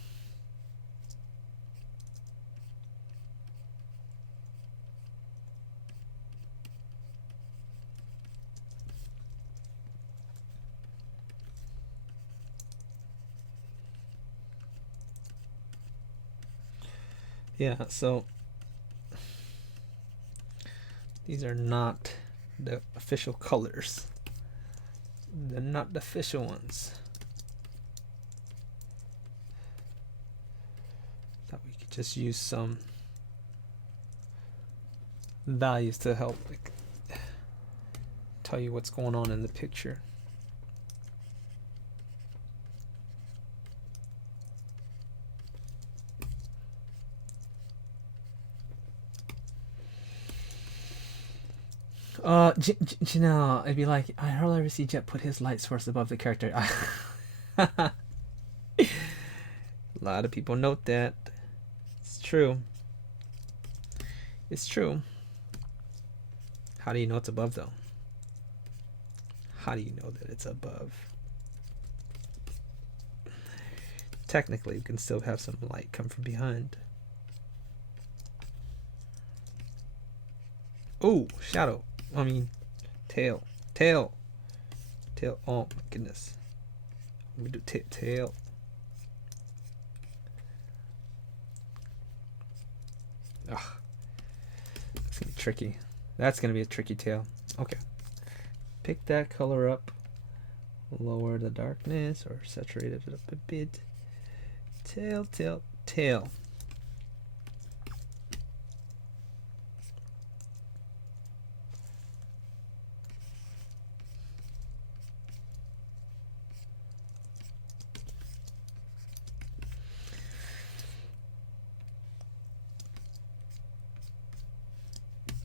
Yeah, so these are not the official colors. They're not the official ones. Thought we could just use some values to help like, tell you what's going on in the picture. You know, it'd be like, I hardly ever see Jet put his light source above the character. A lot of people note that. It's true. It's true. How do you know it's above, though? How do you know that it's above? Technically, we can still have some light come from behind. Oh, shadow. I mean, tail. Tail. Tail. Oh, my goodness. Let me do tail. Ugh. That's going to be tricky. That's going to be a tricky tail. Okay. Pick that color up. Lower the darkness or saturate it up a bit. Tail, tail, tail.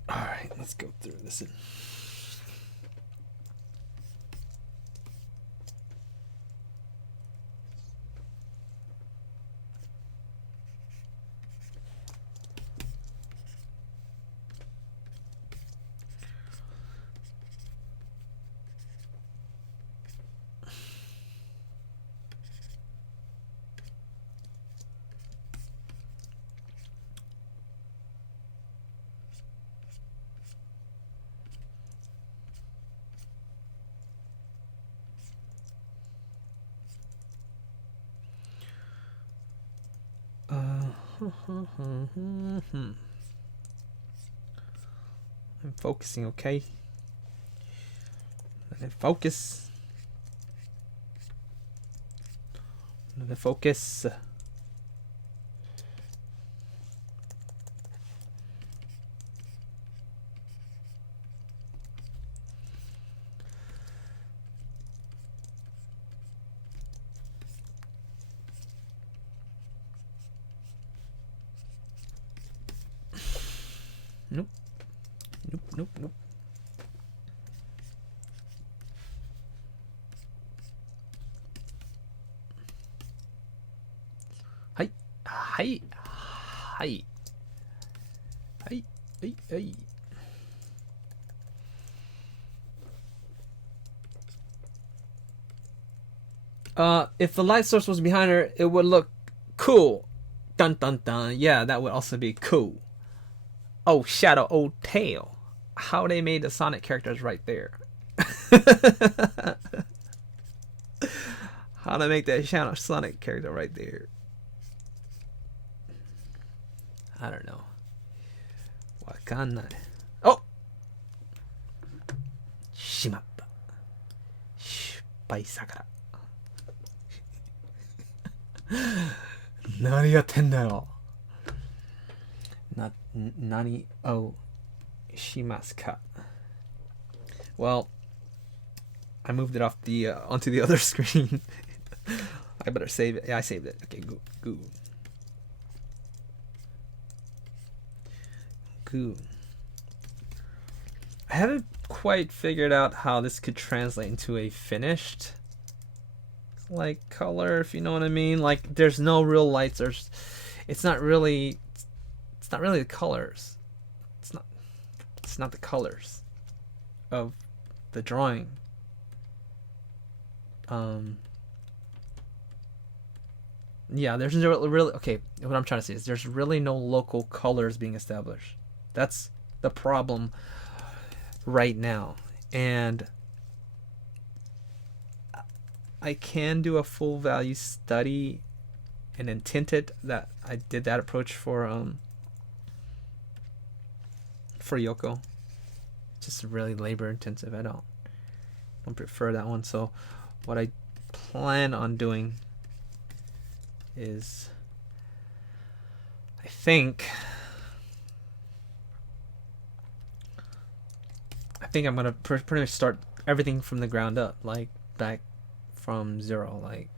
Alright, let's go through this. I'm focusing, okay? Let me focus. Let me focus. Nope. Nope, nope, nope. Hi. Hi. Hi. Hi. Hi. Hi. If the light source was behind her, it would look cool. Dun dun dun. Yeah, that would also be cool. Oh, shadow, oh, tail. How they made the Sonic characters right there. How to make that shadow Sonic character right there. I don't know. Wakana. Oh! Shimappa. 敗さから何やってんだよ。何をしますか? Well, I moved it off the onto the other screen. I better save it. Yeah, I saved it. Okay, goo. I haven't quite figured out how this could translate into a finished like color, if you know what I mean. Like there's no real lights, or it's not really the colors. It's not the colors of the drawing. Yeah, there's really okay. What I'm trying to say is there's really no local colors being established. That's the problem right now, and I can do a full value study and then tint it. That I did that approach for Yoko. Just really labor intensive. I don't prefer that one. So what I plan on doing is I think I'm gonna pretty much start everything from the ground up, like back from zero, like,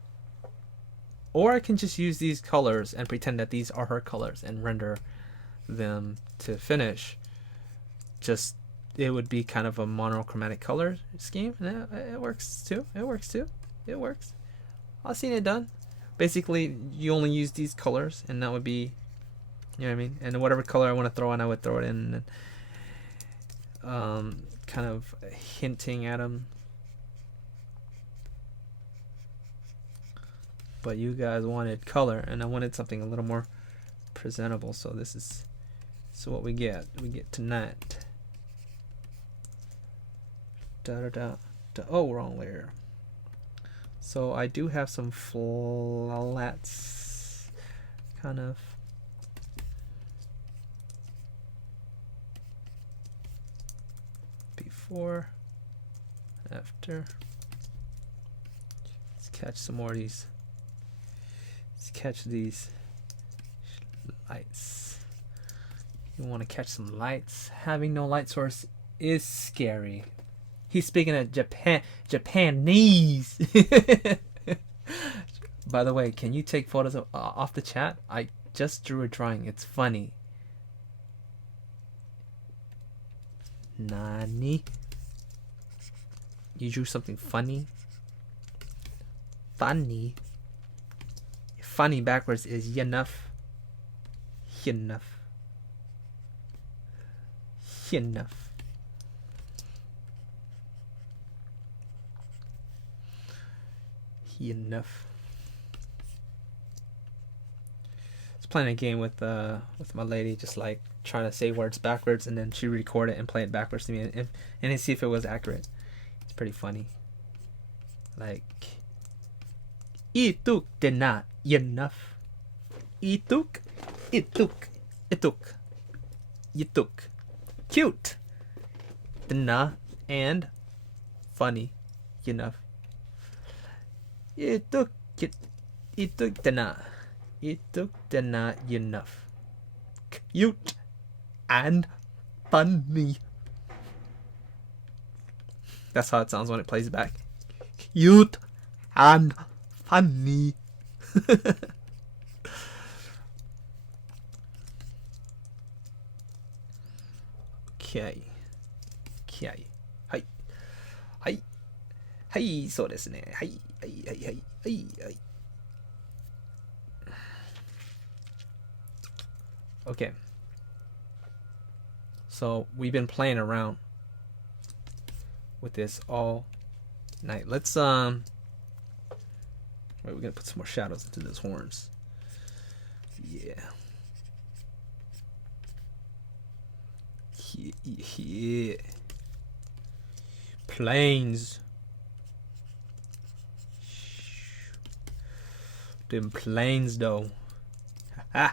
or I can just use these colors and pretend that these are her colors and render them to finish. Just it would be kind of a monochromatic color scheme, and it works too. It works. I've seen it done. Basically, you only use these colors, and that would be, you know what I mean. And whatever color I want to throw in, I would throw it in, and kind of hinting at them. But you guys wanted color, and I wanted something a little more presentable. So this is what we get. We get tonight. Oh, wrong layer. So I do have some flats, kind of. Before, after. Let's catch some more of these. Let's catch these lights. You want to catch some lights? Having no light source is scary. He's speaking of Japanese. By the way, can you take photos off the chat? I just drew a drawing. It's funny. Nani? You drew something funny? Funny? Funny backwards is enough. Enough. Enough. Enough. I was playing a game with my lady, just like trying to say words backwards, and then she record it and play it backwards to me, and then see if it was accurate. It's pretty funny. Like, ituk dena enough. Ituk, yituk. Cute. Dena and funny enough. It took dena enough. Cute and funny. That's how it sounds when it plays back. Cute and funny. Okay. はい、そうですね。はい。Okay. So we've been playing around with this all night. Let's wait, we're gonna put some more shadows into those horns. Yeah. Planes. Them planes though. Yeah.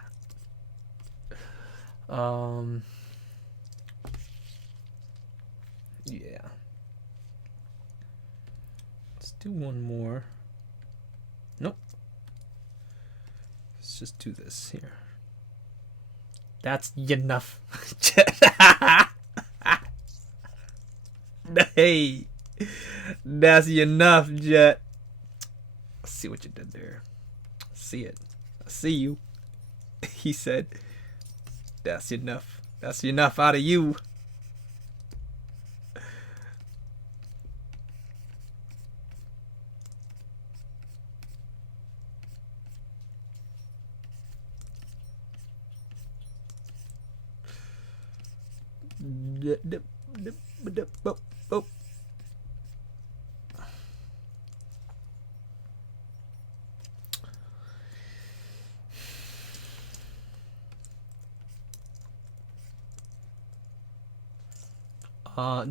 Let's Do one more. Nope. Let's just do this here. That's enough. Hey, that's enough, Jet. I see what you did there. I see it. I see you. He said, that's enough. That's enough out of you.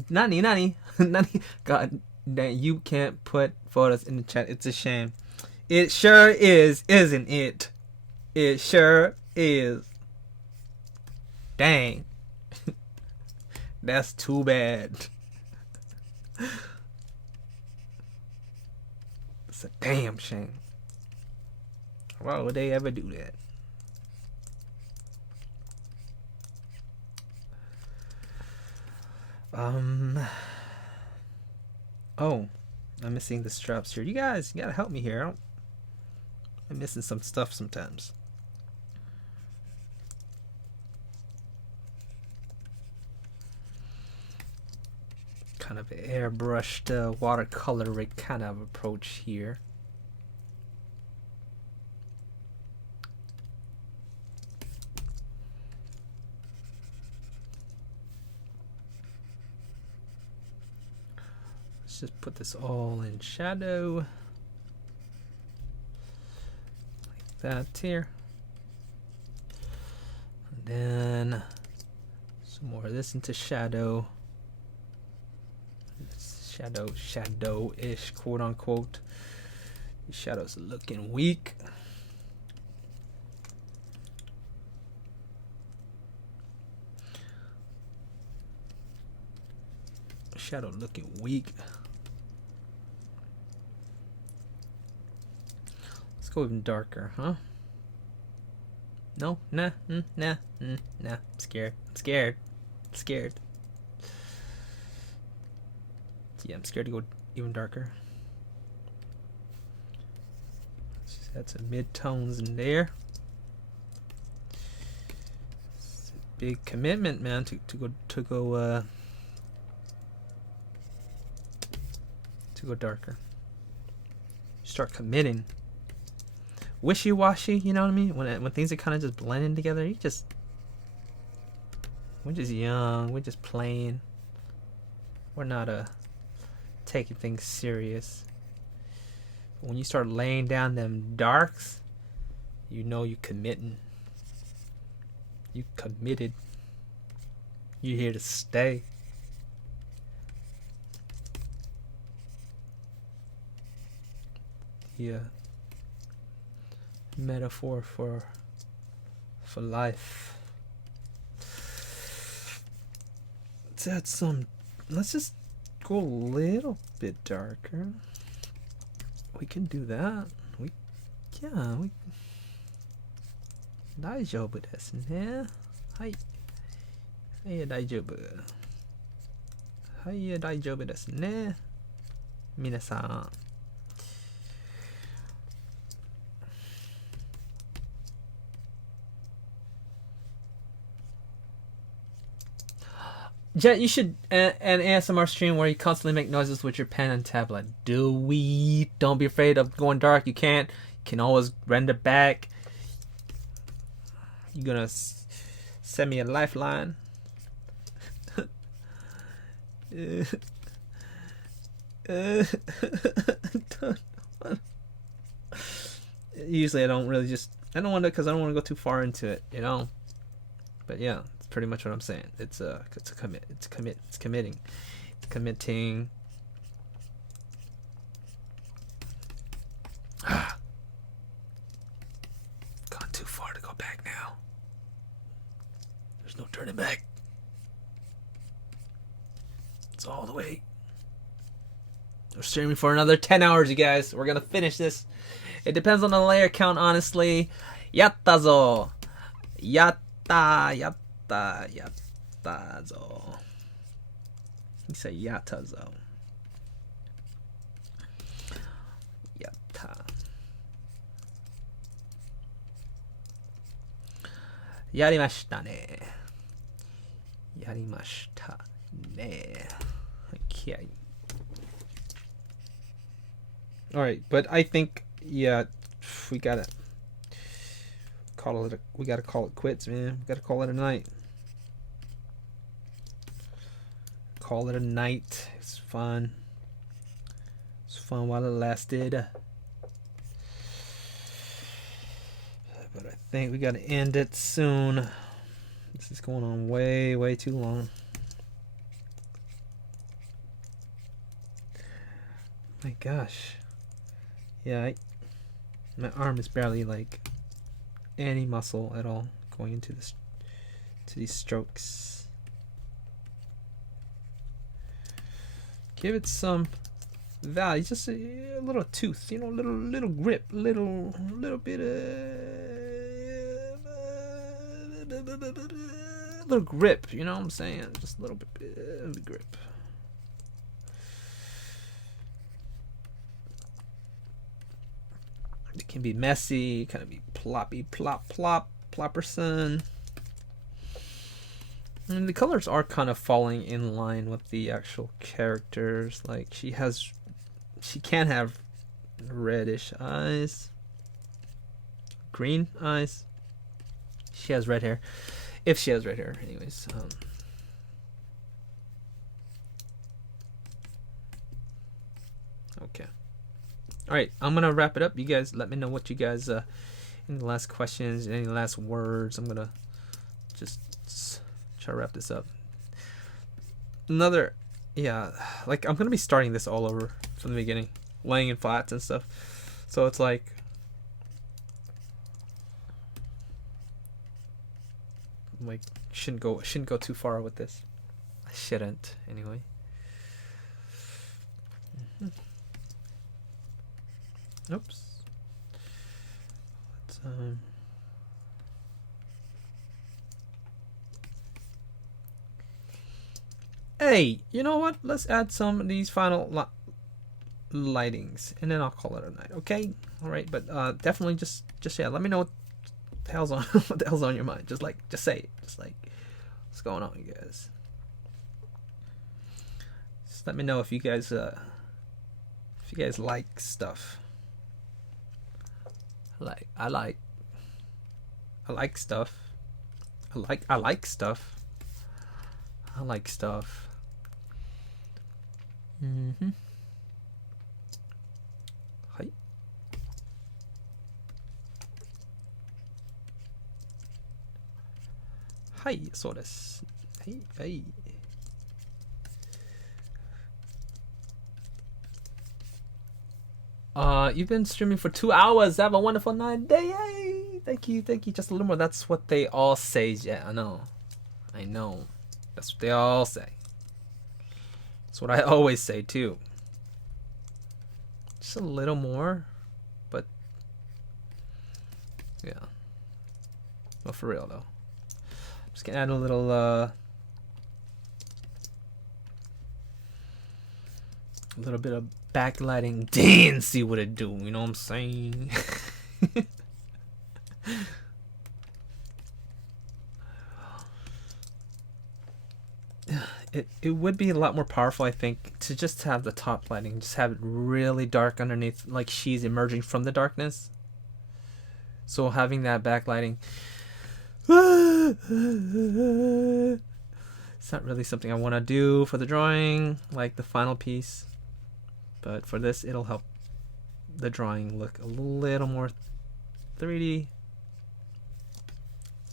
Nani. God, that you can't put photos in the chat. It's a shame. It sure is, isn't it? It sure is. Dang. That's too bad. It's a damn shame. Why would they ever do that? Oh, I'm missing the straps here. You guys, you gotta help me here. I'm missing some stuff sometimes. Kind of airbrushed watercolor kind of approach here. Let's just put this all in shadow. Like that here. And then some more of this into shadow. Shadow-ish, quote unquote. The shadow's looking weak. Shadow looking weak. Let's go even darker, huh? No, nah. I'm scared. Yeah, I'm scared to go even darker. Let's just add some mid-tones in there. It's a big commitment, man, to go darker. Start committing. Wishy-washy, you know what I mean? When things are kind of just blending together, we're just young, we're just playing. We're not taking things serious. But when you start laying down them darks, you know you committing. You committed. You're here to stay. Yeah. Metaphor for life. Let's just go a little bit darker. We can do that. 大丈夫ですね。はい。はい、大丈夫。はい、大丈夫ですね。皆さん。Jet, you should an ASMR stream where you constantly make noises with your pen and tablet. Don't be afraid of going dark. You can always render back. You gonna send me a lifeline? Usually I don't want to, because I don't want to go too far into it, you know. But yeah, it's pretty much what I'm saying. It's committing. Gone too far to go back now. There's no turning back. It's all the way. We're streaming for another 10 hours, you guys. We're gonna finish this. It depends on the layer count, honestly. Yatta zo. Yatta, yatta, yatta zo. You say yatta zo. Yatta. Yarimashita ne. Yarimashita ne. Okay. Alright, but I think, yeah, we gotta call it. We gotta call it quits, man. We gotta call it a night. Call it a night. It's fun. It's fun while it lasted. But I think we gotta end it soon. This is going on way, way too long. My gosh. Yeah, my arm is barely like any muscle at all going into this, to these strokes. Give it some value, just a little tooth, you know, little grip, little bit of little grip, you know what I'm saying? Just a little bit of grip. It can be messy, kind of be ploppy, plop, plopperson. And the colors are kind of falling in line with the actual characters. Like she can have reddish eyes, green eyes. She has red hair, if she has red hair. Anyways, okay. All right, I'm gonna wrap it up. You guys, let me know what you guys. Any last questions? Any last words? I'm gonna just try to wrap this up. Another, yeah, like I'm gonna be starting this all over from the beginning, laying in flats and stuff. So it's like, shouldn't go too far with this. I shouldn't anyway. Oops. Let's, hey, you know what? Let's add some of these final lightings, and then I'll call it a night. Okay, all right. But definitely just yeah. Let me know what the hell's on what the hell's on your mind. Just say it. Just like what's going on, you guys. Just let me know if you guys like stuff. I like stuff. I like stuff. I like stuff. Hi. Hi, そうです。はい。You've been streaming for 2 hours. Have a wonderful night. Yay! Thank you. Just a little more. That's what they all say. Yeah, I know. That's what they all say. That's what I always say too. Just a little more, but yeah. Well, for real though. I'm just gonna add a little bit of backlighting. Damn, see what it do. You know what I'm saying? It would be a lot more powerful, I think, to just have the top lighting, just have it really dark underneath, like she's emerging from the darkness. So having that backlighting, it's not really something I want to do for the drawing, like the final piece. But for this, it'll help the drawing look a little more 3D,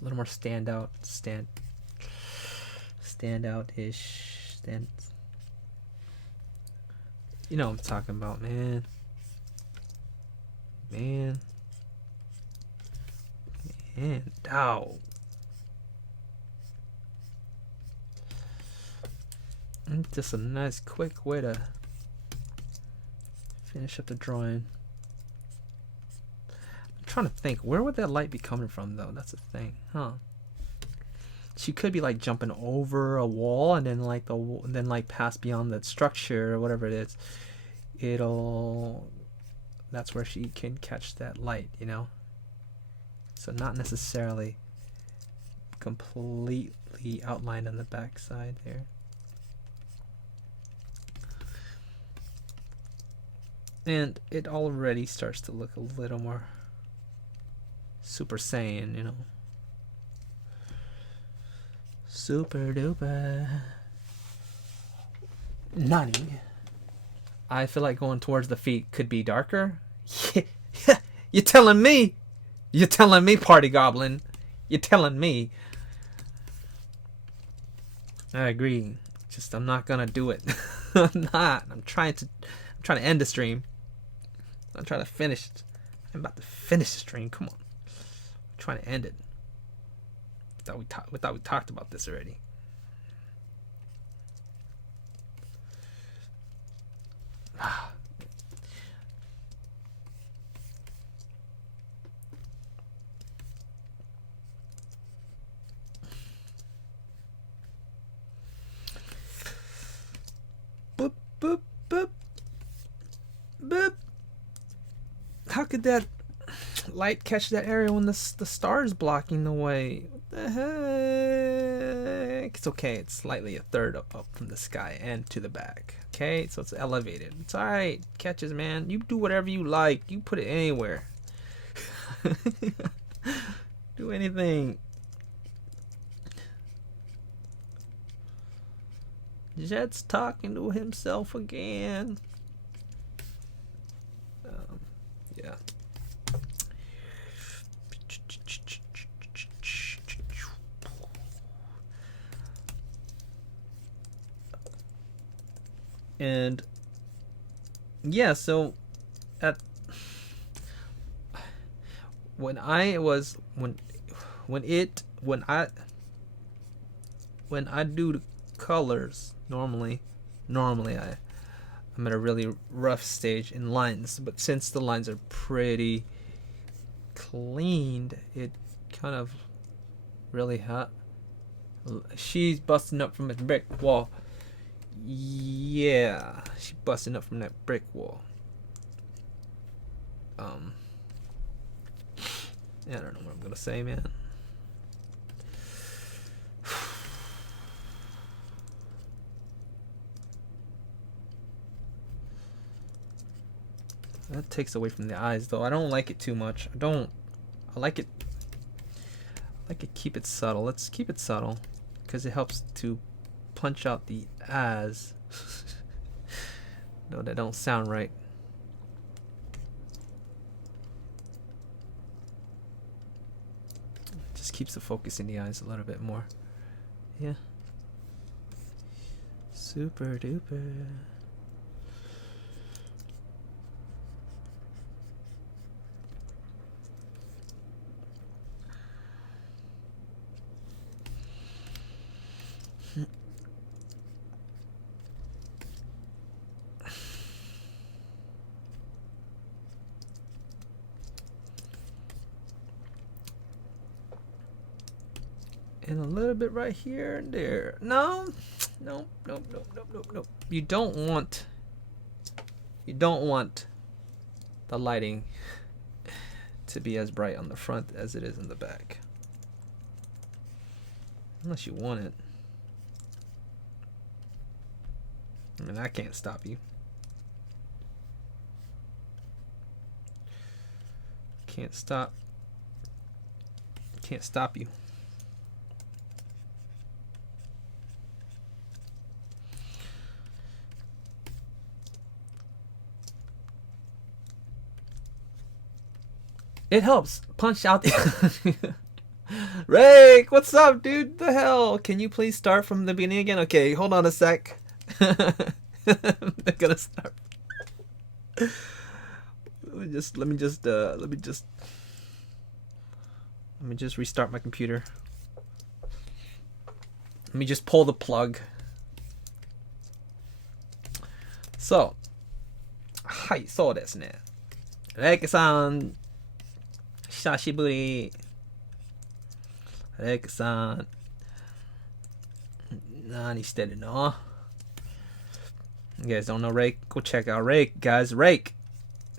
a little more standout-ish. You know what I'm talking about, man. Ow. Just a nice quick way to Finish up the drawing. I'm trying to think, where would that light be coming from though? That's the thing, huh? She could be like jumping over a wall and then like pass beyond that structure or whatever it is. That's where she can catch that light, you know? So not necessarily completely outlined on the back side there. And it already starts to look a little more Super Saiyan, you know. Super duper. Nani? I feel like going towards the feet could be darker. You're telling me? You're telling me, Party Goblin? You're telling me? I agree. Just I'm not gonna do it. I'm not. I'm trying to end the stream. I'm trying to finish it. I'm about to finish the stream. Come on. I'm trying to end it. We thought we talked about this already. Boop, boop, boop. Boop. How could that light catch that area when the star is blocking the way? What the heck? It's okay. It's slightly a third up from the sky and to the back. Okay, so it's elevated. It's alright. Catches, man. You do whatever you like. You put it anywhere. Do anything. Jet's talking to himself again. Yeah. And yeah, so when I do the colors, normally I'm at a really rough stage in lines, but since the lines are pretty cleaned, it kind of really hot. She's busting up from a brick wall. Yeah, she's busting up from that brick wall. I don't know what I'm gonna say, man. That takes away from the eyes, though. I don't like it too much. I like it. Keep it subtle. Let's keep it subtle, because it helps to punch out the as. No, that don't sound right. Just keeps the focus in the eyes a little bit more. Yeah. Super duper. And a little bit right here and there. No. You don't want the lighting to be as bright on the front as it is in the back. Unless you want it. I mean, I can't stop you. Can't stop you. It helps punch out the Rake, what's up, dude? The hell? Can you please start from the beginning again? Okay, hold on a sec. They're gonna start. Let me just restart my computer. Let me just pull the plug. So, はい、そうですね。レイクさん、久しぶり。レイクさん、何してるの? You guys don't know Rake? Go check out Rake, guys. Rake.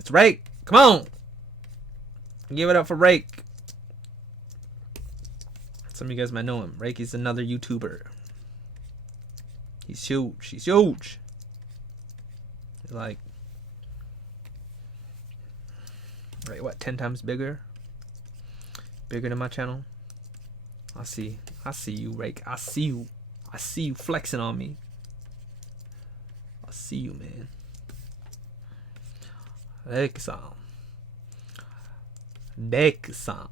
It's Rake. Come on. Give it up for Rake. Some of you guys might know him. Rake is another YouTuber. He's huge. He's huge. He's like, right, what, 10 times bigger? Bigger than my channel? I see you, Rake. I see you flexing on me. I see you, man. Rake-san. Rake-san.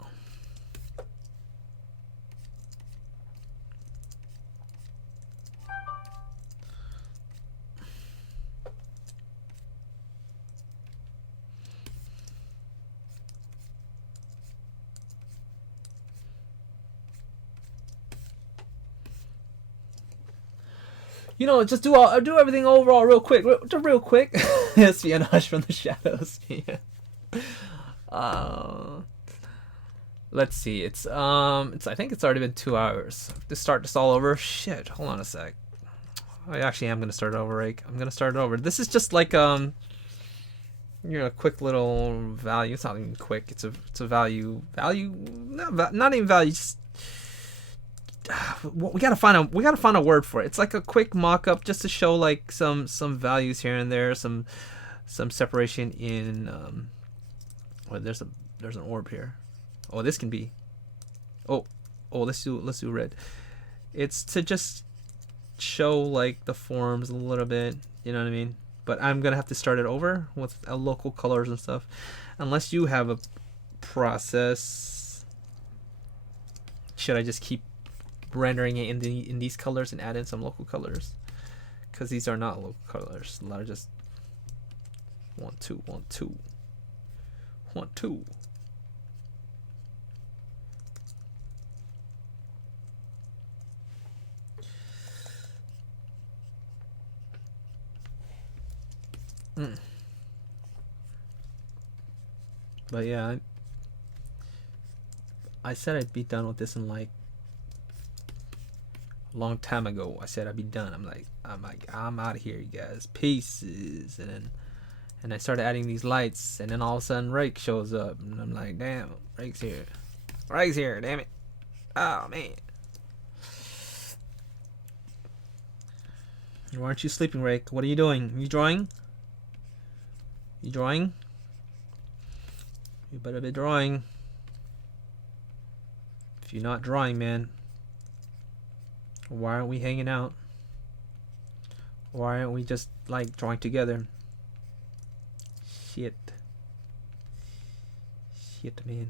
You know, just do everything overall real quick. Real quick. Espionage from the shadows. Yeah. Let's see. It's I think it's already been 2 hours. To start this all over. Shit. Hold on a sec. I actually am gonna start it over, Rake. I'm gonna start it over. This is just like you know, a quick little value. It's not even quick. It's a value. Not even value. Just we gotta find a word for it. It's like a quick mock-up just to show like some values here and there, some separation in well, there's an orb here. Oh, this can be. Oh, let's do red. It's to just show like the forms a little bit, you know what I mean? But I'm gonna have to start it over with local colors and stuff, unless you have a process. Should I just keep rendering it in these colors and add in some local colors? Because these are not local colors. A lot of just 1 2 1 2 1 2. But yeah, I said I'd be done with this in like a long time ago. I said I'd be done. I'm out of here, you guys. Pieces. And I started adding these lights, and then all of a sudden Rake shows up, and I'm like, damn, Rake's here. Rake's here, damn it. Oh man. Why aren't you sleeping, Rake? What are you doing? You drawing? You drawing? You better be drawing. If you're not drawing, man, why aren't we hanging out? Why aren't we just like drawing together? Shit, man.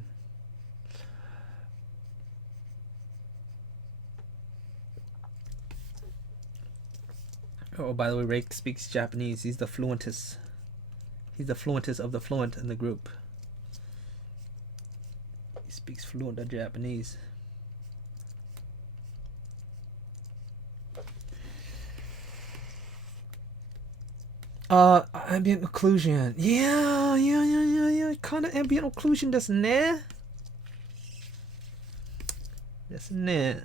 Oh, by the way, Rake speaks Japanese. He's the fluentest. He's the fluentest of the fluent in the group. He speaks fluent Japanese. Ambient occlusion. Yeah. Kind of ambient occlusion ですね。ですね。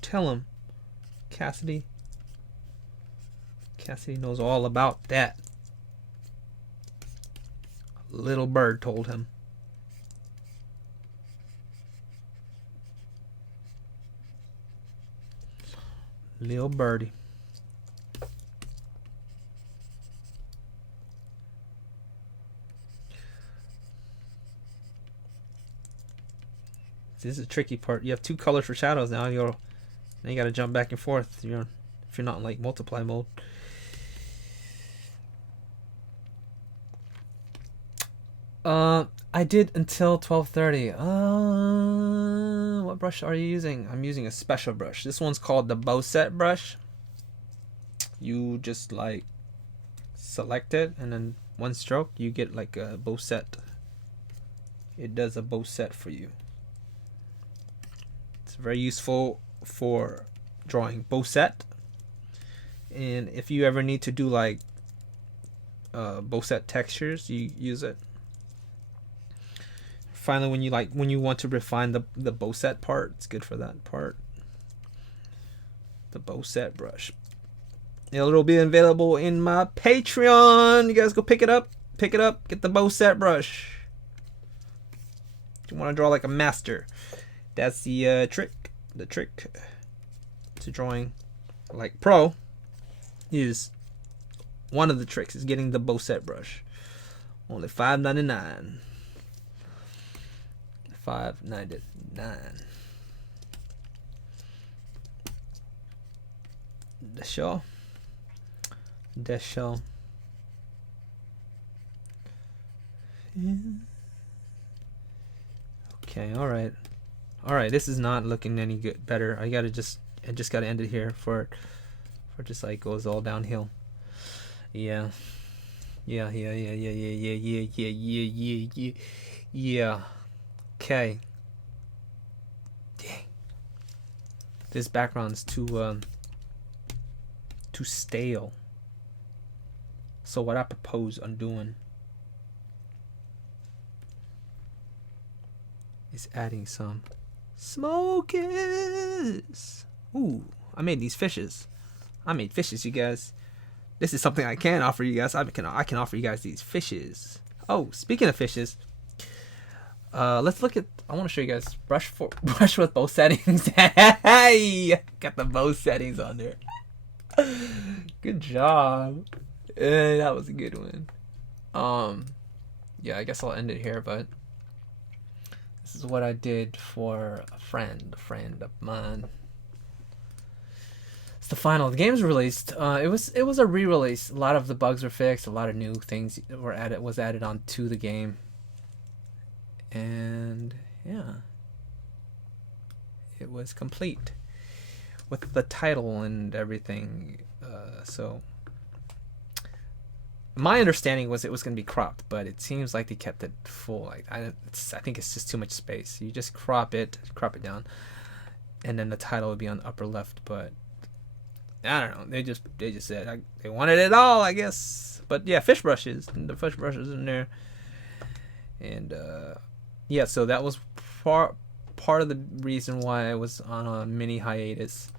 Tell him, Cassidy. Cassidy knows all about that. Little bird told him. Little birdie. This is a tricky part. You have 2 colors for shadows now. Now you gotta jump back and forth. If you're not in like multiply mode. I did until 12:30. What brush are you using? I'm using a special brush. This one's called the Bowsette brush. You just like select it, and then 1 stroke, you get like a Bowsette. It does a Bowsette for you. It's very useful for drawing Bowsette. And if you ever need to do like Bowsette textures, you use it. Finally, when you want to refine the Bowsette part, it's good for that part. The Bowsette brush. It'll be available in my Patreon. You guys go pick it up. Pick it up. Get the Bowsette brush. You want to draw like a master. That's the trick. The trick to drawing like pro is one of the tricks is getting the Bowsette brush. Only $5.99. $5.99. The show. The show. Yeah. Okay, alright. Alright, this is not looking any good better. I just gotta end it here for just like goes all downhill. Yeah. Yeah. Okay. Dang. This background is too stale. So what I propose on doing is adding some smokies. Ooh, I made these fishes. I made fishes, you guys. This is something I can offer you guys. I can offer you guys these fishes. Oh, speaking of fishes, let's look at. I want to show you guys brush with both settings. Hey, got the both settings on there. Good job. That was a good one. Yeah, I guess I'll end it here, but this is what I did for a friend of mine. It's the final. The game's released. It was a re-release. A lot of the bugs were fixed. A lot of new things was added onto the game. And yeah, it was complete with the title and everything. So my understanding was it was going to be cropped, but it seems like they kept it full. Like I think it's just too much space. You just crop it down, and then the title would be on the upper left. But I don't know. They just said they wanted it all, I guess. But yeah, fish brushes. The fish brushes in there, and yeah. So that was part of the reason why I was on a mini hiatus.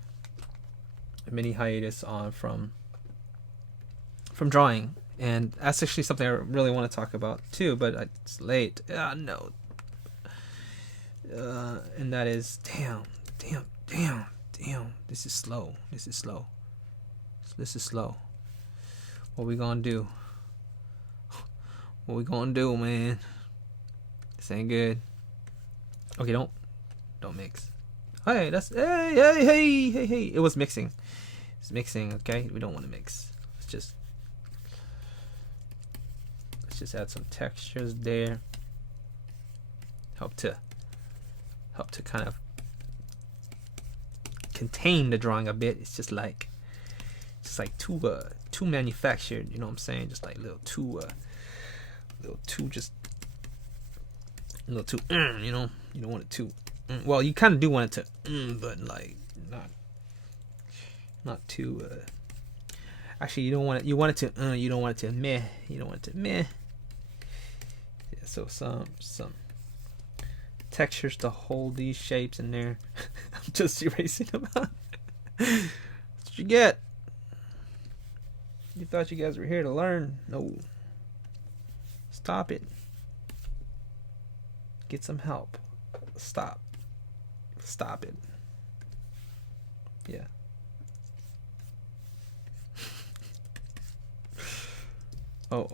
On from drawing, and that's actually something I really want to talk about too, but it's late. No. And that is damn. This is slow. What we gonna do? Man? This ain't good. Okay, don't mix. Hey, hey. It was mixing. It's mixing, okay? We don't want to mix. Let's just add some textures there. Help to kind of contain the drawing a bit. It's just like too manufactured, you know what I'm saying? Just like a little too you know? You don't want it too well, you kind of do want it to but like not too actually you don't want it to you don't want it to meh. Yeah, so some textures to hold these shapes in there. I'm just erasing them out. That's what you get. You thought you guys were here to learn. No. Stop it. Get some help. Stop it. Yeah. Oh.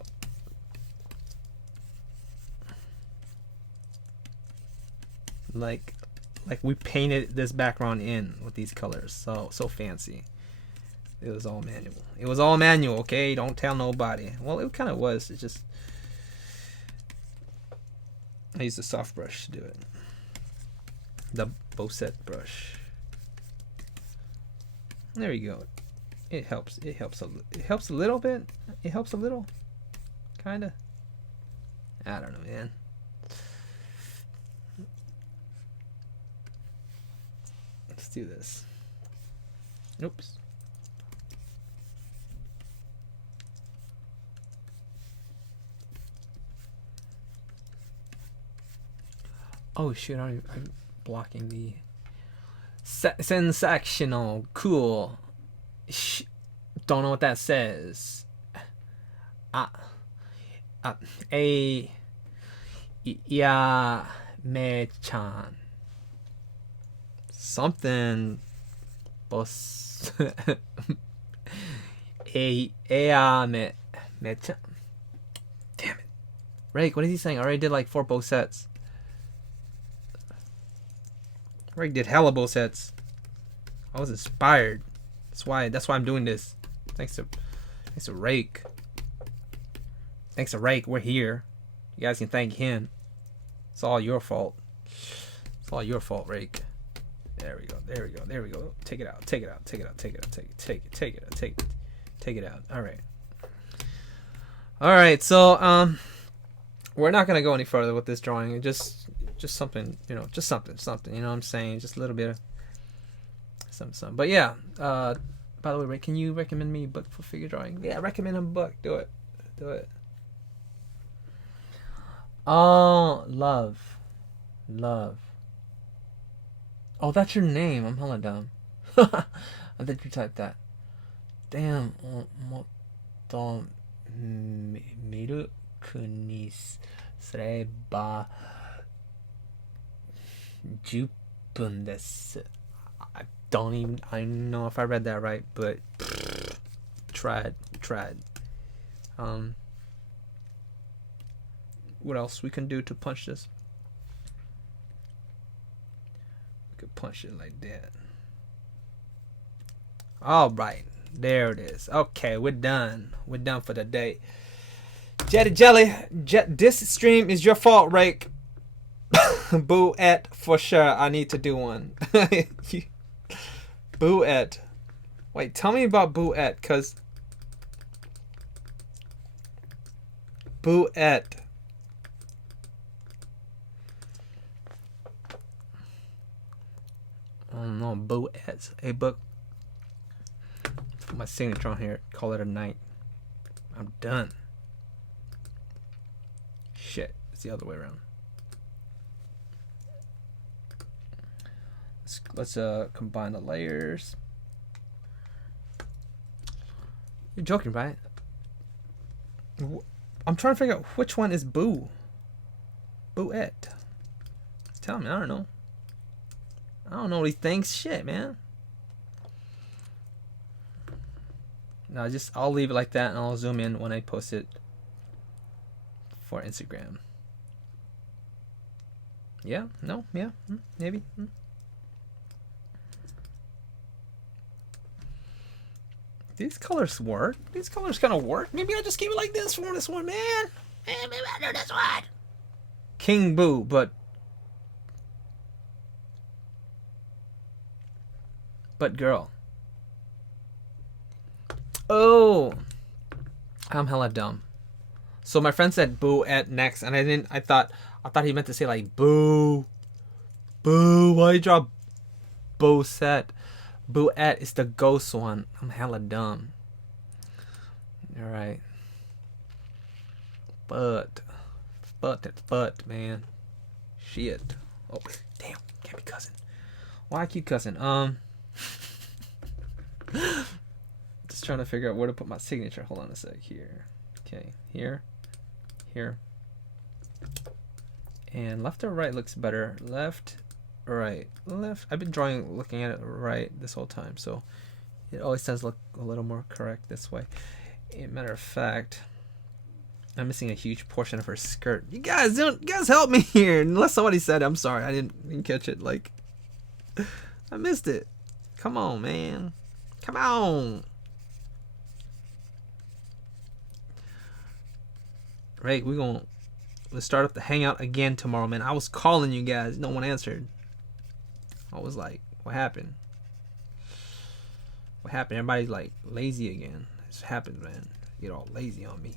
Like we painted this background in with these colors. So fancy. It was all manual. Okay, don't tell nobody. Well, it kind of was. It just I used a soft brush to do it. The Bowsette brush. There you go. It helps. It helps a little bit. It helps a little. Kinda. I don't know, man. Let's do this. Oops. Oh shoot! I'm blocking the sensational, cool. Don't know what that says. Ah, a yeah, me-chan. Something. Boss. me-chan. Damn it. Rake, what is he saying? I already did like 4 Bowsettes. Rake did hella Bowsettes. I was inspired. That's why I'm doing this. Thanks to Rake. Thanks to Rake, we're here. You guys can thank him. It's all your fault. It's all your fault, Rake. There we go. There we go. There we go. Take it out. Take it out. Take it out. Take it out. Take it out. Take it out. All right. All right. So we're not gonna go any further with this drawing. Just something, you know, just something. You know what I'm saying? Just a little bit of something. But yeah. By the way, Ray, can you recommend me a book for figure drawing? Yeah, recommend a book. Do it. Oh, love. Oh, that's your name. I'm hella dumb. I think you typed that. Damn. もっとミルクにすれば10分です。I don't know if I read that right, but tried. What else we can do to punch this? We could punch it like that. All right, there it is. Okay, we're done. We're done for the day. Jetty Jelly, this stream is your fault, Rake. Bowsette for sure. I need to do one. Bowsette. Wait, tell me about Bowsette, cause Bowsette. I don't know, Bowsette. A book. Put my signature on here. Call it a night. I'm done. Shit, it's the other way around. Let's combine the layers. You're joking, right? I'm trying to figure out which one is Bowsette. Tell me, I don't know. I don't know what he thinks. Shit, man. No, I'll leave it like that, and I'll zoom in when I post it for Instagram. Yeah? No? Yeah? Maybe? These colors work. These colors kind of work. Maybe I just keep it like this for this one, man. Maybe I do this one. King Boo, but girl. Oh, I'm hella dumb. So my friend said Bowsette next, and I thought he meant to say like boo. Why you draw Bowsette? Bowsette is the ghost one. I'm hella dumb. All right. But man, shit. Oh damn, can't be cussing. Why I keep cussing? Just trying to figure out where to put my signature. Hold on a sec. Here. Okay. Here. And left or right looks better. Left, right, left. I've been looking at it right this whole time, so it always tends to look a little more correct this way. Matter of fact, I'm missing a huge portion of her skirt. You guys help me here. Unless somebody said it, I'm sorry. I didn't catch it. Like, I missed it. Come on, man. Come on. Right, let's start up the hangout again tomorrow, man. I was calling you guys. No one answered. I was like, what happened? What happened? Everybody's like lazy again. This happens, man. You get all lazy on me.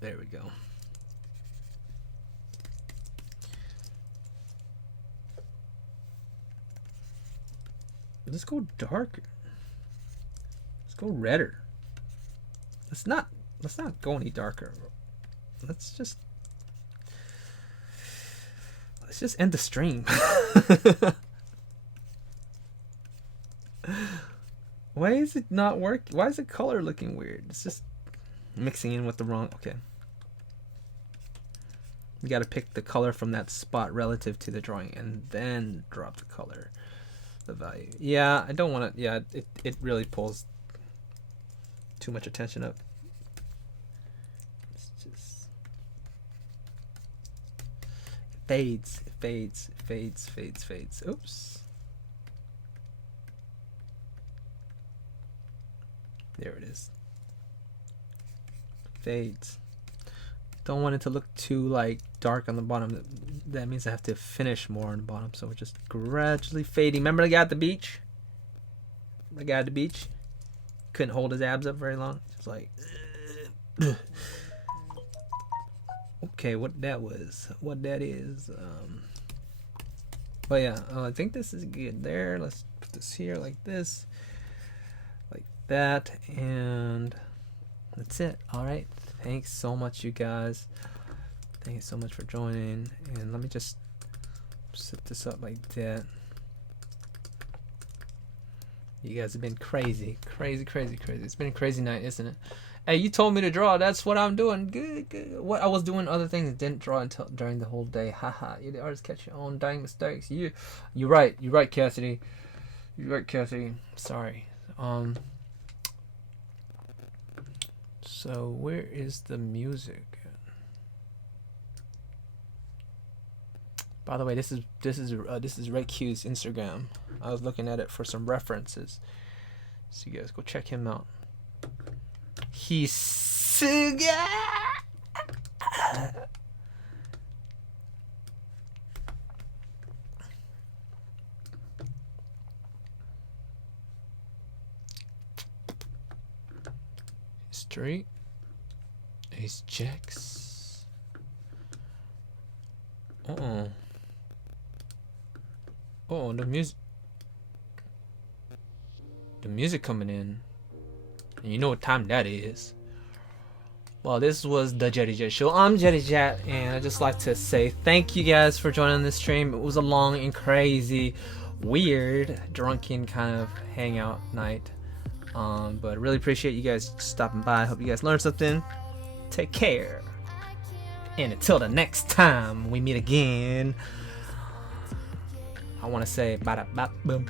There we go. Let's go darker. Let's go redder. Let's not go any darker. Let's just Let's just end the stream. Why is it not working? Why is the color looking weird? It's just mixing in with the wrong. Okay. You got to pick the color from that spot relative to the drawing and then drop the color, the value. Yeah, I don't want to. Yeah, it really pulls too much attention up. It's just fades. Oops. There it is. Fades. Don't want it to look too like dark on the bottom. That means I have to finish more on the bottom. So we're just gradually fading. Remember the guy at the beach? The guy at the beach couldn't hold his abs up very long. Just like okay, what that was, what that is. But yeah, I think this is good there. Let's put this here like this, like that, and that's it. All right, thanks so much, you guys. Thank you so much for joining. And let me just set this up like that. You guys have been crazy. It's been a crazy night, isn't it? Hey, you told me to draw. That's what I'm doing. Good. What I was doing other things, didn't draw until during the whole day. Haha. You're the artist, catch your own dying mistakes. You're right. You're right, Cassidy. Sorry. So where is the music? By the way, this is Red Q's Instagram. I was looking at it for some references, so you guys go check him out. He's Suga. History. Acejax. Oh, the music coming in. You know what time that is. Well, this was the Jetty Jet Show. I'm Jetty Jet, and I'd just like to say thank you guys for joining this stream. It was a long and crazy, weird, drunken kind of hangout night. But I really appreciate you guys stopping by. I hope you guys learned something. Take care. And until the next time we meet again, I want to say bada bop boom.